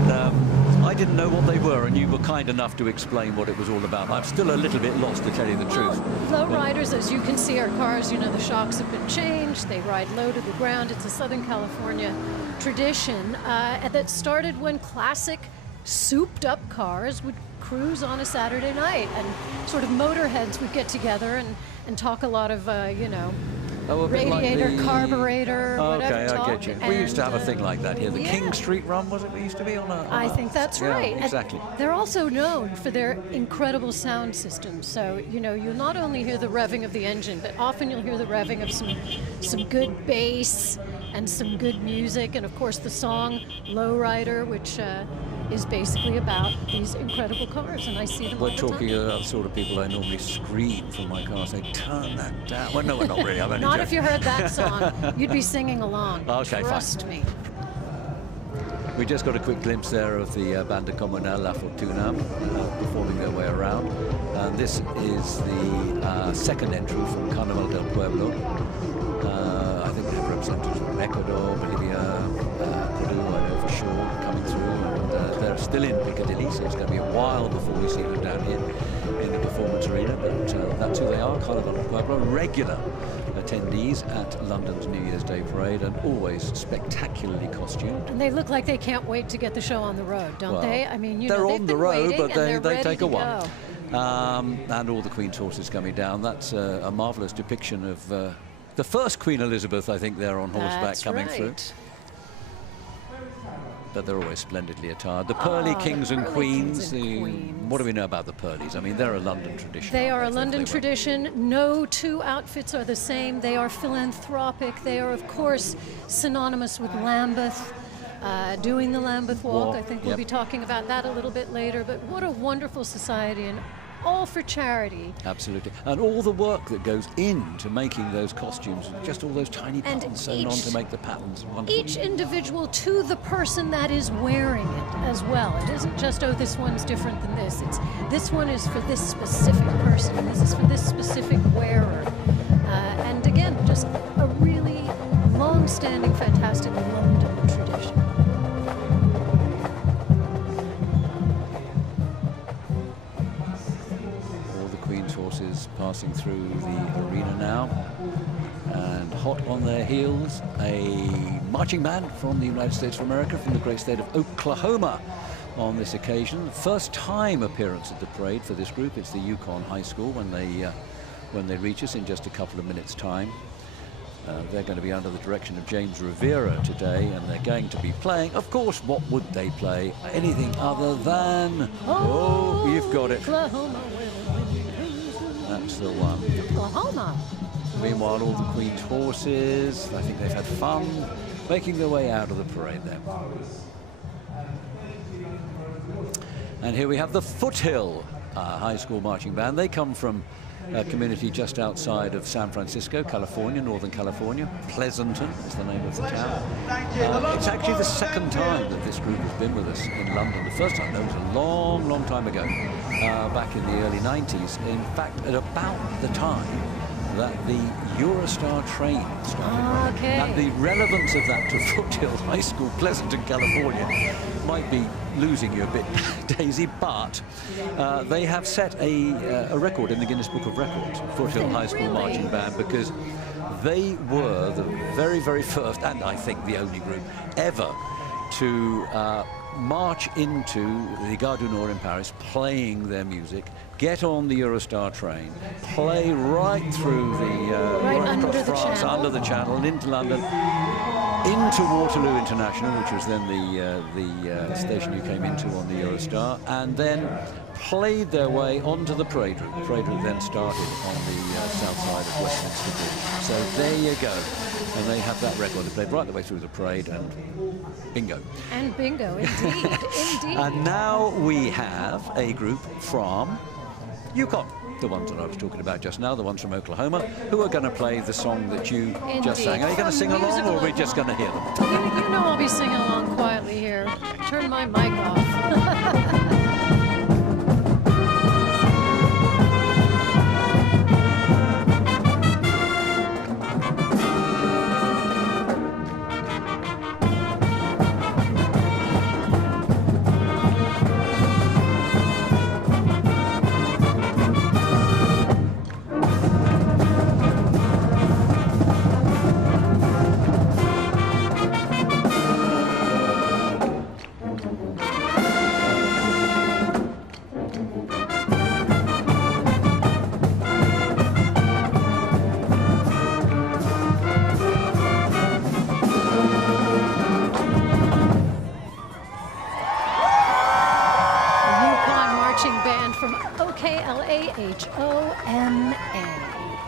And I didn't know what they were, and you were kind enough to explain what it was all about. I'm still a little bit lost, to tell you the truth. Lowriders, as you can see, our cars, you know, the shocks have been changed. They ride low to the ground. It's a Southern California tradition that started when classic souped-up cars would cruise on a Saturday night, and sort of motorheads would get together and talk a lot of, you know, radiator, like carburetor, whatever. Okay, I get you. We used to have a thing like that here. The King Street Run, was it? We used to be on a... I think that's right. Exactly. And they're also known for their incredible sound systems. So, you know, you'll not only hear the revving of the engine, but often you'll hear the revving of some good bass and some good music. And, of course, the song Lowrider, which is basically about these incredible cars, and I see them all the time. We're talking about the sort of people I normally scream from my car, say, turn that down. Well, no, we're not really. I'm only Not joking. if you heard that song. You'd be singing along. Okay, Trust me. We just got a quick glimpse there of the Banda Comunal La Fortuna performing their way around. This is the second entry from Carnaval del Pueblo. I think they have representatives from Ecuador, Bolivia, Peru, I know for sure, coming through. And they're still in Piccadilly, so it's going to be a while before we see them down here in the performance arena. But that's who they are, Carnaval del Pueblo, regular attendees at London's New Year's Day parade, and always spectacularly costumed. And they look like they can't wait to get the show on the road, don't they? I mean, you they're know, on the road, but they take a while. while. And all the Queen's horses coming down. That's a marvellous depiction of the first Queen Elizabeth, I think, there on horseback coming through. But they're always splendidly attired. The Pearly Kings and Queens. What do we know about the Pearlies? I mean, they're a London tradition. They are a London tradition. No two outfits are the same. They are philanthropic. They are, of course, synonymous with Lambeth. Doing the Lambeth Walk. I think we'll be talking about that a little bit later. But what a wonderful society, and all for charity. Absolutely. And all the work that goes into making those costumes, just all those tiny buttons sewn on to make the patterns. Wonderful. Each individual to the person that is wearing it as well. It isn't just, oh, this one's different than this. It's this one is for this specific person, and this is for this specific wearer. And again, just a really long-standing, fantastic London tradition. Horses passing through the arena now, and hot on their heels, a marching band from the United States of America, from the great state of Oklahoma on this occasion. First time appearance at the parade for this group. It's the Yukon High School when they reach us in just a couple of minutes' time. They're going to be under the direction of James Rivera today, and they're going to be playing, of course, what would they play? Anything other than, oh, you've got it. Oklahoma. That's the one. Oklahoma. Meanwhile, all the Queen's horses, I think they've had fun making their way out of the parade there. And here we have the Foothill High School Marching Band. They come from a community just outside of San Francisco, California, Northern California. Pleasanton is the name of the town. It's actually the second time that this group has been with us in London. The first time, though, was a long, long time ago, back in the early 90s. In fact, at about the time that the Eurostar train started. Okay. And the relevance of that to Foothill High School, Pleasanton, California, might be losing you a bit, Daisy, but they have set a record in the Guinness Book of Records, Foothill High School Marching Band, because they were the very, very first, and I think the only group ever, to march into the Gare du Nord in Paris, playing their music get on the Eurostar train, play right through Right right under across the France, channel. under the channel, into London, into Waterloo International, which was then the station you came into on the Eurostar, and then played their way onto the parade route. The parade route then started on the south side of Westminster Bridge. So there you go. And they have that record. They played right the way through the parade, and bingo. And bingo, indeed, indeed. And now we have a group from Yukon, the ones that I was talking about just now, the ones from Oklahoma, who are going to play the song that you just sang. Are you going to sing along, or are we just going to hear them? You know I'll be singing along quietly here. Turn my mic off.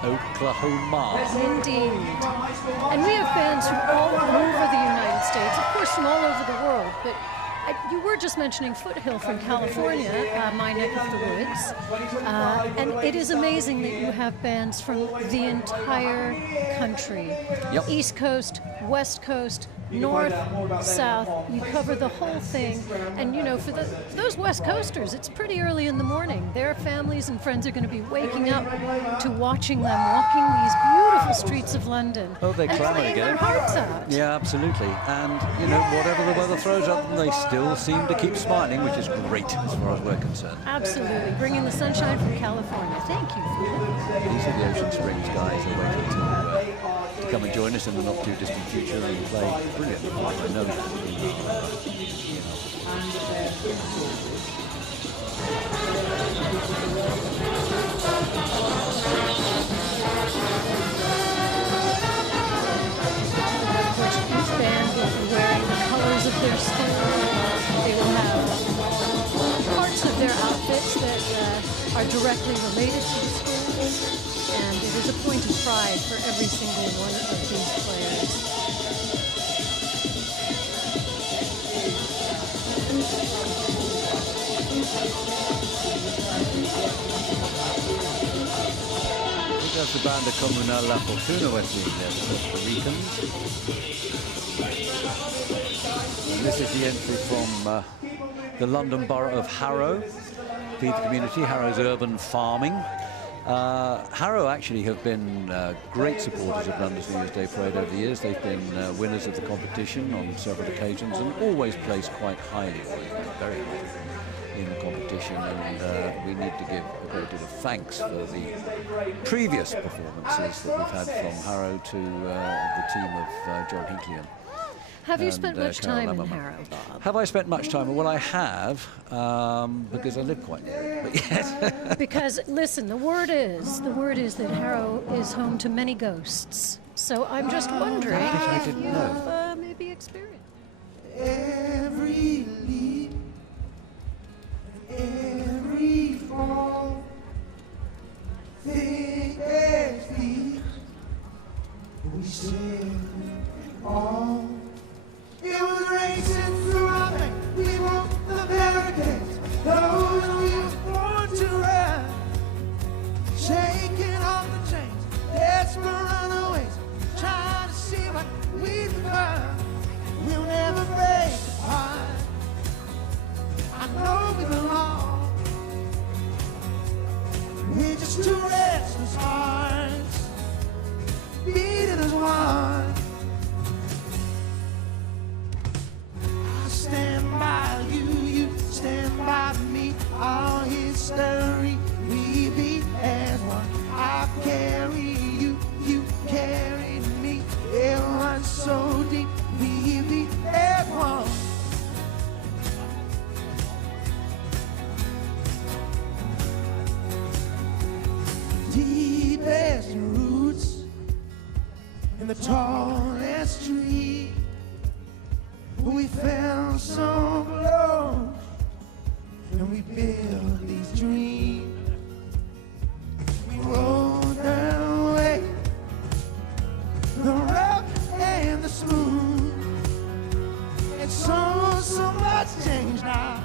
Oklahoma. Indeed. And we have bands from all over the United States, of course from all over the world, but you were just mentioning Foothill from California, my neck of the woods, and it is amazing that you have bands from the entire country. Yep. East Coast, West Coast, North, South, you cover the whole thing. And you know, for those West Coasters, it's pretty early in the morning. Their families and friends are going to be waking up to watching them walking these beautiful streets of London. Oh, they and clamour playing again. their hearts out. Yeah, absolutely. And, you know, whatever the weather throws up, they still seem to keep smiling, which is great as far as we're concerned. Absolutely. Bringing the sunshine from California. Thank you for that. These are the Ocean Springs guys who are waiting to come and join us in the not too distant future and play brilliantly. I know that. Of course, each band will be wearing the colors of their school. They will have parts of their outfits that are directly related to the school. And it is a point of pride for every single one of these players. That's the band de Comunal La Fortuna, the Costa Ricans. And this is the entry from the London borough of Harrow. Feed the community, Harrow's urban farming. Harrow actually have been great supporters of London's New Year's Day Parade over the years. They've been winners of the competition on several occasions and always placed quite highly, very highly in the competition. And we need to give a great deal of thanks for the previous performances that we've had from Harrow to the team of Joel Hinckley. Have you spent much time in Harrow, Bob? Have I spent much time? Well, I have, because I live quite near it. But yes. Because, listen, the word is that Harrow is home to many ghosts. So I'm just wondering if you've maybe experienced. Every leaf, every fall, thick as these, we said all. It was racing through our veins. We broke the barricades. Those we were born to run. Shaking off the chains. Desperate runaways. Trying to see what we've become. We'll never break apart. I know we belong. We're just two restless hearts. Beating as one. Stand by you, you stand by me. Our history, we beat as one. I carry you, you carry me. It runs so deep, we beat as one. falling street. We fell so close, and we built these dreams. We rode the way, the rough and the smooth. And so much changed now,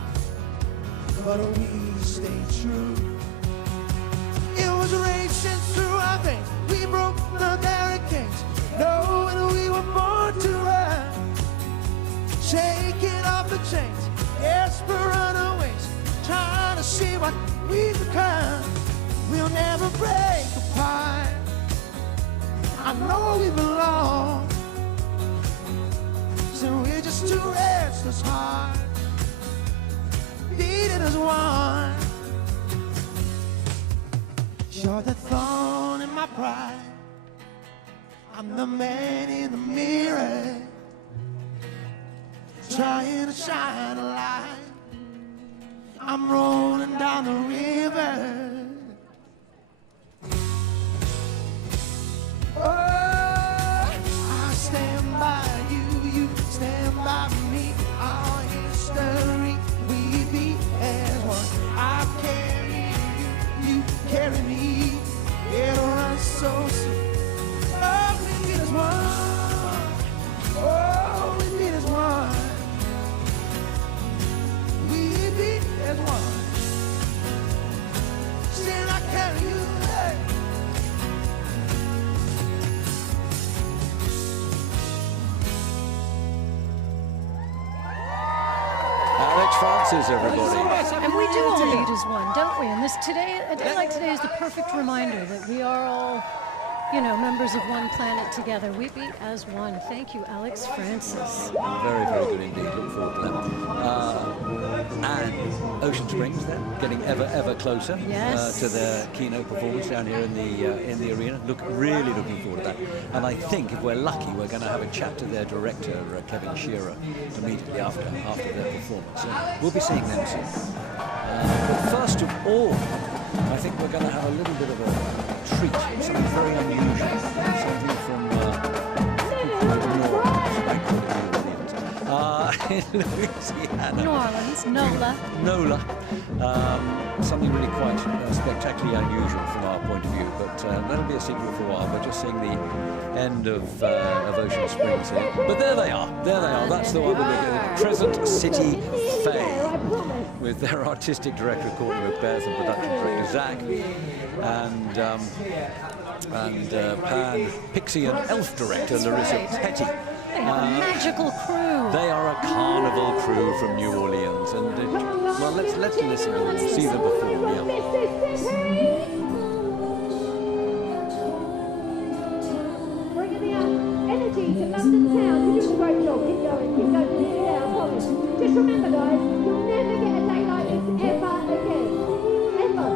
but we stayed true. It was racing through our veins. We broke the barricades, knowing we were born to run. Shaking off the chains, yes, we're runaways, trying to see what we become. We'll never break apart. I know we belong, so we're just two restless hearts, beating as one. You're the thorn in my pride, I'm the man in the mirror, trying to shine a light. I'm rolling down the river. Oh, I stand by you, you stand by me. Our history, we be as one. I carry you, you carry me. It'll run so sweet. Oh, we beat as one. Oh, we beat as one. We beat as one. Still I carry you. Hey. Alex Francis, everybody. And we do all beat as one, don't we? And a day like today is the perfect reminder that we are all, you know, members of one planet together. We beat as one. Thank you, Alex Francis. Very, very good indeed. Look forward to that. And Ocean Springs, then, getting ever closer to their keynote performance down here in the arena. Really looking forward to that. And I think if we're lucky, we're going to have a chat to their director, Kevin Shearer, immediately after their performance. So we'll be seeing them soon. But first of all, I think we're going to have a little bit of a treat, something very unusual, something from Louisiana. New Orleans, NOLA. Something really quite spectacularly unusual from our point of view, but that'll be a secret for a while. We're just seeing the end of Ocean Springs here. But there they are. That's the one that we're doing. Crescent City Faye, with their artistic director Courtney McBeth and production director Zach, and Pan, Pixie and Elf director Larissa Petty. They have a magical crew. They are a carnival crew from New Orleans, and well, let's listen to them, see them perform. Bringing the energy to London town. You do a great job. Keep going. Keep it down. Promise. Just remember, guys, you'll never get a day like this ever again. Ever.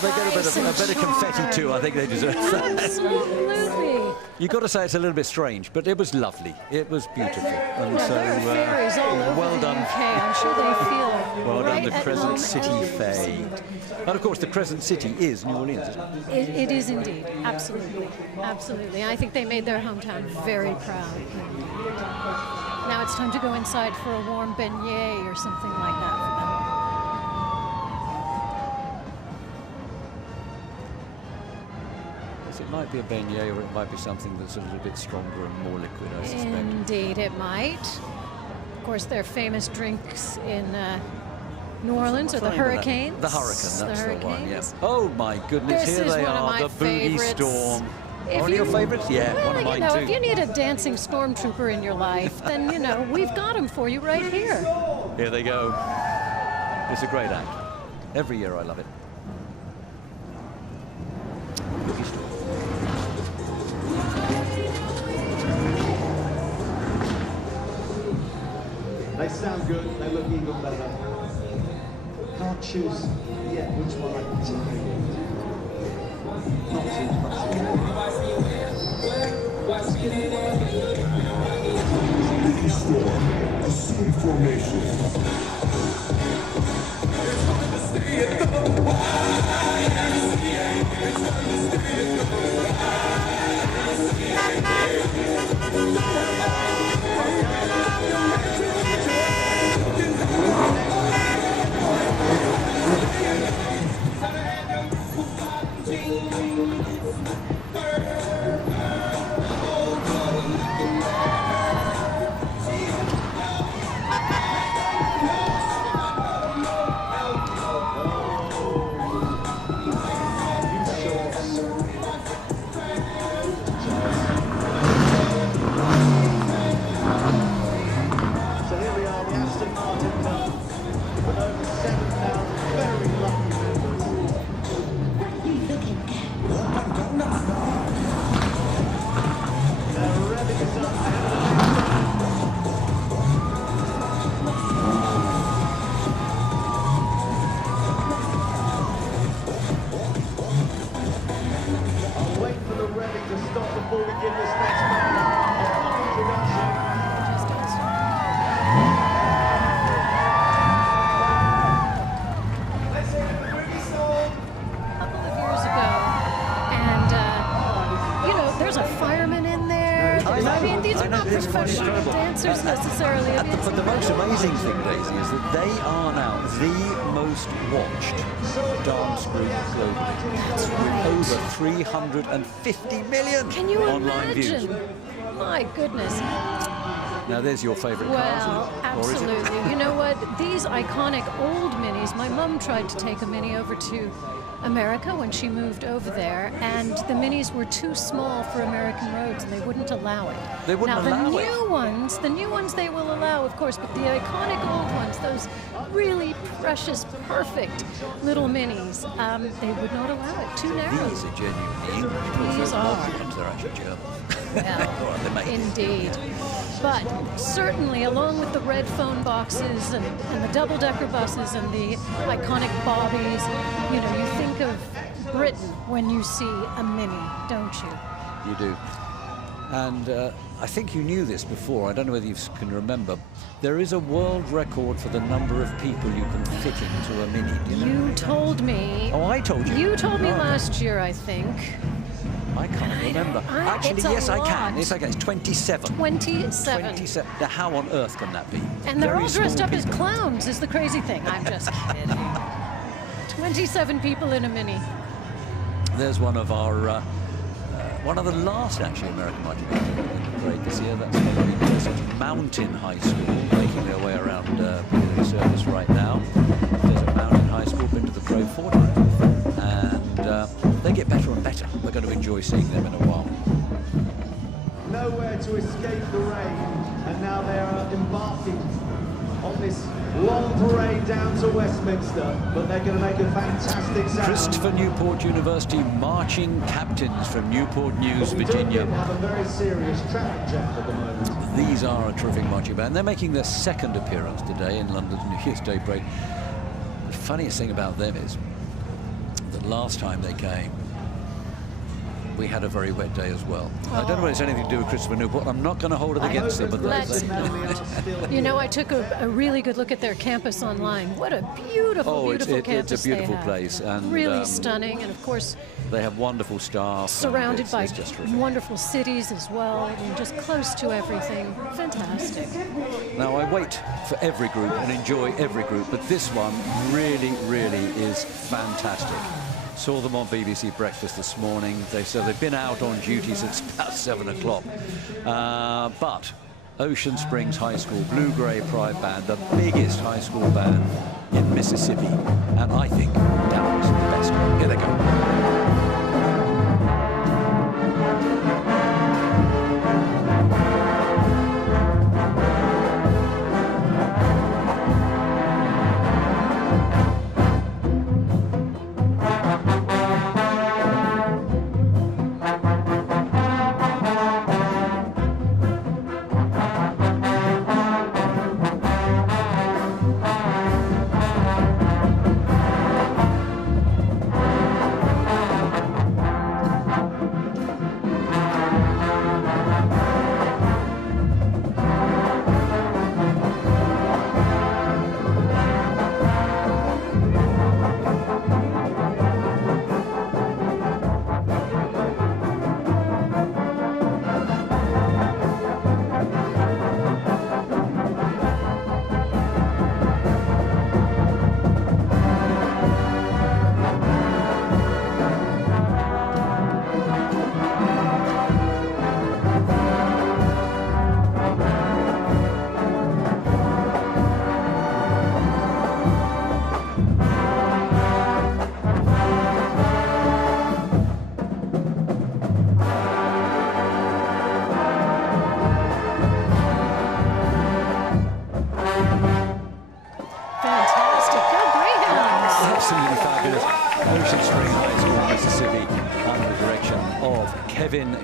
They get a bit of confetti too. I think they deserve that. Absolutely. You've got to say it's a little bit strange, but it was lovely. It was beautiful. And so, fairies all over well done. the UK. I'm sure they feel well right done, the at Crescent home City and Faye. And of course, the Crescent City is New Orleans, isn't it? It is indeed. Absolutely. Absolutely. I think they made their hometown very proud. Now it's time to go inside for a warm beignet or something like that for them. choice. It might be a beignet, or it might be something that's a little bit stronger and more liquid, I suspect. Indeed, it might. Of course, their famous drinks in New Orleans are the Hurricanes. The Hurricane, that's the one, yeah. Oh my goodness, This here is they one of are, my the Boogie favorites. Storm. If One of your favourites? Yeah, well, one of mine too. if you need a dancing stormtrooper in your life, then, we've got him for you right here. Here they go. It's a great act. Every year I love it. Boogie Storm. They sound good, they look even better. Can't choose yet which one I can take. Not too fussy. Assume formation. Dancers necessarily. But the most amazing thing, Daisy, is that they are now the most watched dance group globally. That's right. With over 350 million Can you online imagine? views. My goodness. Now there's your favourite car, Well, or is it? absolutely. You know what? These iconic old Minis, my mum tried to take a Mini over to America when she moved over there, and the Minis were too small for American roads, and they wouldn't allow it. They wouldn't allow the it? the new ones they will allow, of course, but the iconic old ones, those really precious, perfect little Minis, they would not allow it. Too narrow. These are genuinely English. These are. They're actually German. Well, they're made. Indeed. But certainly, along with the red phone boxes and the double-decker buses and the iconic bobbies, you think of Britain when you see a Mini, don't you? You do. And I think you knew this before. I don't know whether you can remember. There is a world record for the number of people you can fit into a Mini. Do you know? You told me. Oh, I told you. You told me Oh. last year, I think. I can't remember. Actually, it's a yes, I lot. can. Yes, I can. It's 27. 27. 27. Now, how on earth can that be? And they're Very all dressed small up as people. clowns, is the crazy thing. I'm just kidding. 27 people in a Mini. There's one of our, one of the last actually American monumentals in the parade this year. That's Desert Mountain High School, making their way around the service right now. Desert Mountain High School, been to the parade 4 times, and they get better and better. We're going to enjoy seeing them in a while. Nowhere to escape the rain, and now they are embarking on this long parade down to Westminster, but they're going to make a fantastic sound. Christopher Newport University marching captains from Newport News, But we Virginia. do have a very serious traffic jam at the moment. These are a terrific marching band. They're making their second appearance today in London's New Year's Day parade. The funniest thing about them is that last time they came, we had a very wet day as well. I don't know whether it's anything to do with Christopher Newport. I'm not going to hold it against them, but Let's not. I took a really good look at their campus online. What a beautiful, beautiful campus it's a beautiful they have. place. And, really stunning, and of course, they have wonderful staff. surrounded and by it's just terrific. wonderful cities as well. I mean, just close to everything. Fantastic. Now, I wait for every group and enjoy every group, but this one really, really is fantastic. Saw them on BBC Breakfast this morning. They said they've been out on duty since about 7 o'clock. But Ocean Springs High School Blue-Gray Pride Band, the biggest high school band in Mississippi, and I think Dallas the best one. Here they go.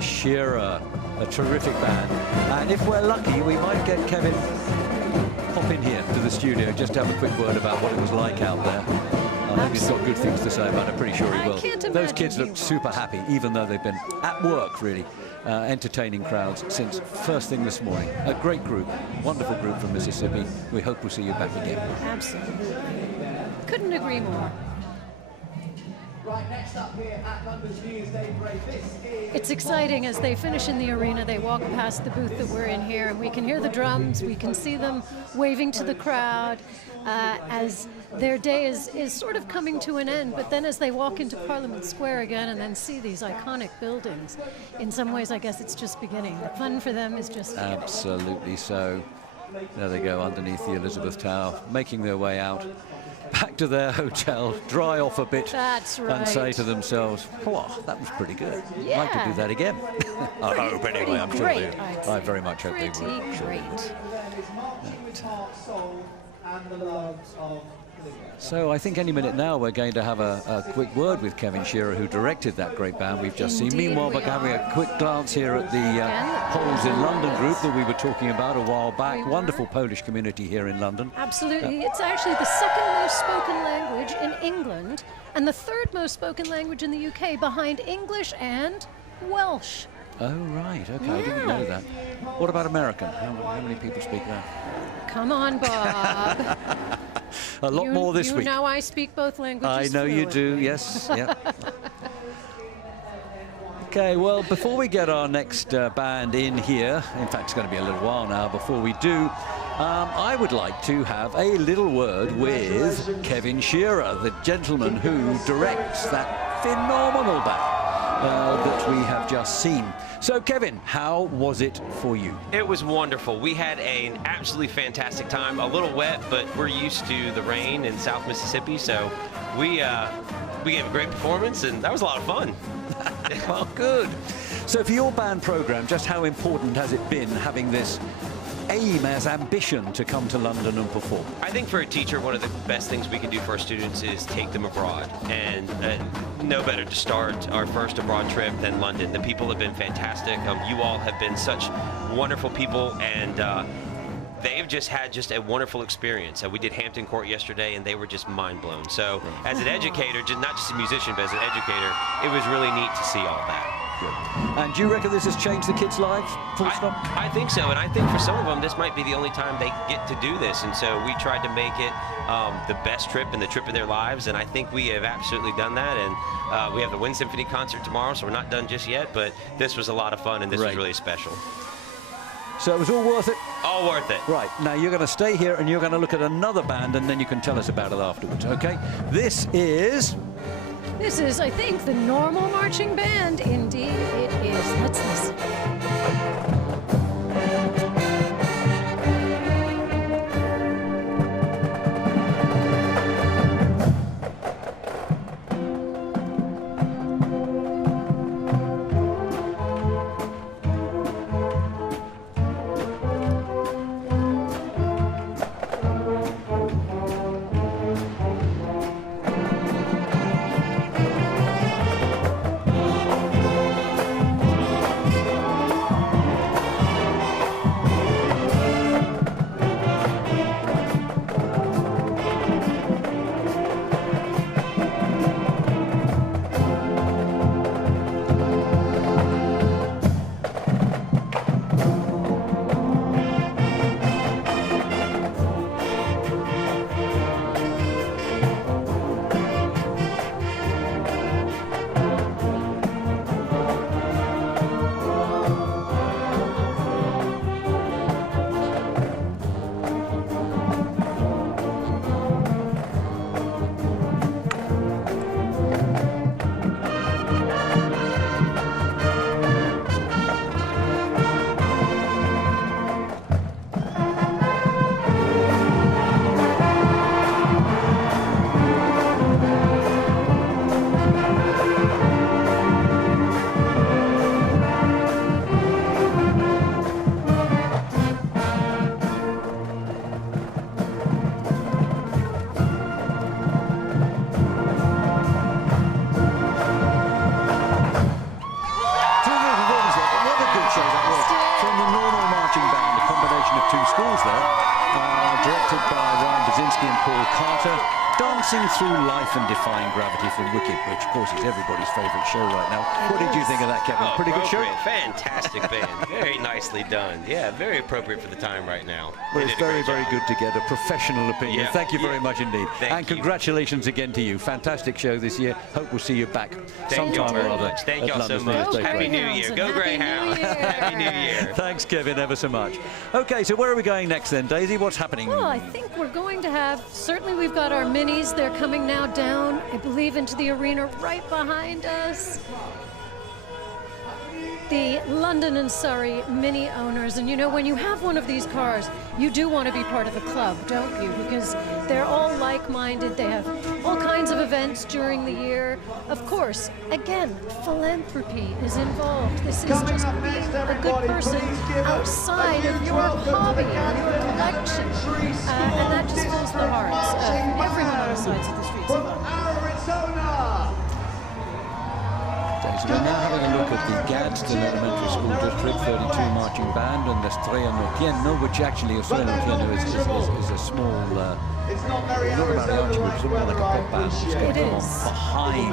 Shearer, a terrific band, and if we're lucky we might get Kevin pop in here to the studio just to have a quick word about what it was like out there. I hope he's got good things to say about it. I'm pretty sure he will. Those kids look super happy, even though they've been at work really entertaining crowds since first thing this morning. A great group, wonderful group from Mississippi. We hope we'll see you back again. Absolutely. Couldn't agree more. Right, next up here at London's New Year's Day Parade, this is... It's exciting as they finish in the arena. They walk past the booth that we're in here, and we can hear the drums. We can see them waving to the crowd as their day is sort of coming to an end. But then as they walk into Parliament Square again and then see these iconic buildings, in some ways, I guess it's just beginning. The fun for them is just beginning. Absolutely so. There they go underneath the Elizabeth Tower, making their way out. Back to their hotel, dry off a bit, That's right. and say to themselves, "Oh, that was pretty good. Yeah. I'd like to do that again." I hope anyway. I'm sure they. I very much hope they Pretty would. great. So I think any minute now we're going to have a quick word with Kevin Shearer, who directed that great band we've just seen. Meanwhile, we're having a quick glance here at the Poles in London group that we were talking about a while back. Wonderful Polish community here in London. Absolutely. It's actually the second most spoken language in England and the third most spoken language in the UK, behind English and Welsh. Oh, right. Okay, I didn't know that. What about American? How many people speak that? Come on, Bob. A lot more this week. You know I speak both languages I know you do, fluently. yes. Yep. Okay, well, before we get our next band in here, in fact, it's going to be a little while now before we do, I would like to have a little word with Kevin Shearer, the gentleman who directs that phenomenal band that we have just seen. So, Kevin, how was it for you? It was wonderful. We had an absolutely fantastic time. A little wet, but we're used to the rain in South Mississippi, so we gave a great performance, and that was a lot of fun. Well, good. So, for your band program, just how important has it been having this aim as ambition to come to London and perform? I think for a teacher, one of the best things we can do for our students is take them abroad, and no better to start our first abroad trip than London. The people have been fantastic. You all have been such wonderful people, and they've just had a wonderful experience. We did Hampton Court yesterday, and they were just mind blown. So as an educator, not just a musician, but as an educator, it was really neat to see all that. Good. And do you reckon this has changed the kids' lives? Full stop? I think so, and I think for some of them, this might be the only time they get to do this, and so we tried to make it the best trip and the trip of their lives, and I think we have absolutely done that, and we have the Wind Symphony concert tomorrow, so we're not done just yet, but this was a lot of fun, and this was really special. So it was all worth it? All worth it. Right, now you're going to stay here and you're going to look at another band, and then you can tell us about it afterwards, okay? This is This is, I think, the normal marching band. Indeed, it is. Let's listen. Dancing through life and defying gravity from Wicked, which of course is everybody's favourite show right now. What did you think of that, Kevin? Pretty good show? Fantastic band. Very nicely done. Yeah, very appropriate for the time right now. Well, it's very, very good together. Professional opinion. Yeah. Thank you very much indeed. Thank you. Congratulations again to you. Fantastic show this year. Hope we'll see you back sometime or other. Thank you all so much. Happy New Year. Go Greyhounds. Happy New Year. Thanks, Kevin, ever so much. Okay, so where are we going next then, Daisy? What's happening? Well, I think we're going to have, certainly we've got our minis. They're coming now down, I believe, into the arena right behind us. The London and Surrey Mini owners, and you know, when you have one of these cars, you do want to be part of the club, don't you? Because they're all like-minded. They have all kinds of events during the year. Of course, again, philanthropy is involved. This is just being a good person outside of your hobby and your collection, and that just fills the hearts of everyone on the sides of the streets. So we're now having a look at the Gadsden Elementary School District 32 marching band and the Estrella Nortiano, which actually Estrella Nortiano is a small, not a mariachi group, it's more like a pop band which can come on behind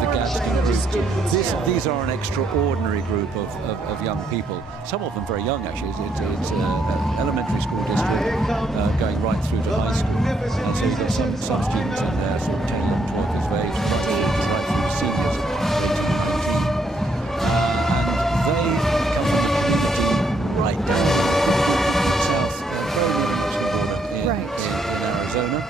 the Gadsden group. These are an extraordinary group of young people, some of them very young actually. It's an elementary school district going right through to high school. So you've got some students in there, sort of 10, 11, 12 years of age, right through to seniors. Right down south, in Arizona.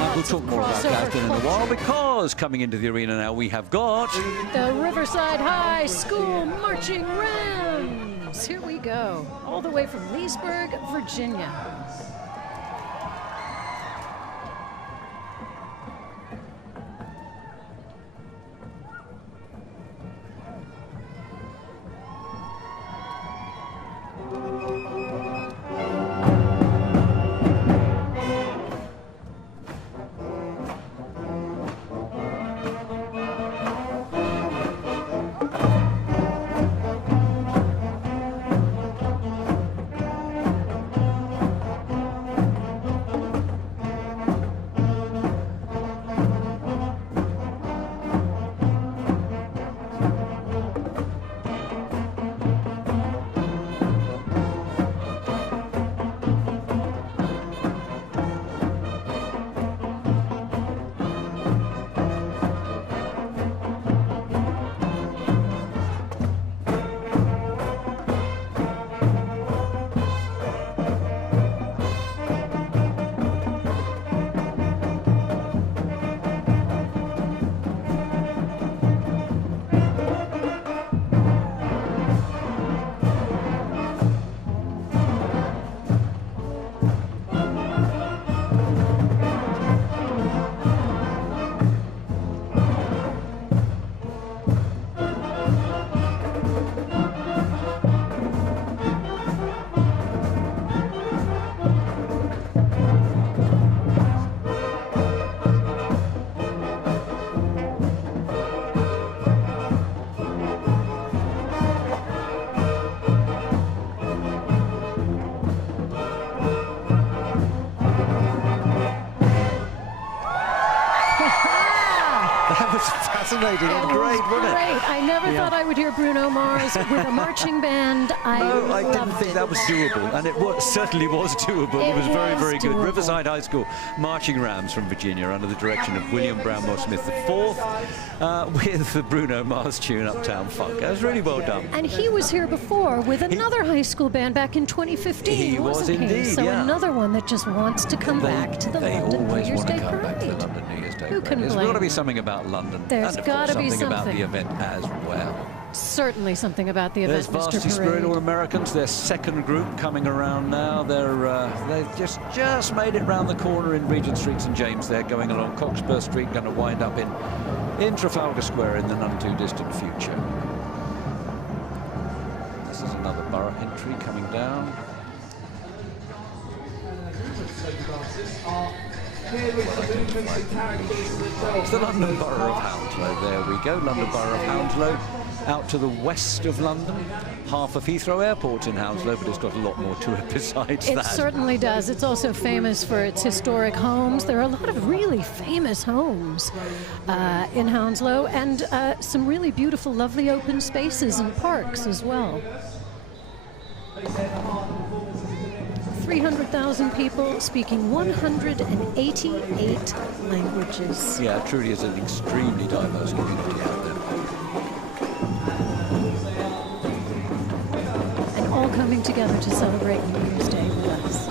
And we'll talk more about Gadsden in a while, because coming into the arena now we have got the Riverside High School Marching Rams. Here we go, all the way from Leesburg, Virginia. was fascinating and great, wasn't it? Great. I never thought I would hear Bruno Mars with a marching band. No, I didn't think that was doable, and it certainly was doable. It was very, very good. Riverside High School Marching Rams from Virginia under the direction of William Brownmore Smith IV with the Bruno Mars tune Uptown Funk. That was really well done. And he was here before with another high school band back in 2015. He was indeed, So yeah. another one that just wants to come back to the London New Year's Day Parade. To the London New Year's Day Who can There's blame got to be them? something about London. There's and of gotta course, be something about something. the event as well. Certainly something about the event, There's Mr. Varsity Spirit Parade. All-Americans, their second group coming around now. They've just made it round the corner in Regent Street, St James. They're going along Cockspur Street, going to wind up in Trafalgar Square in the none too distant future. This is another borough entry coming down. It's the London Borough of Hounslow. There we go, London Borough of Hounslow. Out to the west of London. Half of Heathrow Airport's in Hounslow, but it's got a lot more to it besides It that. certainly does. It's also famous for its historic homes. There are a lot of really famous homes in Hounslow, and some really beautiful, lovely open spaces and parks as well. 300,000 people speaking 188 languages. Yeah, it truly is an extremely diverse community out there. And all coming together to celebrate New Year's Day with us.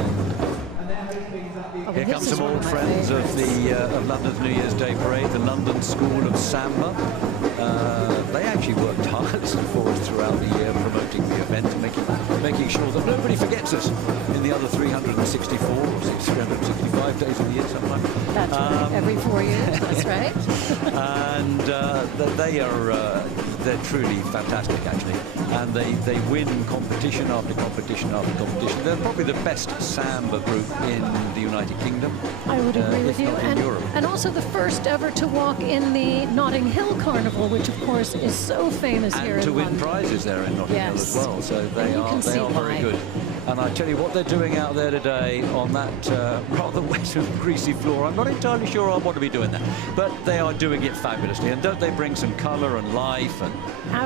Here come some old friends of of London's New Year's Day Parade, the London School of Samba. They actually worked tirelessly for us throughout the year, promoting the event, making sure that nobody forgets us in the other 364 or 365 days of the year, something like that. That's right, every 4 years, that's right. And they're truly fantastic, actually. And they win competition after competition after competition. They're probably the best samba group in the United Kingdom. I would agree with you. In Europe. And also the first ever to walk in the Notting Hill Carnival, which of course is so famous here in And to win London. prizes there in Notting Hill as well. So they are very good. And I tell you what they're doing out there today on that rather wet and greasy floor. I'm not entirely sure I want to be doing that, but they are doing it fabulously. And don't they bring some colour and life and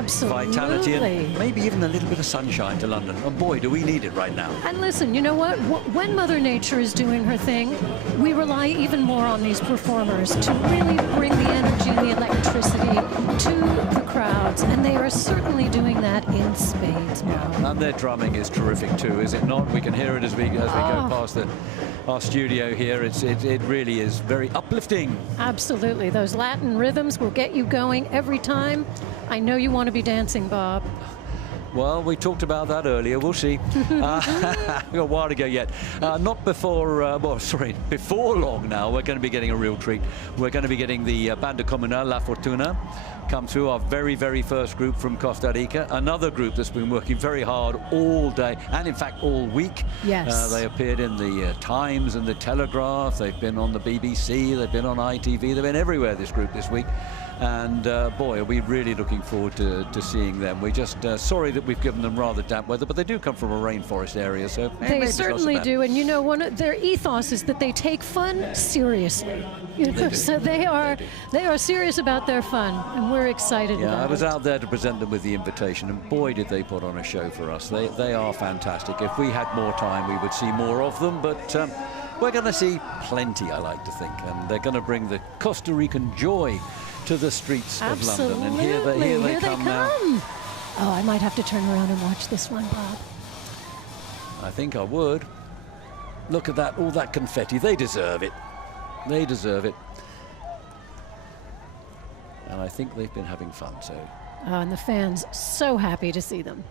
vitality and maybe even a little bit of sunshine to London? And boy, do we need it right now. And listen, you know what? When Mother Nature is doing her thing, we rely even more on these performers to really bring the energy and the electricity to the crowds. And they are certainly doing that in spades now. And their drumming is terrific too, is it not? We can hear it as we go past our studio here. It really is very uplifting. Absolutely. Those Latin rhythms will get you going every time. I know you want to be dancing, Bob. Well, we talked about that earlier. We'll see. We've got a while to go yet. Not before, before long now, we're going to be getting a real treat. We're going to be getting the Banda Comunal La Fortuna come through, our very, very first group from Costa Rica. Another group that's been working very hard all day, and in fact all week. Yes. They appeared in the Times and the Telegraph. They've been on the BBC. They've been on ITV. They've been everywhere, this group, this week. And boy, are we really looking forward to seeing them. We're just sorry that we've given them rather damp weather, but they do come from a rainforest area, so They certainly do. And you know, one of their ethos is that they take fun seriously. You know, so they are serious about their fun, and we're excited about it. I was out there to present them with the invitation, and boy, did they put on a show for us. They are fantastic. If we had more time, we would see more of them, but we're going to see plenty, I like to think, and they're going to bring the Costa Rican joy to the streets of London. And here they come now. Oh, I might have to turn around and watch this one, Bob. I think I would. Look at that, all that confetti. They deserve it. They deserve it. And I think they've been having fun, so. Oh, and the fans so happy to see them.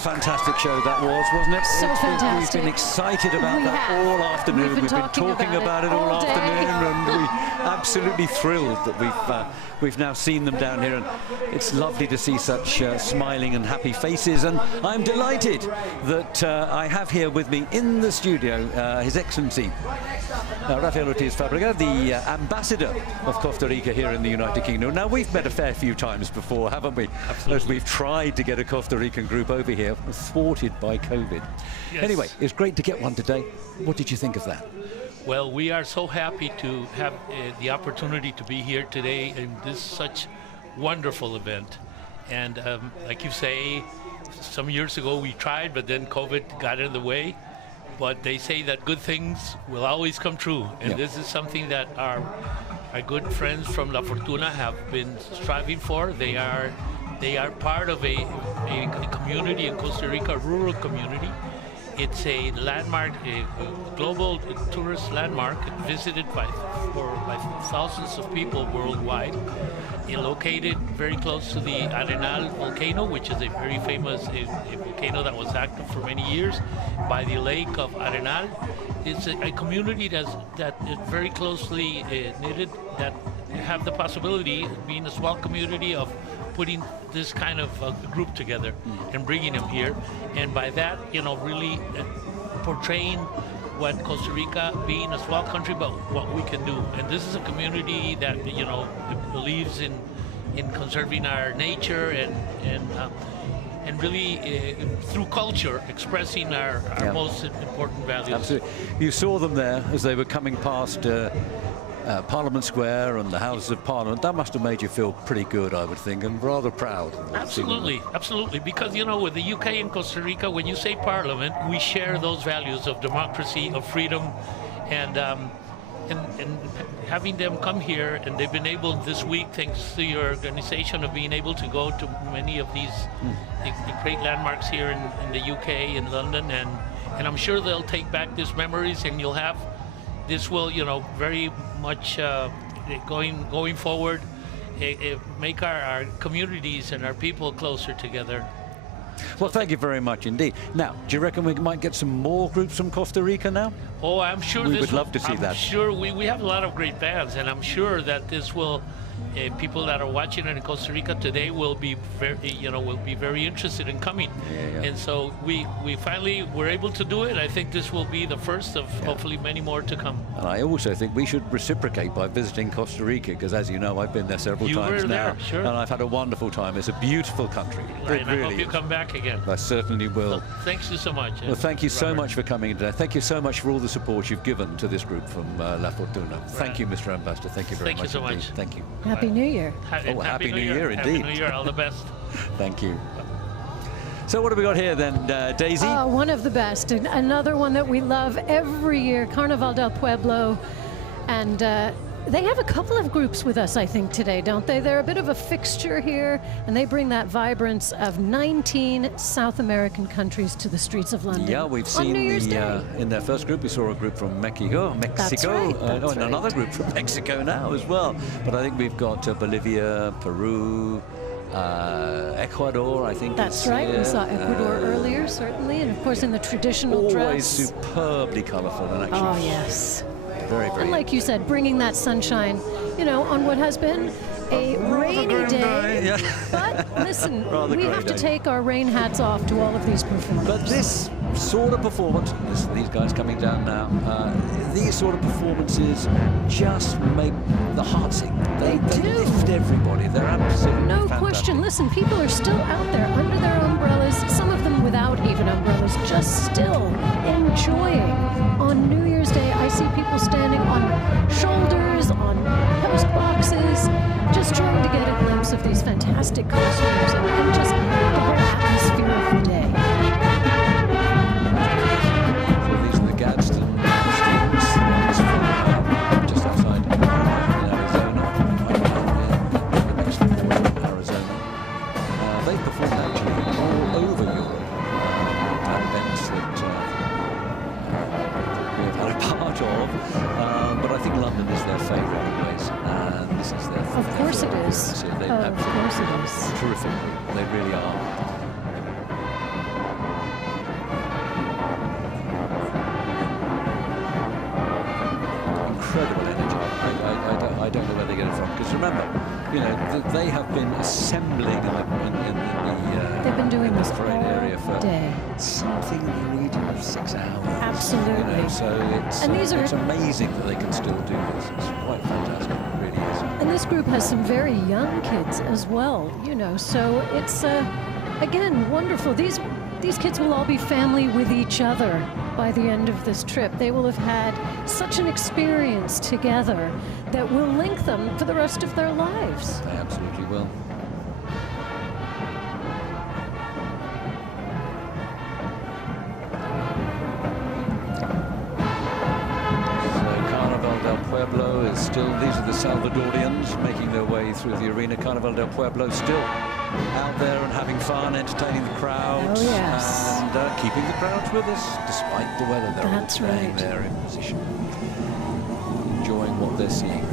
fantastic show that was, wasn't it? So fantastic. We've been excited about that all afternoon. We've been talking about it all afternoon, and we're absolutely thrilled that we've now seen them down here, and it's lovely to see such smiling and happy faces. And I'm delighted that I have here with me in the studio His Excellency Rafael Ortiz Fabrega, the ambassador of Costa Rica here in the United Kingdom. Now, we've met a fair few times before, haven't we? Absolutely. As we've tried to get a Costa Rican group over here, thwarted by COVID. Yes. Anyway, it's great to get one today. What did you think of that? Well, we are so happy to have the opportunity to be here today in this such wonderful event. And like you say, some years ago we tried, but then COVID got in the way. But they say that good things will always come true. And this is something that our good friends from La Fortuna have been striving for. They are part of a community in Costa Rica, a rural community. It's a landmark, a global tourist landmark visited by thousands of people worldwide. Located very close to the Arenal volcano, which is a very famous a volcano that was active for many years, by the lake of Arenal. It's a community that is very closely knitted, that have the possibility, being a small community, of putting this kind of group together and bringing them here, and by that, really portraying what Costa Rica, being a small country, but what we can do. And this is a community that believes in conserving our nature and really through culture expressing our most important values. Absolutely. You saw them there as they were coming past Parliament Square and the Houses of Parliament. That must have made you feel pretty good, I would think, and rather proud. Absolutely, absolutely. Because, with the UK and Costa Rica, when you say Parliament, we share those values of democracy, of freedom, and having them come here, and they've been able this week, thanks to your organization, of being able to go to many of these the great landmarks here in the UK, in London, and I'm sure they'll take back these memories, and this will, very much going forward, make our communities and our people closer together. Well, thank you very much indeed. Now, do you reckon we might get some more groups from Costa Rica now? Oh, I'm sure we would love to see that. I'm sure we have a lot of great bands, and I'm sure that this will. People that are watching it in Costa Rica today will be very interested in coming, and so we finally were able to do it. I think this will be the first of hopefully many more to come. And I also think we should reciprocate by visiting Costa Rica, because as you know, I've been there several times now, sure. And I've had a wonderful time. It's a beautiful country. Right, it and really I hope you is. come back again. I certainly will. Well, thanks you so much. Well, thank you so Robert. much for coming today. Thank you so much for all the support you've given to this group from La Fortuna. Thank you, Mr. Ambassador. Thank you very much. Thank you so indeed. much. Thank you. Happy New Year. Happy New Year Happy indeed. New Year, all the best. Thank you. So what have we got here then, Daisy? One of the best, and another one that we love every year, Carnaval del Pueblo, and they have a couple of groups with us, I think, today, don't they? They're a bit of a fixture here, and they bring that vibrance of 19 South American countries to the streets of London. Yeah, we've seen in their first group, we saw a group from Mexico. That's right, and another group from Mexico now as well. But I think we've got Bolivia, Peru, Ecuador, I think. That's right. We saw Ecuador earlier, certainly, and of course in the traditional dress. Always superbly colourful and actually. Oh yes. Very, very. And like you said, bringing that sunshine, on what has been a rainy day. Yeah. But listen, Rather we grey have to day. take our rain hats off to all of these performers. But this sort of performance, these guys coming down now, these sort of performances just make the heart sing. They lift everybody. They're absolutely No fantastic. question. Listen, people are still out there under their umbrellas, some of them without even umbrellas, just still enjoying. On New Year's Day, I see people standing on shoulders, on post boxes, just trying to get a glimpse of these fantastic costumes and just the whole atmosphere of the day. So these are the Gadsden students from just outside Arizona, Arizona. They performed actually all over Europe at events that we have had a part of, but I think London is their favourite always, and this is their Of course it is. They Of course it is. terrific. They really are. lives. Remember, you know, they have been assembling in the they've been doing this parade area for day. something in the region of 6 hours. Absolutely. You know, so it's, and these it's amazing that they can still do this. It's quite fantastic. It really is. And this group has some very young kids as well, you know, so it's, again, wonderful. These kids will all be family with each other by the end of this trip. They will have had such an experience together that will link them for the rest of their lives. They absolutely will. Pueblo is still, these are the Salvadorians making their way through the arena. Carnaval del Pueblo still out there and having fun, entertaining the crowds, and keeping the crowds with us despite the weather. They're all staying there in position, enjoying what they're seeing.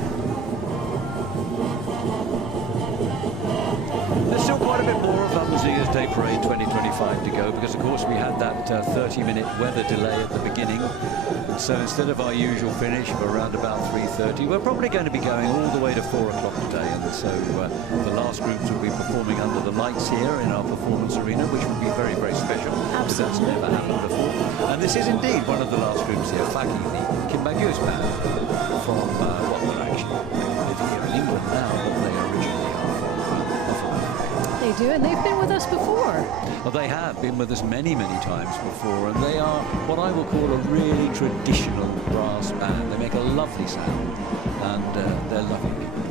There's still quite a bit more of London's New Year's Day Parade 2025 to go, because of course we had that 30-minute weather delay at the beginning. So instead of our usual finish of around about 3:30, we're probably going to be going all the way to 4 o'clock today. And so the last groups will be performing under the lights here in our performance arena, which will be very, very special. Because that's never happened before. And this is indeed one of the last groups here, Faki, the Kimbagyos band from, well, they're actually living here in England now, but they originally are from They do, and they've been with us before. Well, they have been with us many, many times before, and they are what I will call a really traditional brass band. They make a lovely sound, and they're lovely people.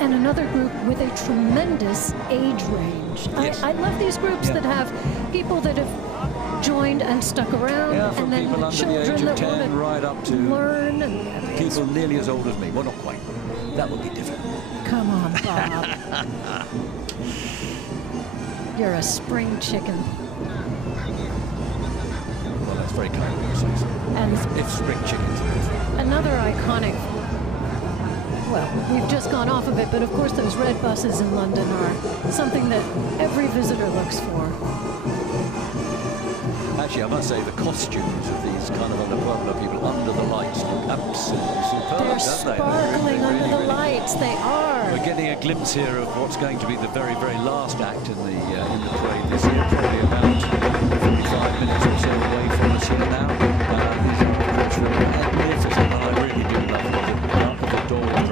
And another group with a tremendous age range. Yes. I love these groups that have people that have joined and stuck around, from and then people under the children age of that 10 want to right up to learn. And people nearly as old as me. Well, not quite. That would be different. Come on, Bob. You're a spring chicken. Well, that's very kind of you to say so. And if spring chickens are another iconic, well, we've just gone off of it, but of course those red buses in London are something that every visitor looks for. Actually, I must say the costumes of these Carnaval del Pueblo people under the lights look absolutely superb, They're don't they? sparkling Really, under the really lights. They are. We're getting a glimpse here of what's going to be the very, very last act in the parade this year, probably about 45 minutes or so away from us here now. These are magnificent, and I really do love the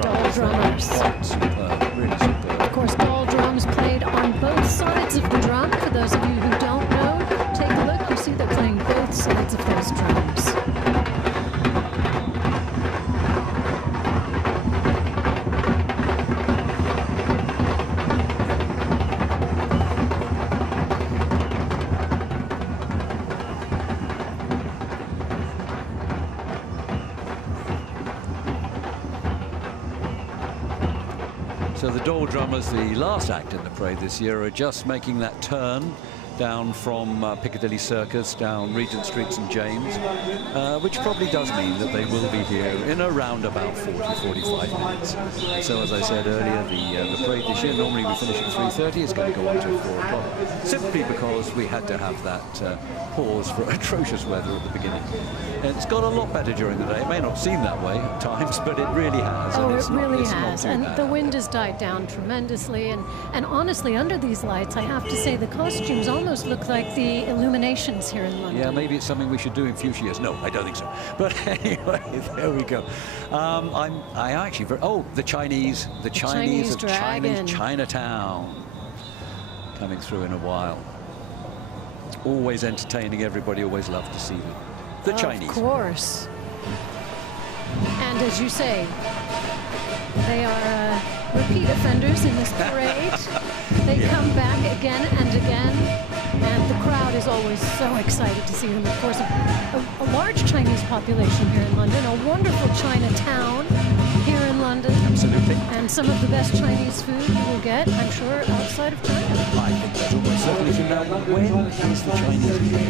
doll drummers. Quite superb, really superb. Of course, doll drums played on both sides of the drum. For those of you who don't know, take a look. You see they're playing both sides of those drums. So the Dole Drummers, the last act in the parade this year, are just making that turn down from Piccadilly Circus down Regent Street St James, which probably does mean that they will be here in around about 40-45 minutes. So as I said earlier, the parade this year, normally we finish at 3:30, it's going to go on to 4 o'clock, simply because we had to have that pause for atrocious weather at the beginning. And it's got a lot better during the day. It may not seem that way at times, but it really has. Oh, and it's it really not has. too And bad. the wind has died down tremendously. And honestly, under these lights, I have to say the costumes almost look like the illuminations here in London. Yeah, maybe it's something we should do in future years. No, I don't think so. But anyway, there we go. I actually, the Chinese of Chinese Chinatown coming through in a while. Always entertaining. Everybody always loved to see them. The Chinese. Of course. And as you say, they are repeat offenders in this parade. They come back again and again, and the crowd is always so excited to see them. Of course, a large Chinese population here in London, a wonderful Chinatown here in London. Absolutely. And some of the best Chinese food you will get, I'm sure, outside of China. I think that's almost certainly true. Now, when is the Chinese New Year?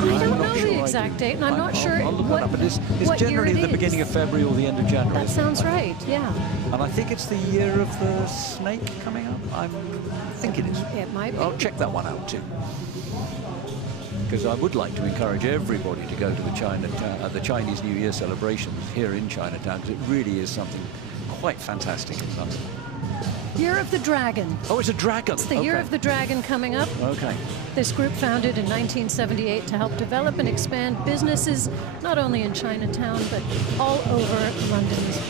I don't know the exact date, and I'm not sure what It's what year generally it the beginning of February or the end of January. That sounds right, yeah. And I think it's the year of the snake coming up. I think it is. It might be. I'll check that one out too. because I would like to encourage everybody to go to the Chinese New Year celebrations here in Chinatown, because it really is something quite fantastic. Year of the Dragon. Oh, it's a dragon. It's the Year of the Dragon coming up. Okay. This group founded in 1978 to help develop and expand businesses not only in Chinatown but all over London's.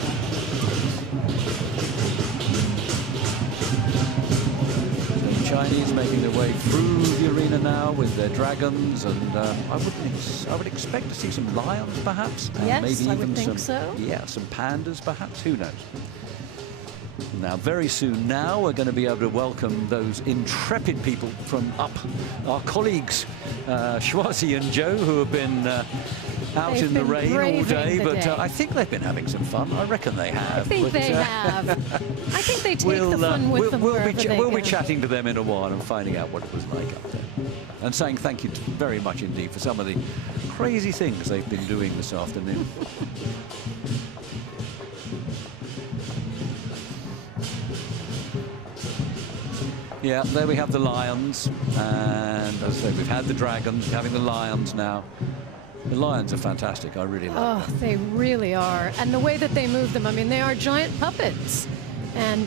The Chinese making their way through the arena now with their dragons, and I would expect to see some lions, perhaps. And yes, maybe I even would think some, so. Yeah, some pandas, perhaps. Who knows? Now, very soon now, we're going to be able to welcome those intrepid people from up, our colleagues, Schwazi and Joe, who have been out in the rain all day, but I think they've been having some fun. I reckon they have. I think they have. I think they take the fun with them wherever they We'll go. be chatting to them in a while and finding out what it was like up there. And saying thank you very much indeed for some of the crazy things they've been doing this afternoon. Yeah, there we have the lions, and as I say, we've had the dragons, we're having the lions now. The lions are fantastic, I really like them. Oh, they really are. And the way that they move them, I mean, they are giant puppets. And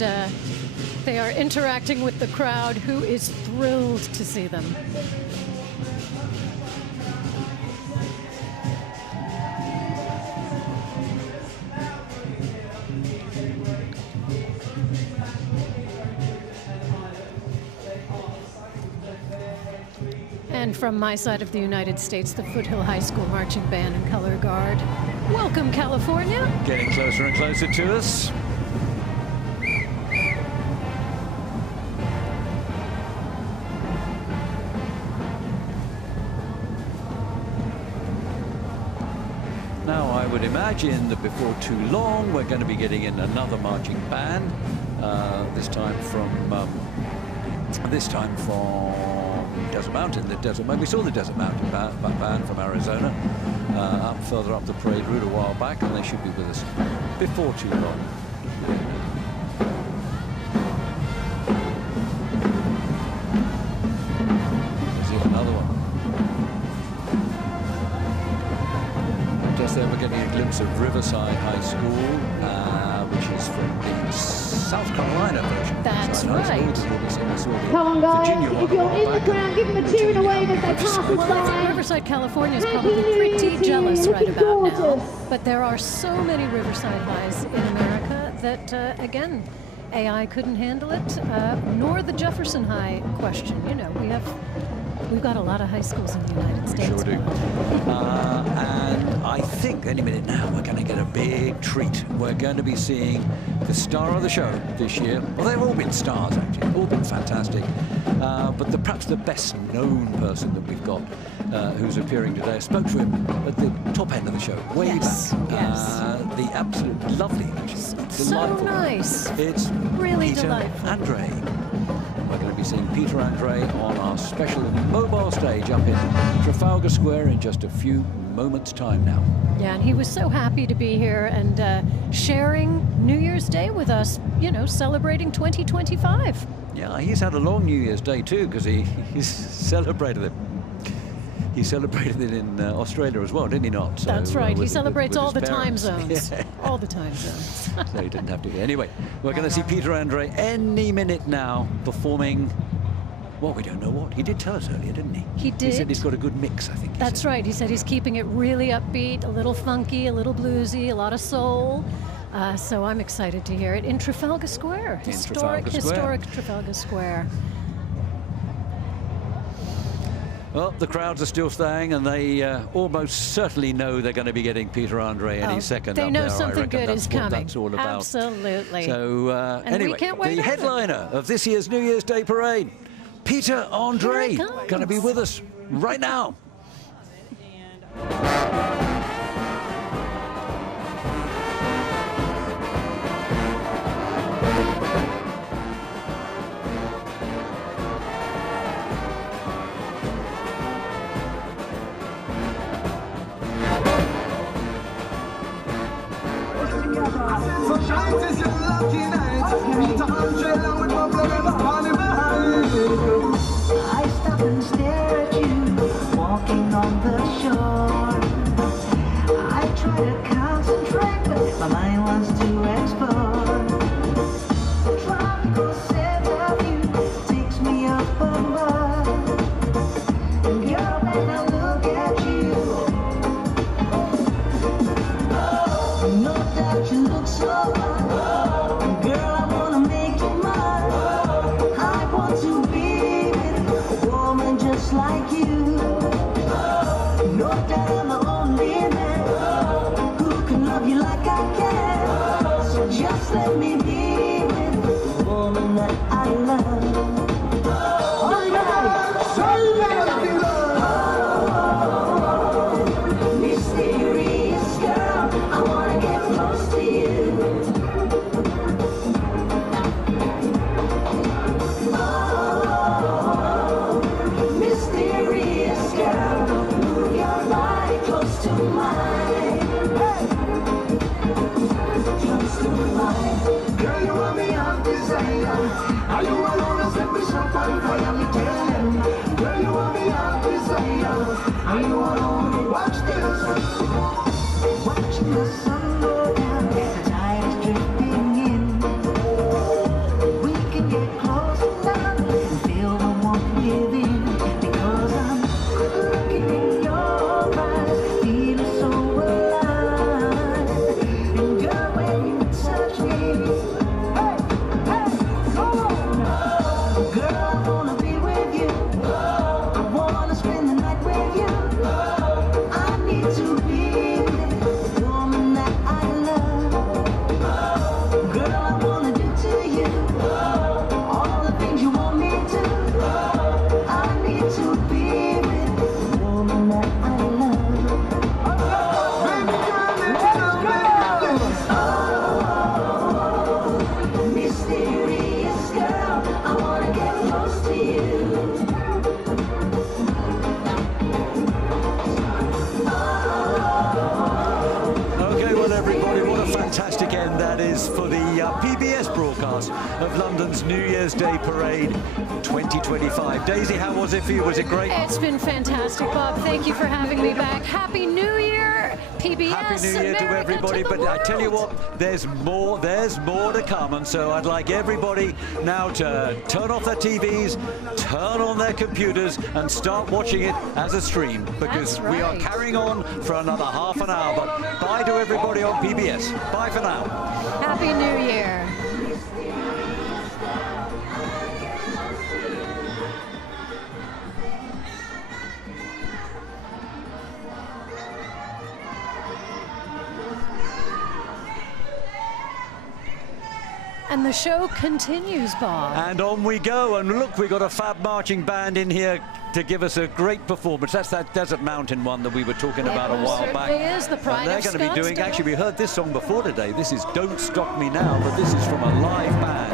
they are interacting with the crowd, who is thrilled to see them. And from my side of the United States, the Foothill High School Marching Band and Color Guard. Welcome, California. Getting closer and closer to us. Now, I would imagine that before too long, we're going to be getting in another marching band. This time from Desert Mountain. We saw the Desert Mountain band from Arizona further up the parade route a while back, and they should be with us before too long. Here's another one. Just there, we're getting a glimpse of Riverside High School, which is from the South Carolina version. That's right. Come on, guys. If you're in the crowd, give them a cheering away as they pass us Well, I think by. Riverside, California is probably pretty jealous right about now. But there are so many Riverside Highs in America that, again, AI couldn't handle it, nor the Jefferson High question. You know, we've got a lot of high schools in the United States. Sure do. And I think any minute now we're going to get a big treat. We're going to be seeing the star of the show this year. Well, they've all been stars, actually. All been fantastic. But perhaps the best known person that we've got who's appearing today, I spoke to him at the top end of the show, way back. The absolute lovely, delightful. So nice. It's really Peter delightful. Andre. We're going to be seeing Peter Andre on our special mobile stage up in Trafalgar Square in just a few moments' time now. Yeah, and he was so happy to be here and sharing New Year's Day with us, you know, celebrating 2025. Yeah, he's had a long New Year's Day too, because he's celebrated it. He celebrated it in Australia as well, didn't he not? So, That's right. He with celebrates all his the time parents. zones. All the time zones. So he didn't have to. Anyway, we're going to see Peter Andre any minute now performing. Well, we don't know what. He did tell us earlier, didn't he? He did. He said he's got a good mix, I think. That's right. He said he's keeping it really upbeat, a little funky, a little bluesy, a lot of soul. So I'm excited to hear it in Trafalgar Square. Historic Trafalgar Square. Well, the crowds are still staying, and they almost certainly know they're going to be getting Peter Andre any second. They up know there. something good is That's what coming. that's all about. Absolutely. So And we anyway, can't wait the either. headliner of this year's New Year's Day parade, Peter Andre, going to be with us right now. So shines is your lucky night. Peter Andre along with my brother, the party behind. I stop and stare at you, walking shore. I try to concentrate, but my mind wants to explore. The tropical scent of you takes me up above. And girl, when I look at you, no doubt you look so fine. Girl, I wanna make you mine. I want to be with a woman just like you. No doubt I'm the only man who can love you like I can. So just let me be with the woman that I love. Mysterious girl, I wanna get close to you. Mysterious girl, move your body close to mine. Close to mine. Girl, you want me on desire. Are you alone? Set me up on fire, me tell them. Girl, you want me on desire. Are you alone? Watch this. Watching the sun go down, the tide is drifting in. We can get close enough and feel the warmth within. Because I'm looking in your eyes, feeling so alive. And girl, when you touch me, hey, hey, come on. Girl, I wanna be with you. I wanna spend the night with you. I need to be with the woman that I love. Girl, I wanna do to you all the things you want me to. I need to be with the woman that I love. Baby girl, let's go. Oh, mysterious girl, I wanna get close to you. Okay, well, everybody, what a fantastic end that is for the PBS broadcast of London's New Year's Day Parade 2025. Daisy, how was it for you? Was it great? It's been fantastic, Bob. Thank you for having me back. Happy New Year, PBS. Happy New Year to America, everybody, to the but I tell you world. what, there's more to come, and so I'd like everybody now to turn off their TVs, turn on their computers, and start watching it as a stream, because That's we are right. carrying on for another half an hour. But bye to everybody on PBS. Bye for now. Happy New Year. And the show continues, Bob. And on we go, and look, we got a fab marching band in here to give us a great performance. That's that Desert Mountain one that we were talking about a while back. Certainly is the pride And they're of going to be doing, Scottsdale. actually we heard this song before today. This is Don't Stop Me Now, but this is from a live band.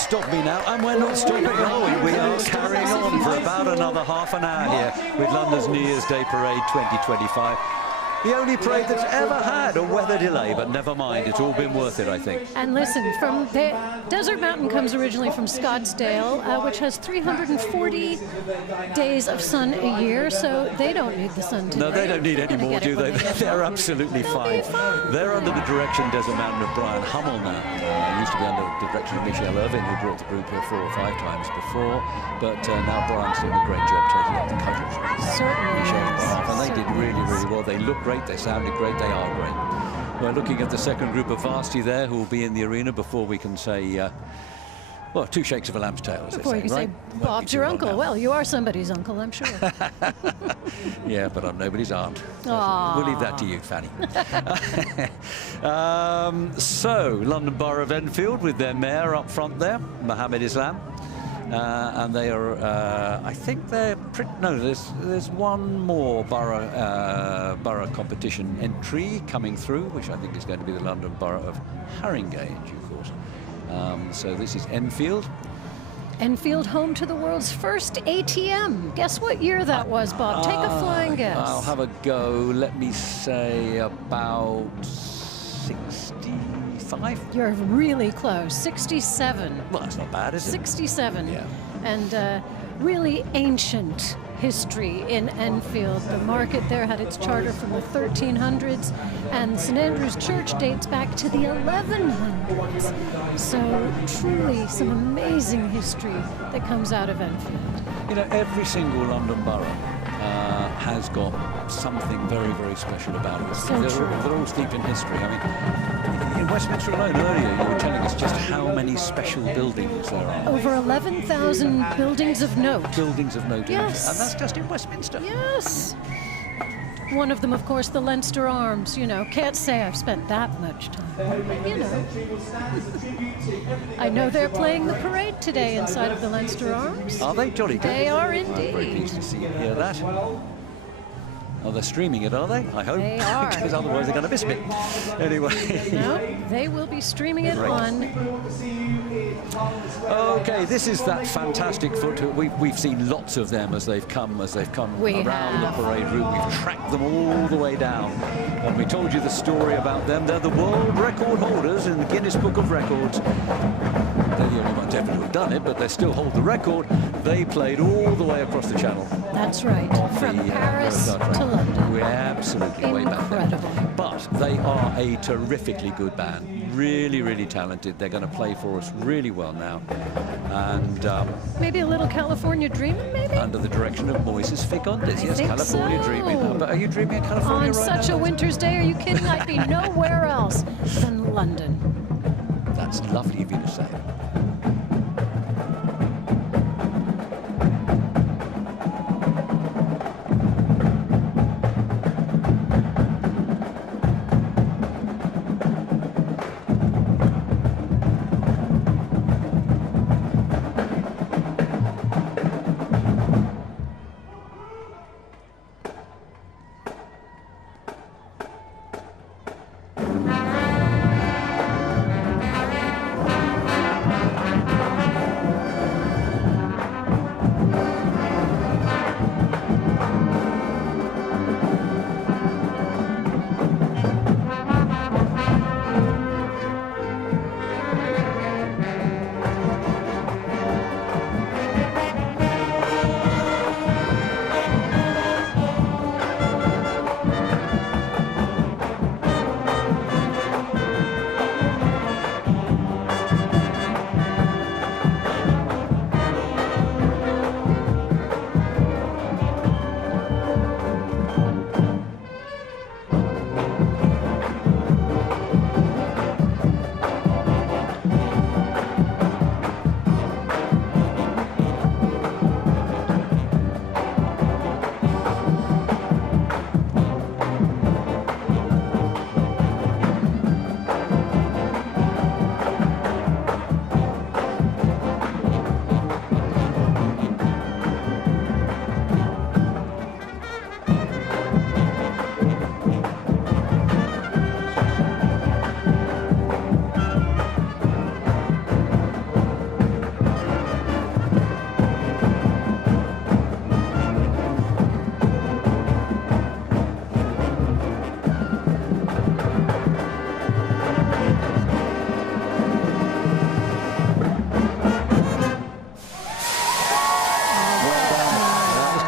stop me now, and we're not stopping going. We are carrying on for about another half an hour here with London's New Year's Day Parade 2025. The only parade that's ever had a weather delay, but never mind, it's all been worth it, I think. And listen, from the Desert Mountain comes originally from Scottsdale, which has 340 days of sun a year, so they don't need the sun today. No, they don't need any more, do they? They're absolutely fine. They're under the direction, Desert Mountain, of Brian Hummel now. Used to be under the direction of Michelle Irvin, who brought the group here 4 or 5 times before, but now Brian's doing a great job taking up the cudgels. Certainly. Michelle's behalf, and they did really, really well. They look great, they sounded great, they are great. We're looking at the second group of Varsity there, who will be in the arena before we can say, well, 2 shakes of a lamb's tail, as Before they you say, can right? say, Bob's your uncle. Well, you are somebody's uncle, I'm sure. Yeah, but I'm nobody's aunt. Aww. We'll leave that to you, Fanny. So, London Borough of Enfield with their mayor up front there, Mohammed Islam. And they are, I think they're no, there's one more borough competition entry coming through, which I think is going to be the London Borough of Haringey in due course. So this is Enfield. Enfield, home to the world's first ATM. Guess what year that was, Bob? Take a flying guess. I'll have a go. Let me say about 65. You're really close. 67. Well, that's not bad, is it? 67. Yeah. And really ancient history in Enfield. The market there had its charter from the 1300s, and St. Andrew's Church dates back to the 1100s. So truly some amazing history that comes out of Enfield. You know, every single London borough has got something very, very special about it. So They're all steeped in history. I mean, in Westminster alone earlier, you were telling us just how many special buildings there are. Over 11,000 buildings of note. Buildings of note. Yes. And that's just in Westminster. Yes. One of them, of course, the Leinster Arms. You know, can't say I've spent that much time. But, you know. I know they're playing the parade today inside of the Leinster Arms. Are they? Jolly good. They are I'm very indeed. pleased to see and hear that. Oh, they're streaming it, are they? I hope. They are. Because otherwise they're going to miss me. Anyway. No, they will be streaming it Great. on. Okay, this is that fantastic foot. We've seen lots of them as they've come We around have. the parade route. We've tracked them all the way down, and we told you the story about them. They're the world record holders in the Guinness Book of Records. They're the only ones ever to have done it, but they still hold the record. They played all the way across the channel. That's right. From Paris to London. We're absolutely way back there. Incredible. But they are a terrifically good band. Really, really talented. They're going to play for us really well now. And Maybe a little California Dreaming, maybe? under the direction of Moises Figondes. I Yes, think California so. Dreaming. But are you dreaming of California On right such now? a winter's day, are you kidding? I'd be nowhere else than London. That's lovely of you to say.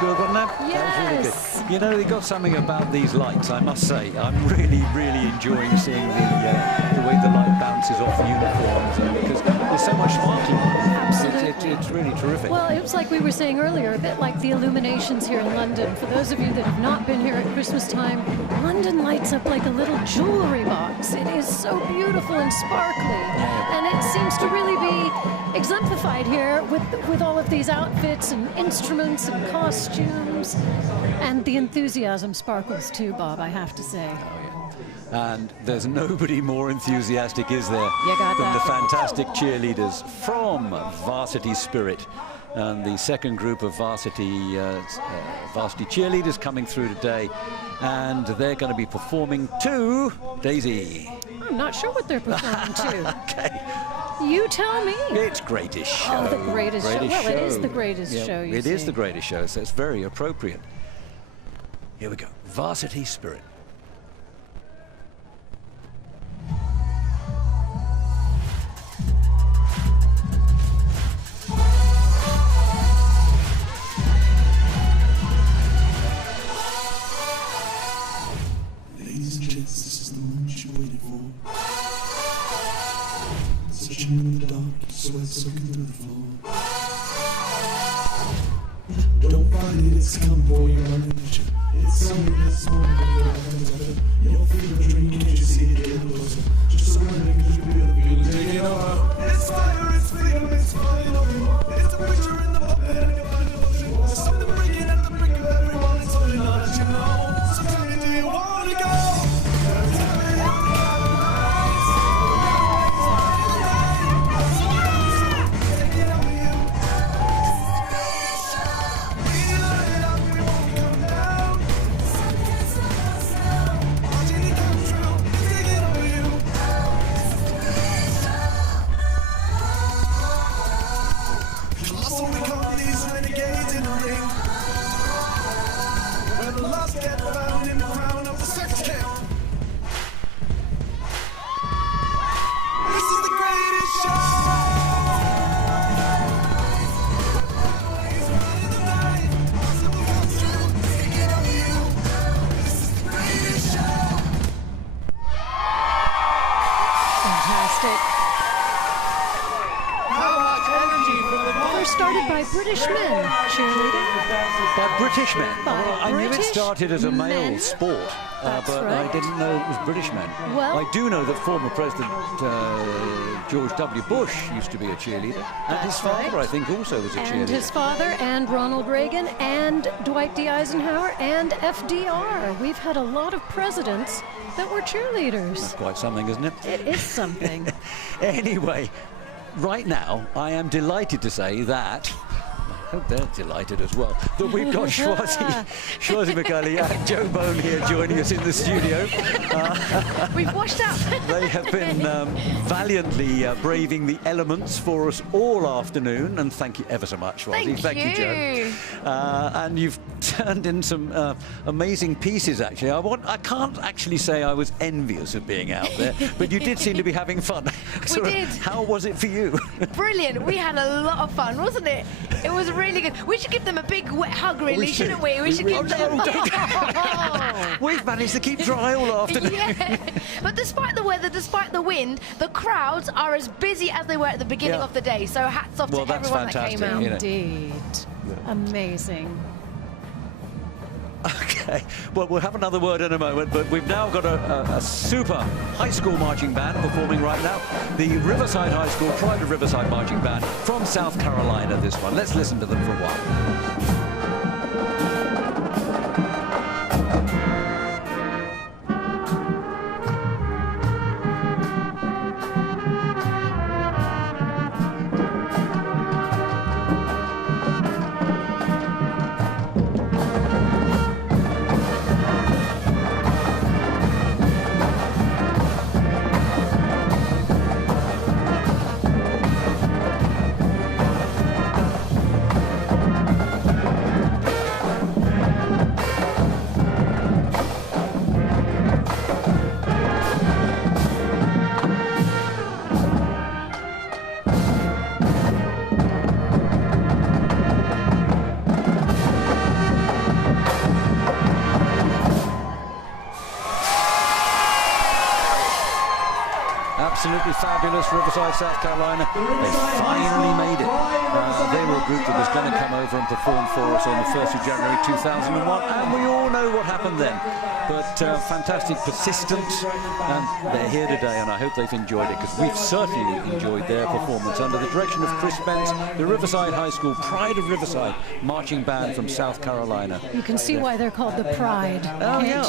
good, wasn't it? Yes. That was really good. You know, they got something about these lights, I must say. I'm really, really enjoying seeing the way the light bounces off uniforms, because there's so much sparkling. Absolutely. It's really terrific. Well, it was like we were saying earlier, a bit like the illuminations here in London. For those of you that have not been here at Christmas time, London lights up like a little jewelry box. It is so beautiful and sparkly. And it seems to really be exemplified here with all of these outfits and instruments and costumes. And the enthusiasm sparkles too, Bob, I have to say. And there's nobody more enthusiastic, is there, got than that. the fantastic cheerleaders from Varsity Spirit. And the second group of varsity cheerleaders coming through today. And they're going to be performing to Daisy. I'm not sure what they're performing to. Okay. You tell me. It's Greatest Show. Oh, the greatest show. Well, it is the greatest show, you It is see. the greatest show, so it's very appropriate. Here we go. Varsity Spirit. Ladies and gents, this is the moment you waited for. Searching in the dark, sweat soaking through the floor. Don't fight it, it's coming for you, I'm in the It's something that's more than you're feeling the dream, can't you see it getting closer? Just surrender, cause you feel the feeling taking over. It's fire, it's freedom, it's falling over you. It's the picture in the puppet and your body motion. Something breaking at the brink of everyone, it's only not that you know. So tell me, do you want to go? First started by British men, cheerleading. By British men? By Well, I knew it British started as a male men. sport, That's but right. I didn't know it was British men. Well- I do know that former President George W. Bush used to be a cheerleader, and his That's father, right. I think, also was a And cheerleader. his father, and Ronald Reagan, and Dwight D. Eisenhower, and FDR. We've had a lot of presidents that were cheerleaders. That's quite something, isn't it? It is something. Anyway, right now, I am delighted to say that, I hope they're delighted as well, that we've got Schwarzy McCulley and Joe Bone here joining us in the studio. We've washed up. They have been valiantly braving the elements for us all afternoon, and thank you ever so much, Schwarzy. Thank you, Joe. you. And you've turned in some amazing pieces, actually. I can't actually say I was envious of being out there, but you did seem to be having fun. We did. How was it for you? Brilliant. We had a lot of fun, wasn't it? It was really good. We should give them a big wet hug, really, should. shouldn't we? We should give them. We've managed to keep dry all afternoon. Yeah. But despite the weather, despite the wind, the crowds are as busy as they were at the beginning Yeah. of the day. So hats off Well, to that's everyone that came fantastic, out. you know. Indeed. Amazing. Okay, well, we'll have another word in a moment, but we've now got a super high school marching band performing right now. The Riverside High School Pride of Riverside Marching Band from South Carolina, this one. Let's listen to them for a while. absolutely fabulous. Riverside, South Carolina. They finally made it. They were a group that was going to come over and perform for us on the 1st of January 2001, and we all know what happened then. But fantastic persistence, and they're here today, and I hope they've enjoyed it, because we've certainly enjoyed their performance under the direction of Chris Spence, the Riverside High School Pride of Riverside marching band from South Carolina. You can see why they're called the Pride. Oh, yeah.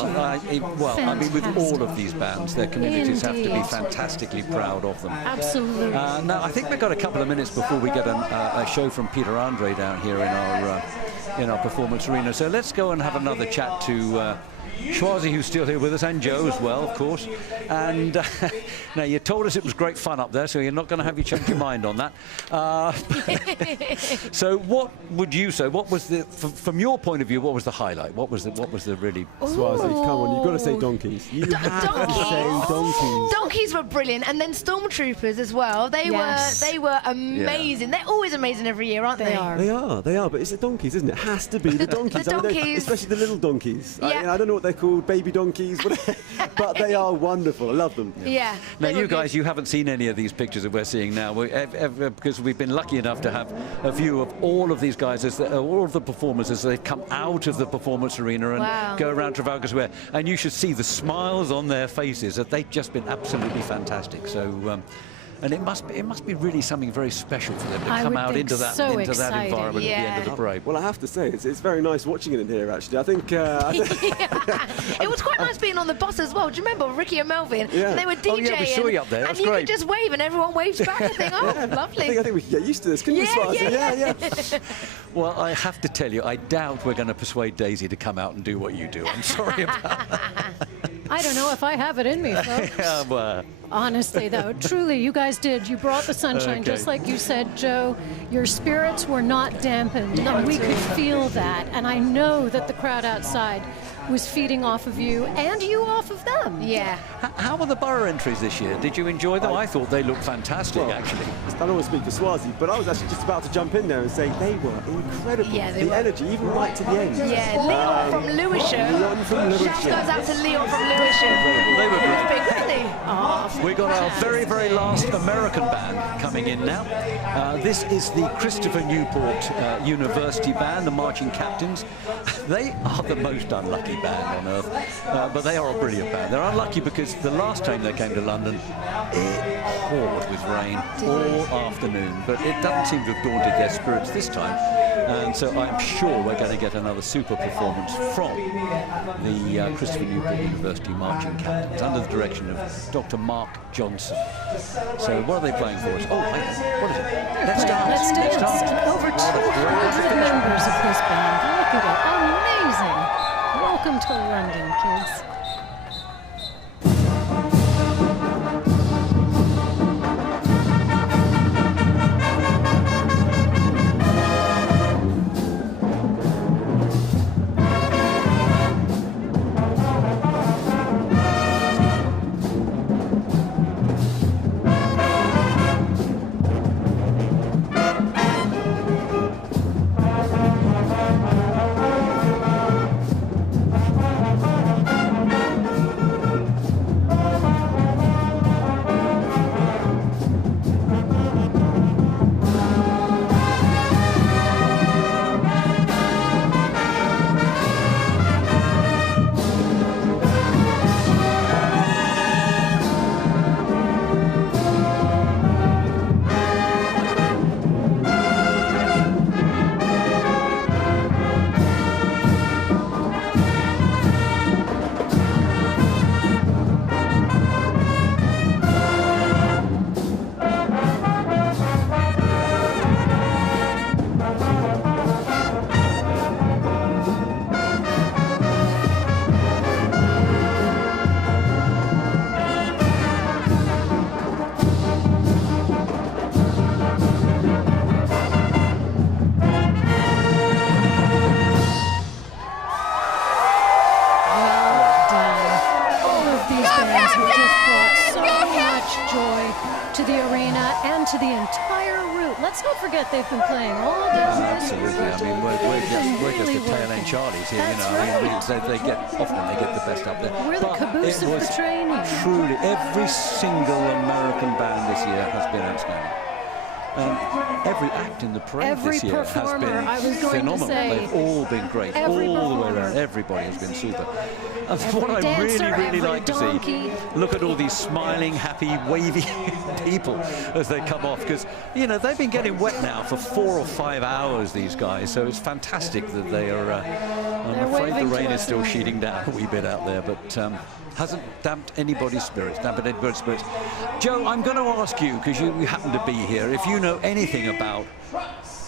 Well, I mean, with all of these bands, their communities have to be fantastically proud of them. Absolutely. Now, I think we've got a couple of minutes before we get a show from Peter Andre down here in our performance arena. So let's go and have another chat to Schwarzy, who's still here with us, and Joe as well, of course. And now, you told us it was great fun up there, so you're not going to have you change your mind on that. So what would you say? What was the, from your point of view, what was the highlight? What was the really... Schwarzy, come on, you've got to say donkeys. You have to say donkeys. Donkeys were brilliant, and then Stormtroopers as well. They were amazing. Yeah. They're always amazing every year, aren't they? They are, but it's the donkeys, isn't it? It has to be the donkeys. The donkeys. I mean, especially the little donkeys. Yeah. I don't know what they're called, baby donkeys, but they are wonderful. I love them. Yeah. Now, you guys, you haven't seen any of these pictures that we're seeing now, because we've been lucky enough to have a view of all of these guys, all of the performers as they've come out of the performance arena and go around Trafalgar Square. And you should see the smiles on their faces. That they've just been absolutely fantastic. So. And it must be really something very special for them to come out into that environment at the end of the parade. Well, I have to say, it's very nice watching it in here, actually. I think... It was quite nice being on the bus as well. Do you remember Ricky and Melvin? Yeah. And they were DJing. Oh, yeah, we saw you up there. And you could just wave and everyone waves back and think, oh, lovely. I think we could get used to this, couldn't we, Schwarzy? Yeah. Well, I have to tell you, I doubt we're going to persuade Daisy to come out and do what you do. I'm sorry about that. I don't know if I have it in me, folks. Honestly, though, truly, you guys did. You brought the sunshine, just like you said, Joe. Your spirits were not dampened, and we could feel that. And I know that the crowd outside was feeding off of you, and you off of them. Yeah. How were the borough entries this year? Did you enjoy them? I thought they looked fantastic, actually. I don't want to speak for Schwarzy, but I was actually just about to jump in there and say they were incredible. Yeah, the energy, even right to the end. Yeah, Leon from Lewisham. Leon from Lewisham. Shout goes out to Leon from Lewisham. They were great. Big, really. We got our very, very last American band coming in now. This is the Christopher Newport University Band, the Marching Captains. They are the most unlucky band on earth, but they are a brilliant band. They're unlucky because the last time they came to London, it poured with rain all afternoon, but it doesn't seem to have daunted their spirits this time, and so I'm sure we're going to get another super performance from the Christopher Newport University Marching Captains under the direction of Dr. Mark Johnson. So what are they playing for us? Oh, hang on. What is it? Let's Dance. Let's Dance. Over 200 members of this band. Look at it. Amazing. Welcome to London, kids. To the entire route. Let's not forget they've been playing all down this route. Absolutely. I mean, we're just the tail end Charlie's here. That's I mean, they get often they get the best up there. We're the But caboose it of was the training. Truly, every single American band this year has been outstanding. Every act in the parade Every this year has performer, been I was going to phenomenal. say, They've all been great, every all the way performer. around. Everybody has been super. And Every what I dancer, really every like to donkey. see, look at all these smiling, happy, wavy people as they come off, because they've been getting wet now for 4 or 5 hours. These guys, so it's fantastic that they are. I'm They're afraid the waving rain to is us still now. sheeting down a wee bit out there, but. Hasn't damped anybody's spirits, Joe, I'm going to ask you, because you happen to be here, if you know anything about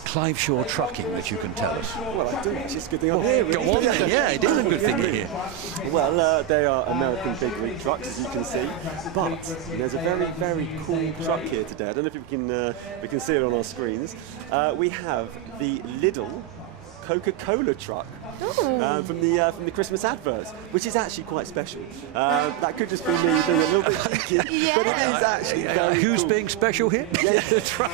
Clive Shaw trucking that you can tell us. Well, I do. It's just a good thing I'm here. Go on then. Yeah, it is a good thing you're here. Well, they are American big rig trucks, as you can see. But there's a very, very cool truck here today. I don't know if we can see it on our screens. We have the Lidl Coca-Cola truck from the Christmas adverts, which is actually quite special. That could just be me being a little bit geeky, but it is actually very Who's cool. being special here? Yeah. The truck.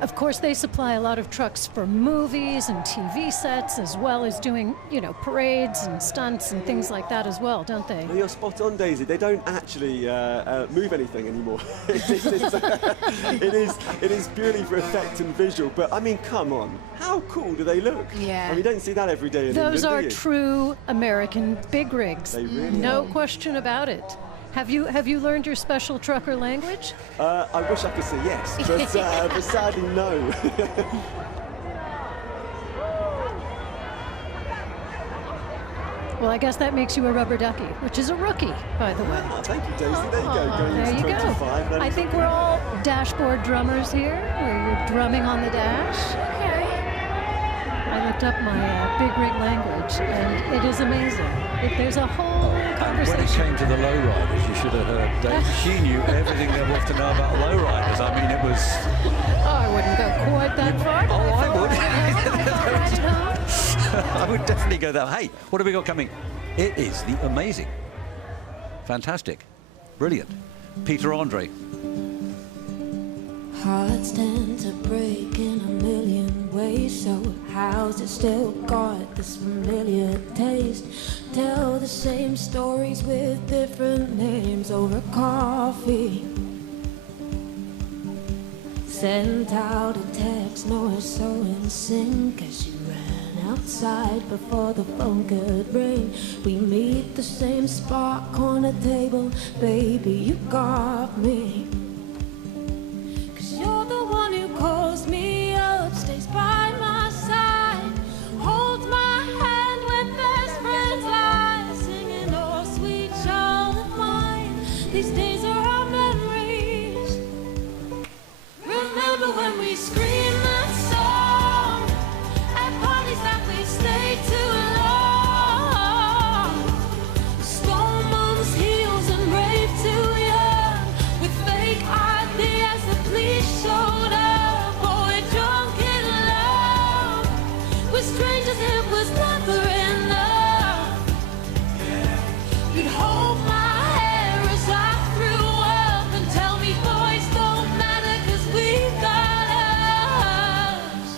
Of course, they supply a lot of trucks for movies and TV sets, as well as doing, parades and stunts and things like that as well, don't they? Well, you're spot on, Daisy. They don't actually move anything anymore. It is purely for effect and visual. But I mean, come on, how cool do they look? Yeah. I mean, you don't see that every day in Those England, are do you? true American big rigs. They really no are. question about it. Have you learned your special trucker language? I wish I could say yes, but sadly no. Well, I guess that makes you a rubber ducky, which is a rookie, by the way. Oh, thank you, Daisy. There you go. Going There into you 25. go. I think we're all dashboard drummers here, where you're drumming on the dash. Okay. I looked up my big rig language, and it is amazing. There's a whole And when it conversation. came to the lowriders, you should have heard Dave. She knew everything there was to know about lowriders. I mean, it was. Oh, I wouldn't go quite that far. Oh, I would. Right at home. I would definitely go there. Hey, what have we got coming? It is the amazing, fantastic, brilliant Peter Andre. Hearts tend to break in a million ways, so how's it still got this familiar taste? Tell the same stories with different names over coffee. Sent out a text, no, it's so in sync as you ran outside before the phone could ring. We meet the same spot, corner table, baby, you got me. You're the one who calls me up, stays by my side, holds my hand when best friends lie, singing, oh, sweet child of mine. These days are our memories. Remember when we screamed that song at parties that we stayed too long? Storm on his heels and brave too young, with fake ideas that please showed up. Oh, we're drunk in love with strangers, it was never enough. You'd hold my hair as I threw up and tell me boys don't matter 'cause we got us.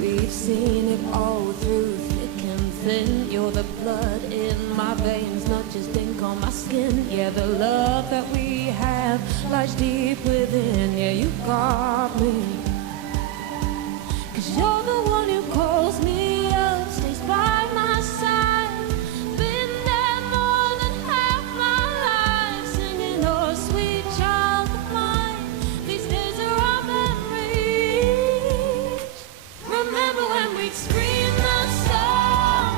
We've seen it all through thick and thin. You're the blood in my veins, not just ink on my skin. Yeah, the love that we have lies deep within. Yeah, you got me. 'Cause you're the one who calls me up, stays by my side. Been there more than half my life, singing, oh, sweet child of mine. These days are our memories. Remember when we'd scream that song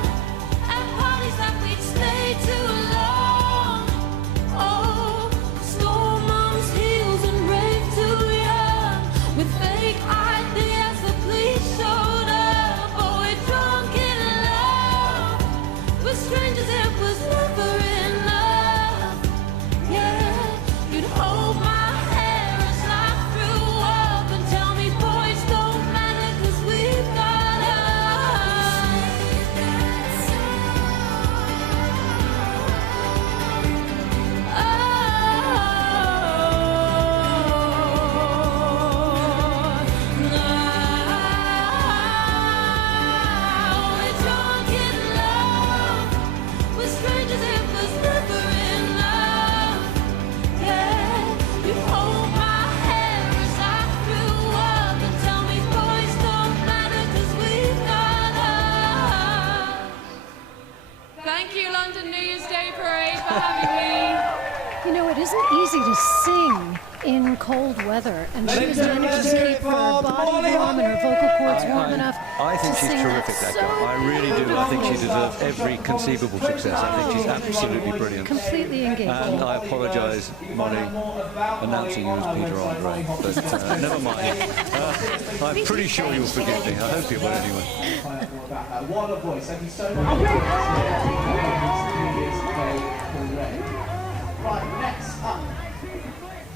at parties that we'd stay too long? Oh, storm on his heels and rain cold weather, and she's managed to keep her body warm and her vocal cords warm enough. I think to she's sing terrific, that girl. I really do. I think she deserves every conceivable success. I think she's absolutely brilliant. Completely engaging. And I apologise, Molly, announcing you as Peter Andre, but never mind. I'm pretty sure you'll forgive me. I hope you will anyway. What a voice. Thank you so much. Right, next up,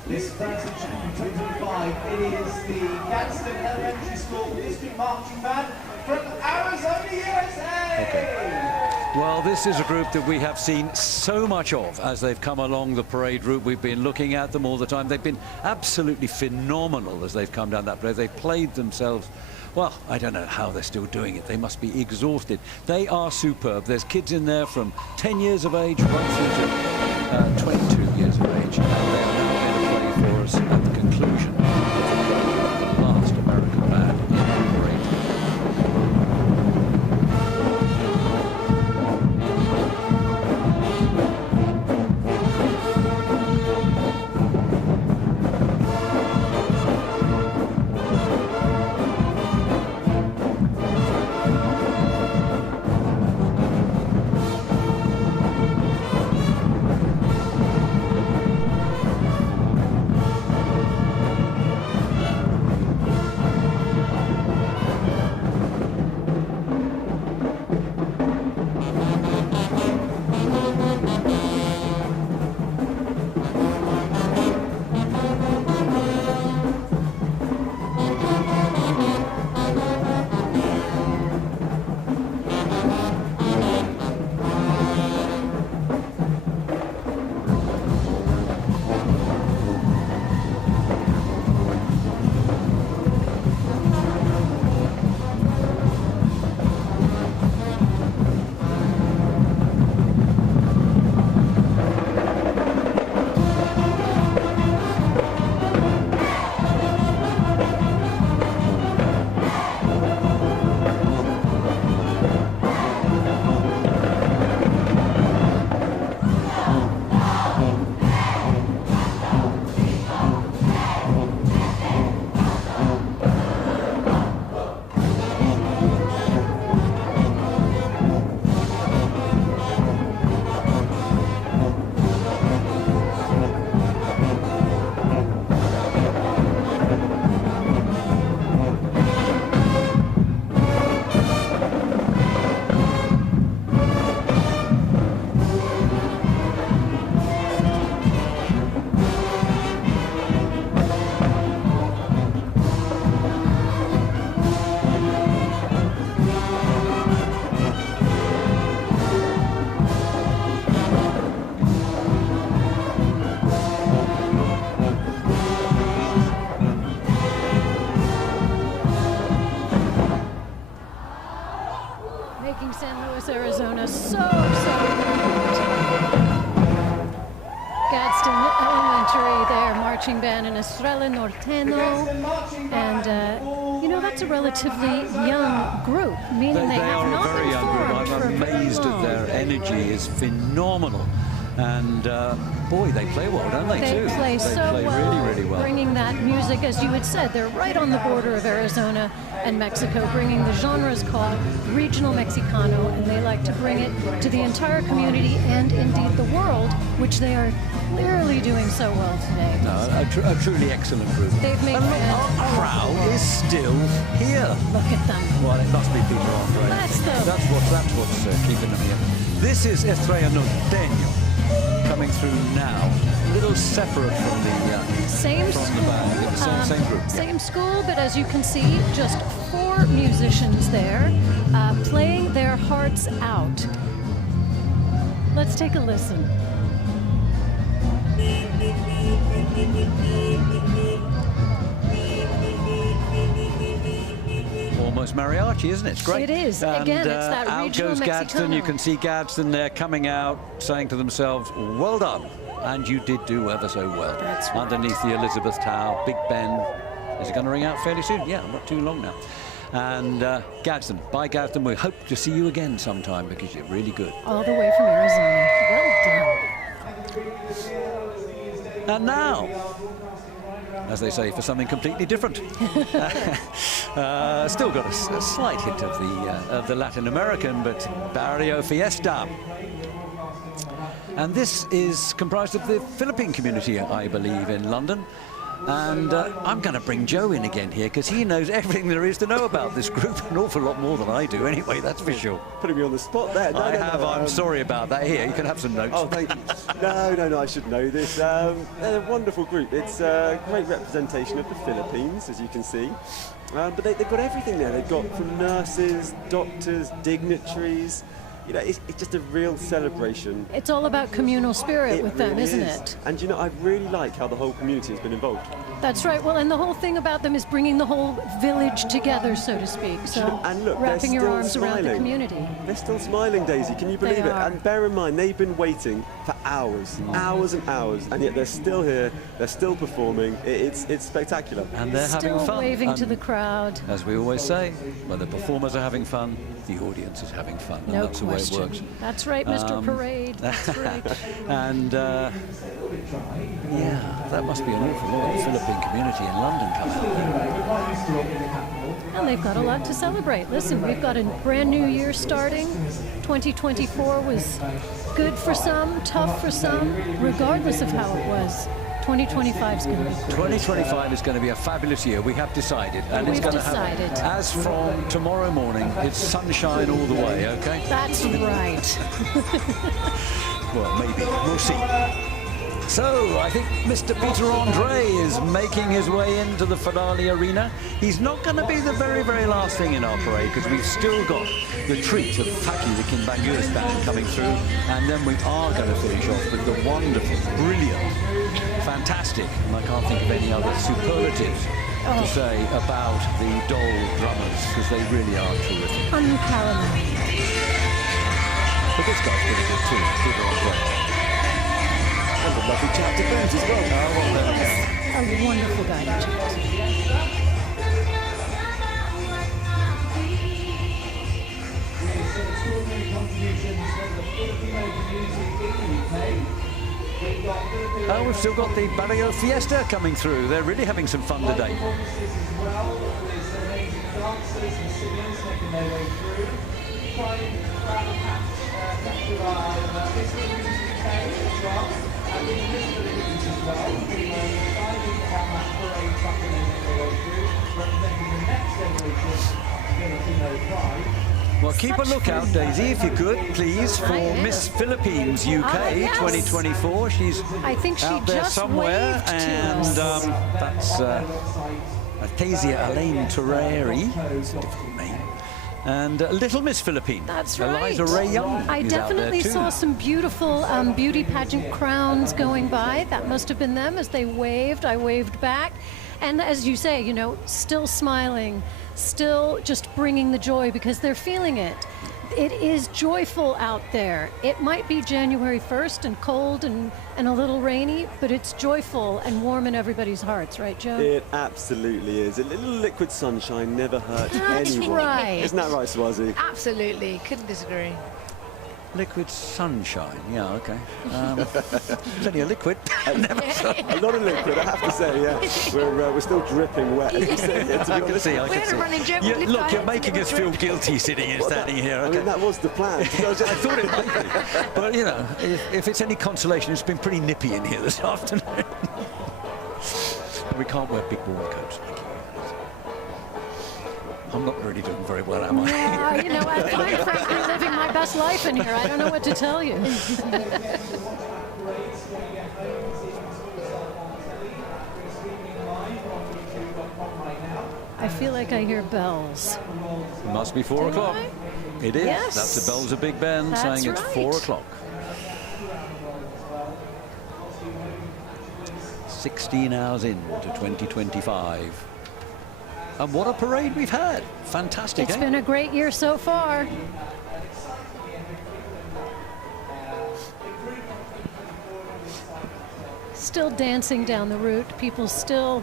this Thursday champion 2025, it is the Gadsden Elementary School District Marching Band from Arizona, USA! Okay. Well, this is a group that we have seen so much of as they've come along the parade route. We've been looking at them all the time. They've been absolutely phenomenal as they've come down that parade. They've played themselves. Well, I don't know how they're still doing it. They must be exhausted. They are superb. There's kids in there from 10 years of age right through to 22 years of age. And they are now going to play for us at the conclusion of the last American band in the parade. Arizona so great. Gadsden Elementary, their marching band in Estrella Norteno, and you know, that's a relatively young group, meaning they have not very been young formed group. for I'm very amazed at long. their energy is phenomenal, and boy, they play well, don't they? They too. play so play well, really, really well. bringing that music, as you had said, they're right on the border of Arizona and Mexico, bringing the genres called regional Mexicano, and they like to bring it to the entire community and indeed the world, which they are clearly doing so well today. No, a truly excellent group. They've made and look, our crowd is still here. Look at them. Well, it must be Peter Andre. That's what's keeping them here. This is Estrella Norteño coming through now, a little separate from the same from school, the band. Same group. Same school, but as you can see, just 4 musicians there playing their hearts out. Let's take a listen. Almost mariachi, isn't it? It's great. It is. And, again, it's that out regional goes Gadsden. Mexicano. You can see Gadsden there coming out, saying to themselves, well done. And you did do ever so well. That's right. Underneath the Elizabeth Tower, Big Ben. Is it going to ring out fairly soon? Yeah, not too long now. And Gadsden, bye Gadsden. We hope to see you again sometime because you're really good. All the way from Arizona. Well done. And now, as they say, for something completely different. Still got a slight hint of the Latin American, but Barrio Fiesta. And this is comprised of the Philippine community, I believe, in London. And I'm going to bring Joe in again here, because he knows everything there is to know about this group, an awful lot more than I do anyway, that's for sure. Putting me on the spot there. No, I'm sorry about that. Here, you can have some notes. Oh, thank you. No, I should know this. They're a wonderful group. It's a great representation of the Philippines, as you can see. But they've got everything there. They've got from nurses, doctors, dignitaries. You know, it's just a real celebration. It's all about communal spirit with them, isn't it? And you know, I really like how the whole community has been involved. That's right. Well, and the whole thing about them is bringing the whole village together, so to speak. So and look, wrapping your arms around the community. They're still smiling, Daisy. Can you believe it? And bear in mind, they've been waiting for hours, hours and hours, and yet they're still here. They're still performing. It's spectacular. And they're having fun. Still waving to the crowd. As we always say, when the performers are having fun, the audience is having fun. And that's the way it works. That's right, Mr. Parade. That's right. And yeah, that must be an awful lot of the Philippine community in London coming out. And they've got a lot to celebrate. Listen, we've got a brand new year starting. 2024 was good for some, tough for some, regardless of how it was. 2025 is going to be great. 2025 is going to be a fabulous year. We have decided, and it's going to have. As from tomorrow morning, it's sunshine all the way. Okay. That's right. Well, maybe we'll see. So I think Mr. Peter Andre is making his way into the finale arena. He's not going to be the very, very last thing in our parade, because we've still got the treat of Taki, the Kimbangu's band, coming through, and then we are going to finish off with the wonderful, brilliant, fantastic, and I can't think of any other superlatives to say about the Dole drummers, because they really are terrific. Unparalleled. But this guy's pretty good too, Peter Andre. And a lovely chap to boot as well. Oh, well, there we go. A wonderful guy to chat. Oh, we've still got the Barrio Fiesta coming through. They're really having some fun today. Well, keep a lookout, Daisy, if you could, please, for Miss Philippines UK 2024. She's out there somewhere, and that's Athasia Elaine Terreri. It's a difficult name. And Little Miss Philippine. That's right. Eliza Ray Young. I definitely saw some beautiful beauty pageant crowns going by. That must have been them as they waved. I waved back. And as you say, you know, still smiling, still just bringing the joy, because they're feeling it. It is joyful out there. It might be January 1st and cold and a little rainy, but it's joyful and warm in everybody's hearts, right, Joe? It absolutely is. A little liquid sunshine never hurts anyone. Right. Isn't that right, Swazi? Absolutely. Couldn't disagree. Liquid sunshine, yeah, okay. It's only a liquid. Not a liquid, I have to say, yeah. We're still dripping wet. I can see, I can see. Look, you're making us feel guilty sitting here, standing here. Okay. I mean, that was the plan. I thought it might be. But, you know, if it's any consolation, it's been pretty nippy in here this afternoon. We can't wear big warm coats. I'm not really doing very well, am I? Yeah, you know, I'm frankly living my best life in here. I don't know what to tell you. I feel like I hear bells. It must be 4 o'clock. It is. Yes. That's the bells of Big Ben saying it's 4 o'clock. 16 hours into 2025. And what a parade we've had. Fantastic, It's been a great year so far. Still dancing down the route. People still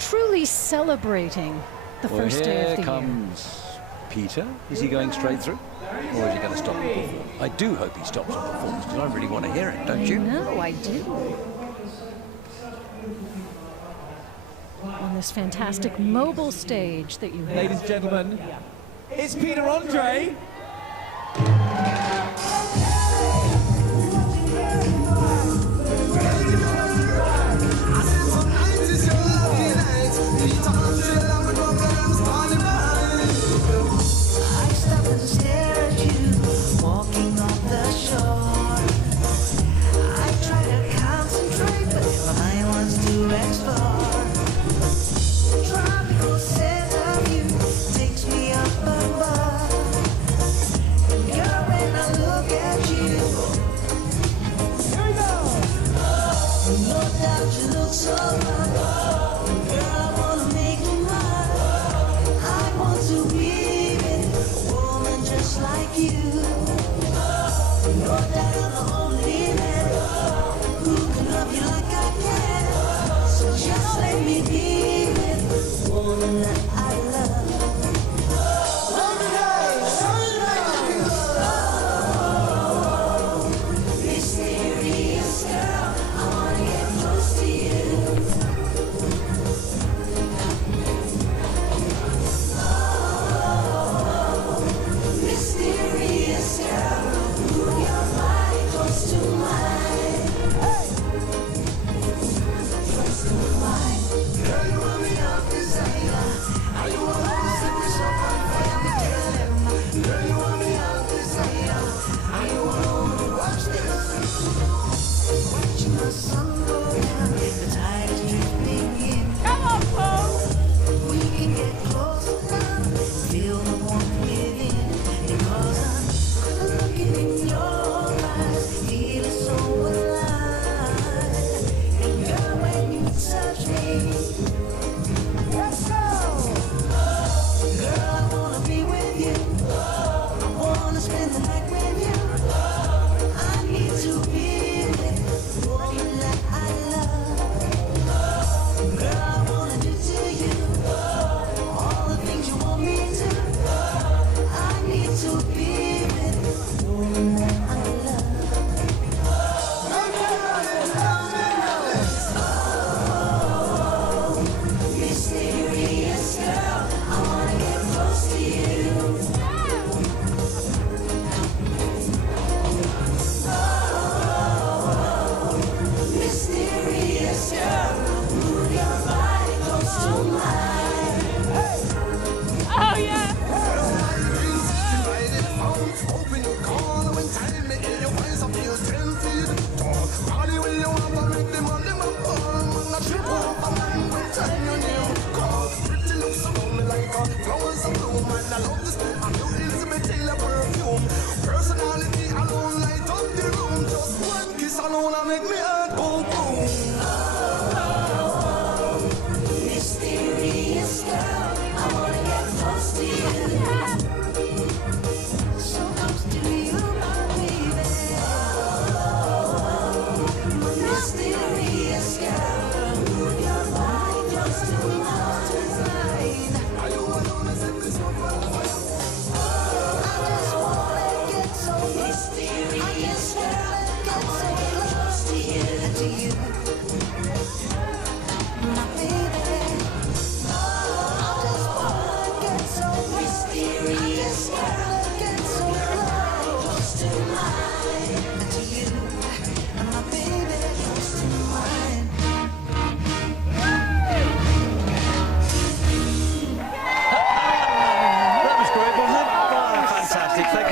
truly celebrating the first day of the year. Here comes Peter. Is he going straight through? Or is he going to stop and perform? I do hope he stops and performs, because I really want to hear it, don't you? No, I do. this fantastic mobile stage that you have. Ladies and gentlemen, it's Peter Andre.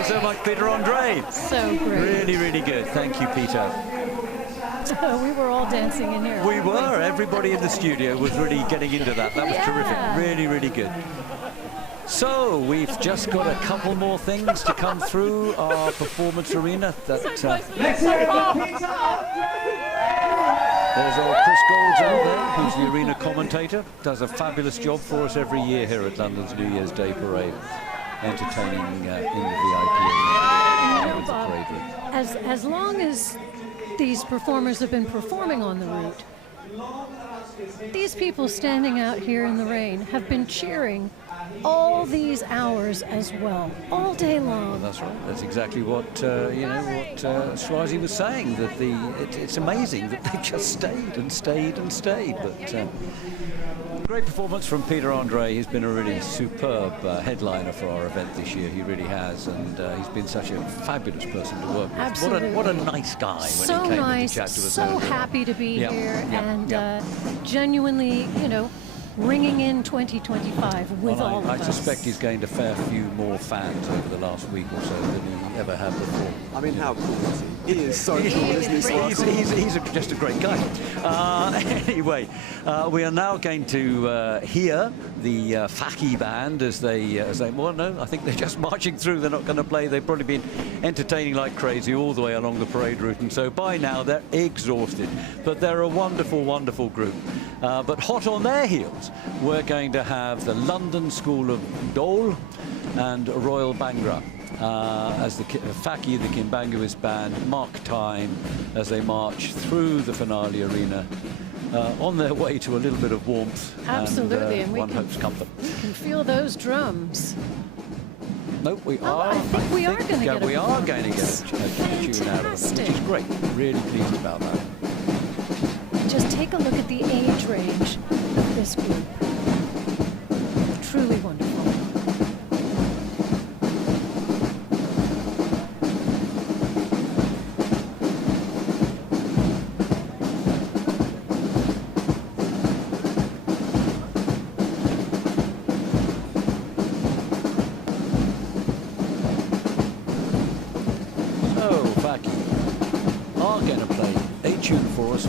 you so much, Peter Andre. So great. Really, really good. Thank you, Peter. We were all dancing in here. We were. Everybody in the studio was really getting into that. That was terrific. Really, really good. So we've just got a couple more things to come through our performance arena. There's old Chris Golds out there, who's the arena commentator. Does a fabulous job for us every year here at London's New Year's Day Parade, entertaining in the VIP arena with the parade route. As long as these performers have been performing on the route, these people standing out here in the rain have been cheering all these hours as well, all day long. Well, that's right. That's exactly what Swazi was saying. That it's amazing that they just stayed and stayed and stayed. But Great performance from Peter Andre. He's been a really superb headliner for our event this year. He really has, and he's been such a fabulous person to work with. Absolutely. What a nice guy when So he came nice, in to chat to us. so earlier. happy to be Yep, here, yep, and yep. Genuinely, ringing in 2025 with Well, all of I us. suspect he's gained a fair few more fans over the last week or so than he ever had before. I mean, how cool is he? He is so cool, isn't he? He's just a great guy. Anyway, we are now going to hear the Faki band as they well, no, I think they're just marching through. They're not going to play. They've probably been entertaining like crazy all the way along the parade route, and so by now they're exhausted. But they're a wonderful, wonderful group. But hot on their heels, we're going to have the London School of Dole and Royal Bangra. As the Faki, the Kimbanguist band, mark time as they march through the finale arena on their way to a little bit of warmth. Absolutely, and one hopes comfort. We can feel those drums. No, we are. I think we are going to get we are going to get a tune out of them, which is great. Really pleased about that. Just take a look at the age range of this group. Truly wonderful.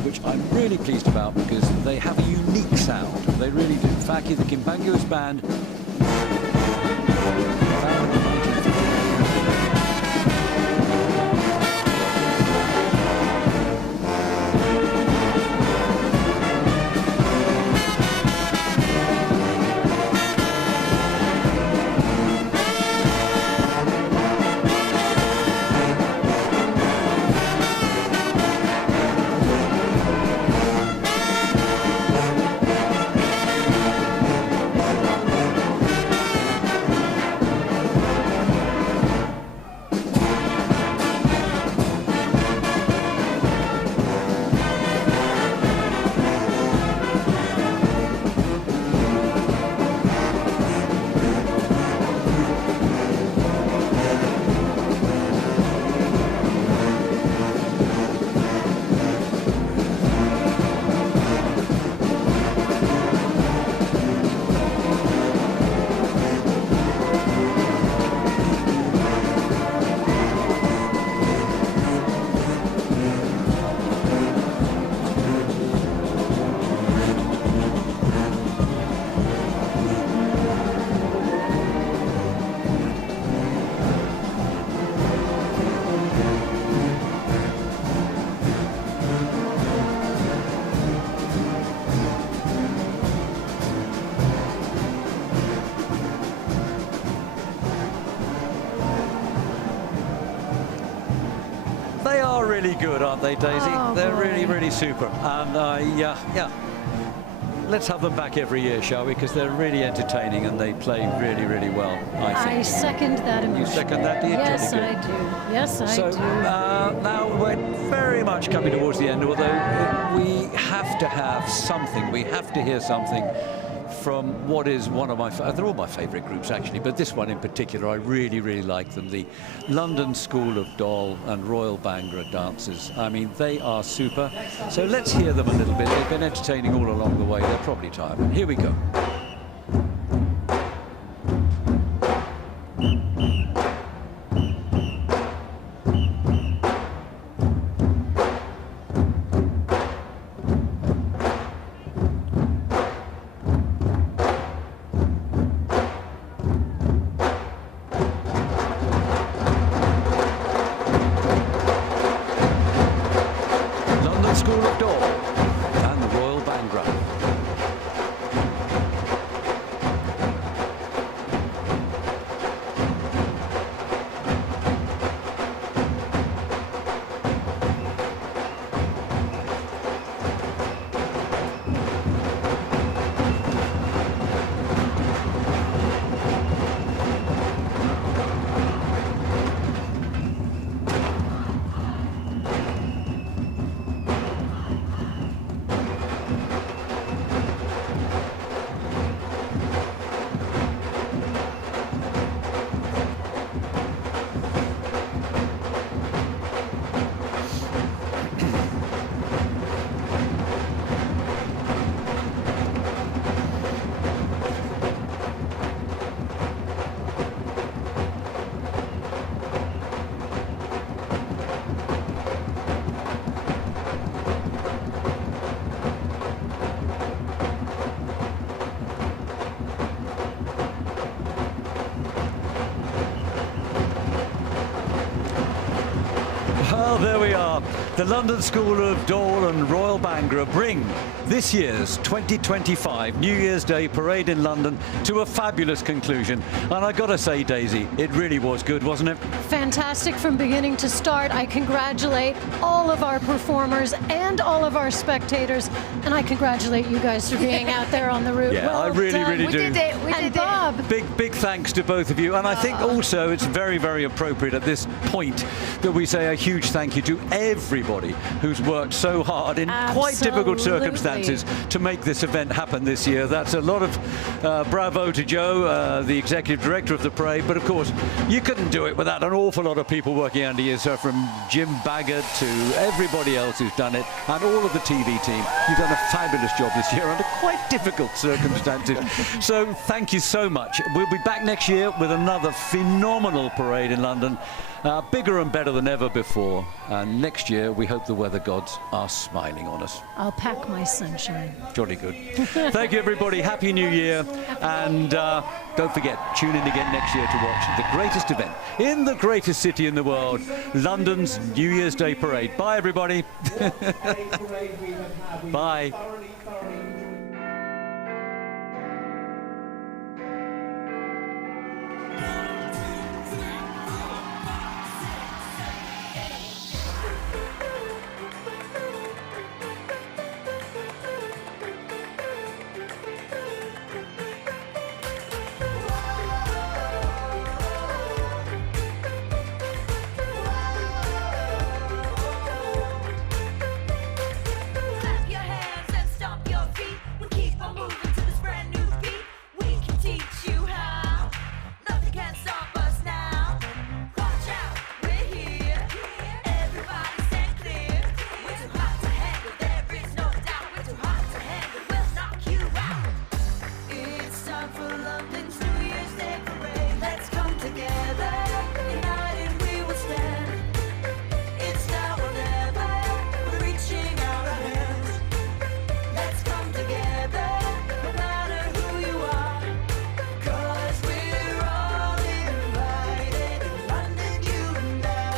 Which I'm really pleased about because they have a unique sound. They really do. Faki, the Kimbanguist band. They are really good, aren't they, Daisy? Oh, They're boy. really, really super. And yeah, let's have them back every year, shall we? Because they're really entertaining and they play really, really well, I think. I second that emotion. You second that, do you? Yes, Jolly I good. do. Yes, I So do. now we're very much coming towards the end, although we have to have something. We have to hear something from what is one of my, they're all my favourite groups actually, but this one in particular, I really, really like them. The London School of Dole and Royal Bangra dancers. I mean, they are super. So let's hear them a little bit. They've been entertaining all along the way. They're probably tired. Here we go. School of Dole and the Royal Bangra. there we are. The London School of Dole and Royal Bangor bring this year's 2025 New Year's Day parade in London to a fabulous conclusion. And I got to say, Daisy, it really was good, wasn't it? Fantastic from beginning to start. I congratulate all of our performers and all of our spectators, and I congratulate you guys for being out there on the route. Yeah, well I really, done. really do. We did it. We And did Bob, Big thanks to both of you. And I think also it's very, very appropriate at this point that we say a huge thank you to everybody who's worked so hard in quite difficult circumstances to make this event happen this year. That's a lot of bravo to Joe, the executive director of the parade. But of course, you couldn't do it without an awful lot of people working under you. So from Jim Baggett to everybody else who's done it, and all of the TV team, you've done a fabulous job this year under quite difficult circumstances. So thank you so much. We'll be back next year with another phenomenal parade in London, bigger and better than ever before. And next year, we hope the weather gods are smiling on us. I'll pack my sunshine. Jolly good. Thank you, everybody. Happy New Year. And don't forget, tune in again next year to watch the greatest event in the greatest city in the world, London's New Year's Day parade. Bye, everybody. Bye. Clap your hands and stomp your feet. We keep on moving to this brand new beat. We can teach you how. Nothing can stop us now. Watch out, we're here. Everybody stand clear. We're too hot to handle, there is no doubt. We're too hot to handle, we'll knock you out. It's time for London's New Year's Day parade. Let's come together, united we will stand. It's now or never, we're reaching out our hands. Let's come together, no matter who you are. 'Cause we're all invited, London united.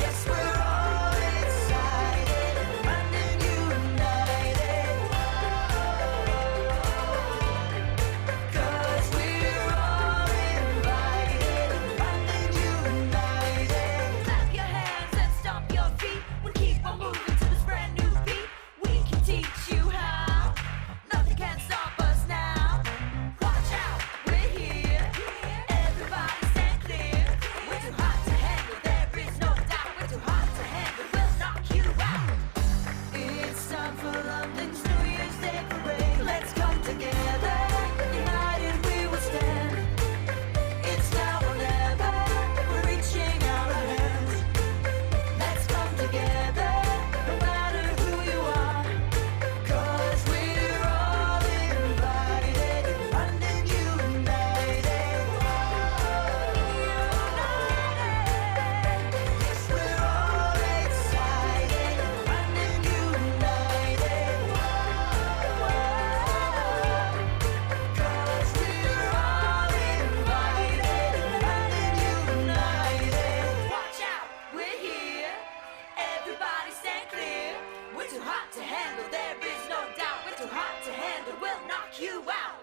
Yes, we're all excited, London united. 'Cause we're all invited, London united. Clap your hands and stomp your feet. We keep on moving to this brand new beat. We can teach you how. Nothing can stop us now. Watch out, we're here. Everybody stand clear. We're too hot to handle, there is no doubt. We're too hot to handle, we'll knock you out. It's time for London's New Year's Day parade. Let's come together, united we will stand. It's now or never, we're reaching out our hands. Let's come together, no matter who you are. 'Cause we're all invited, London united. Yes, we're all excited, London united. 'Cause we're all invited, London united. Watch out, we're here. Everybody stand clear. We're too hot to handle, there is no doubt. We're too hot to handle, we'll knock you out.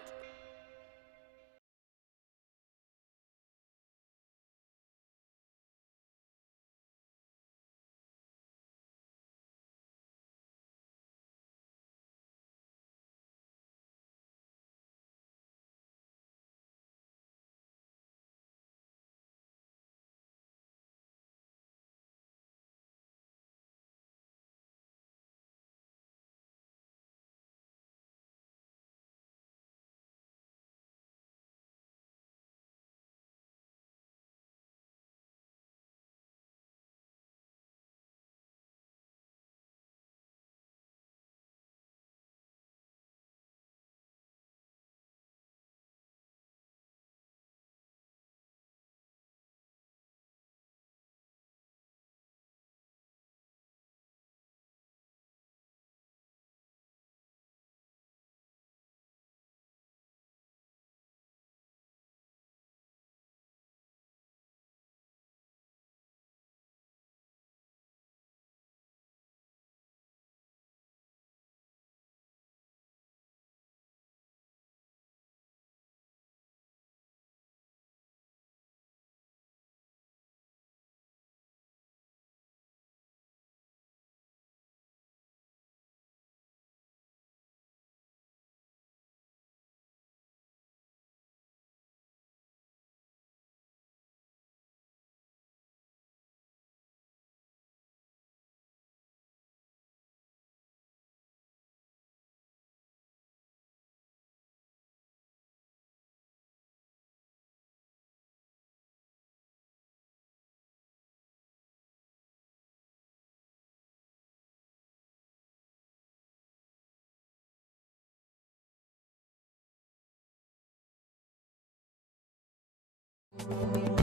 Bye.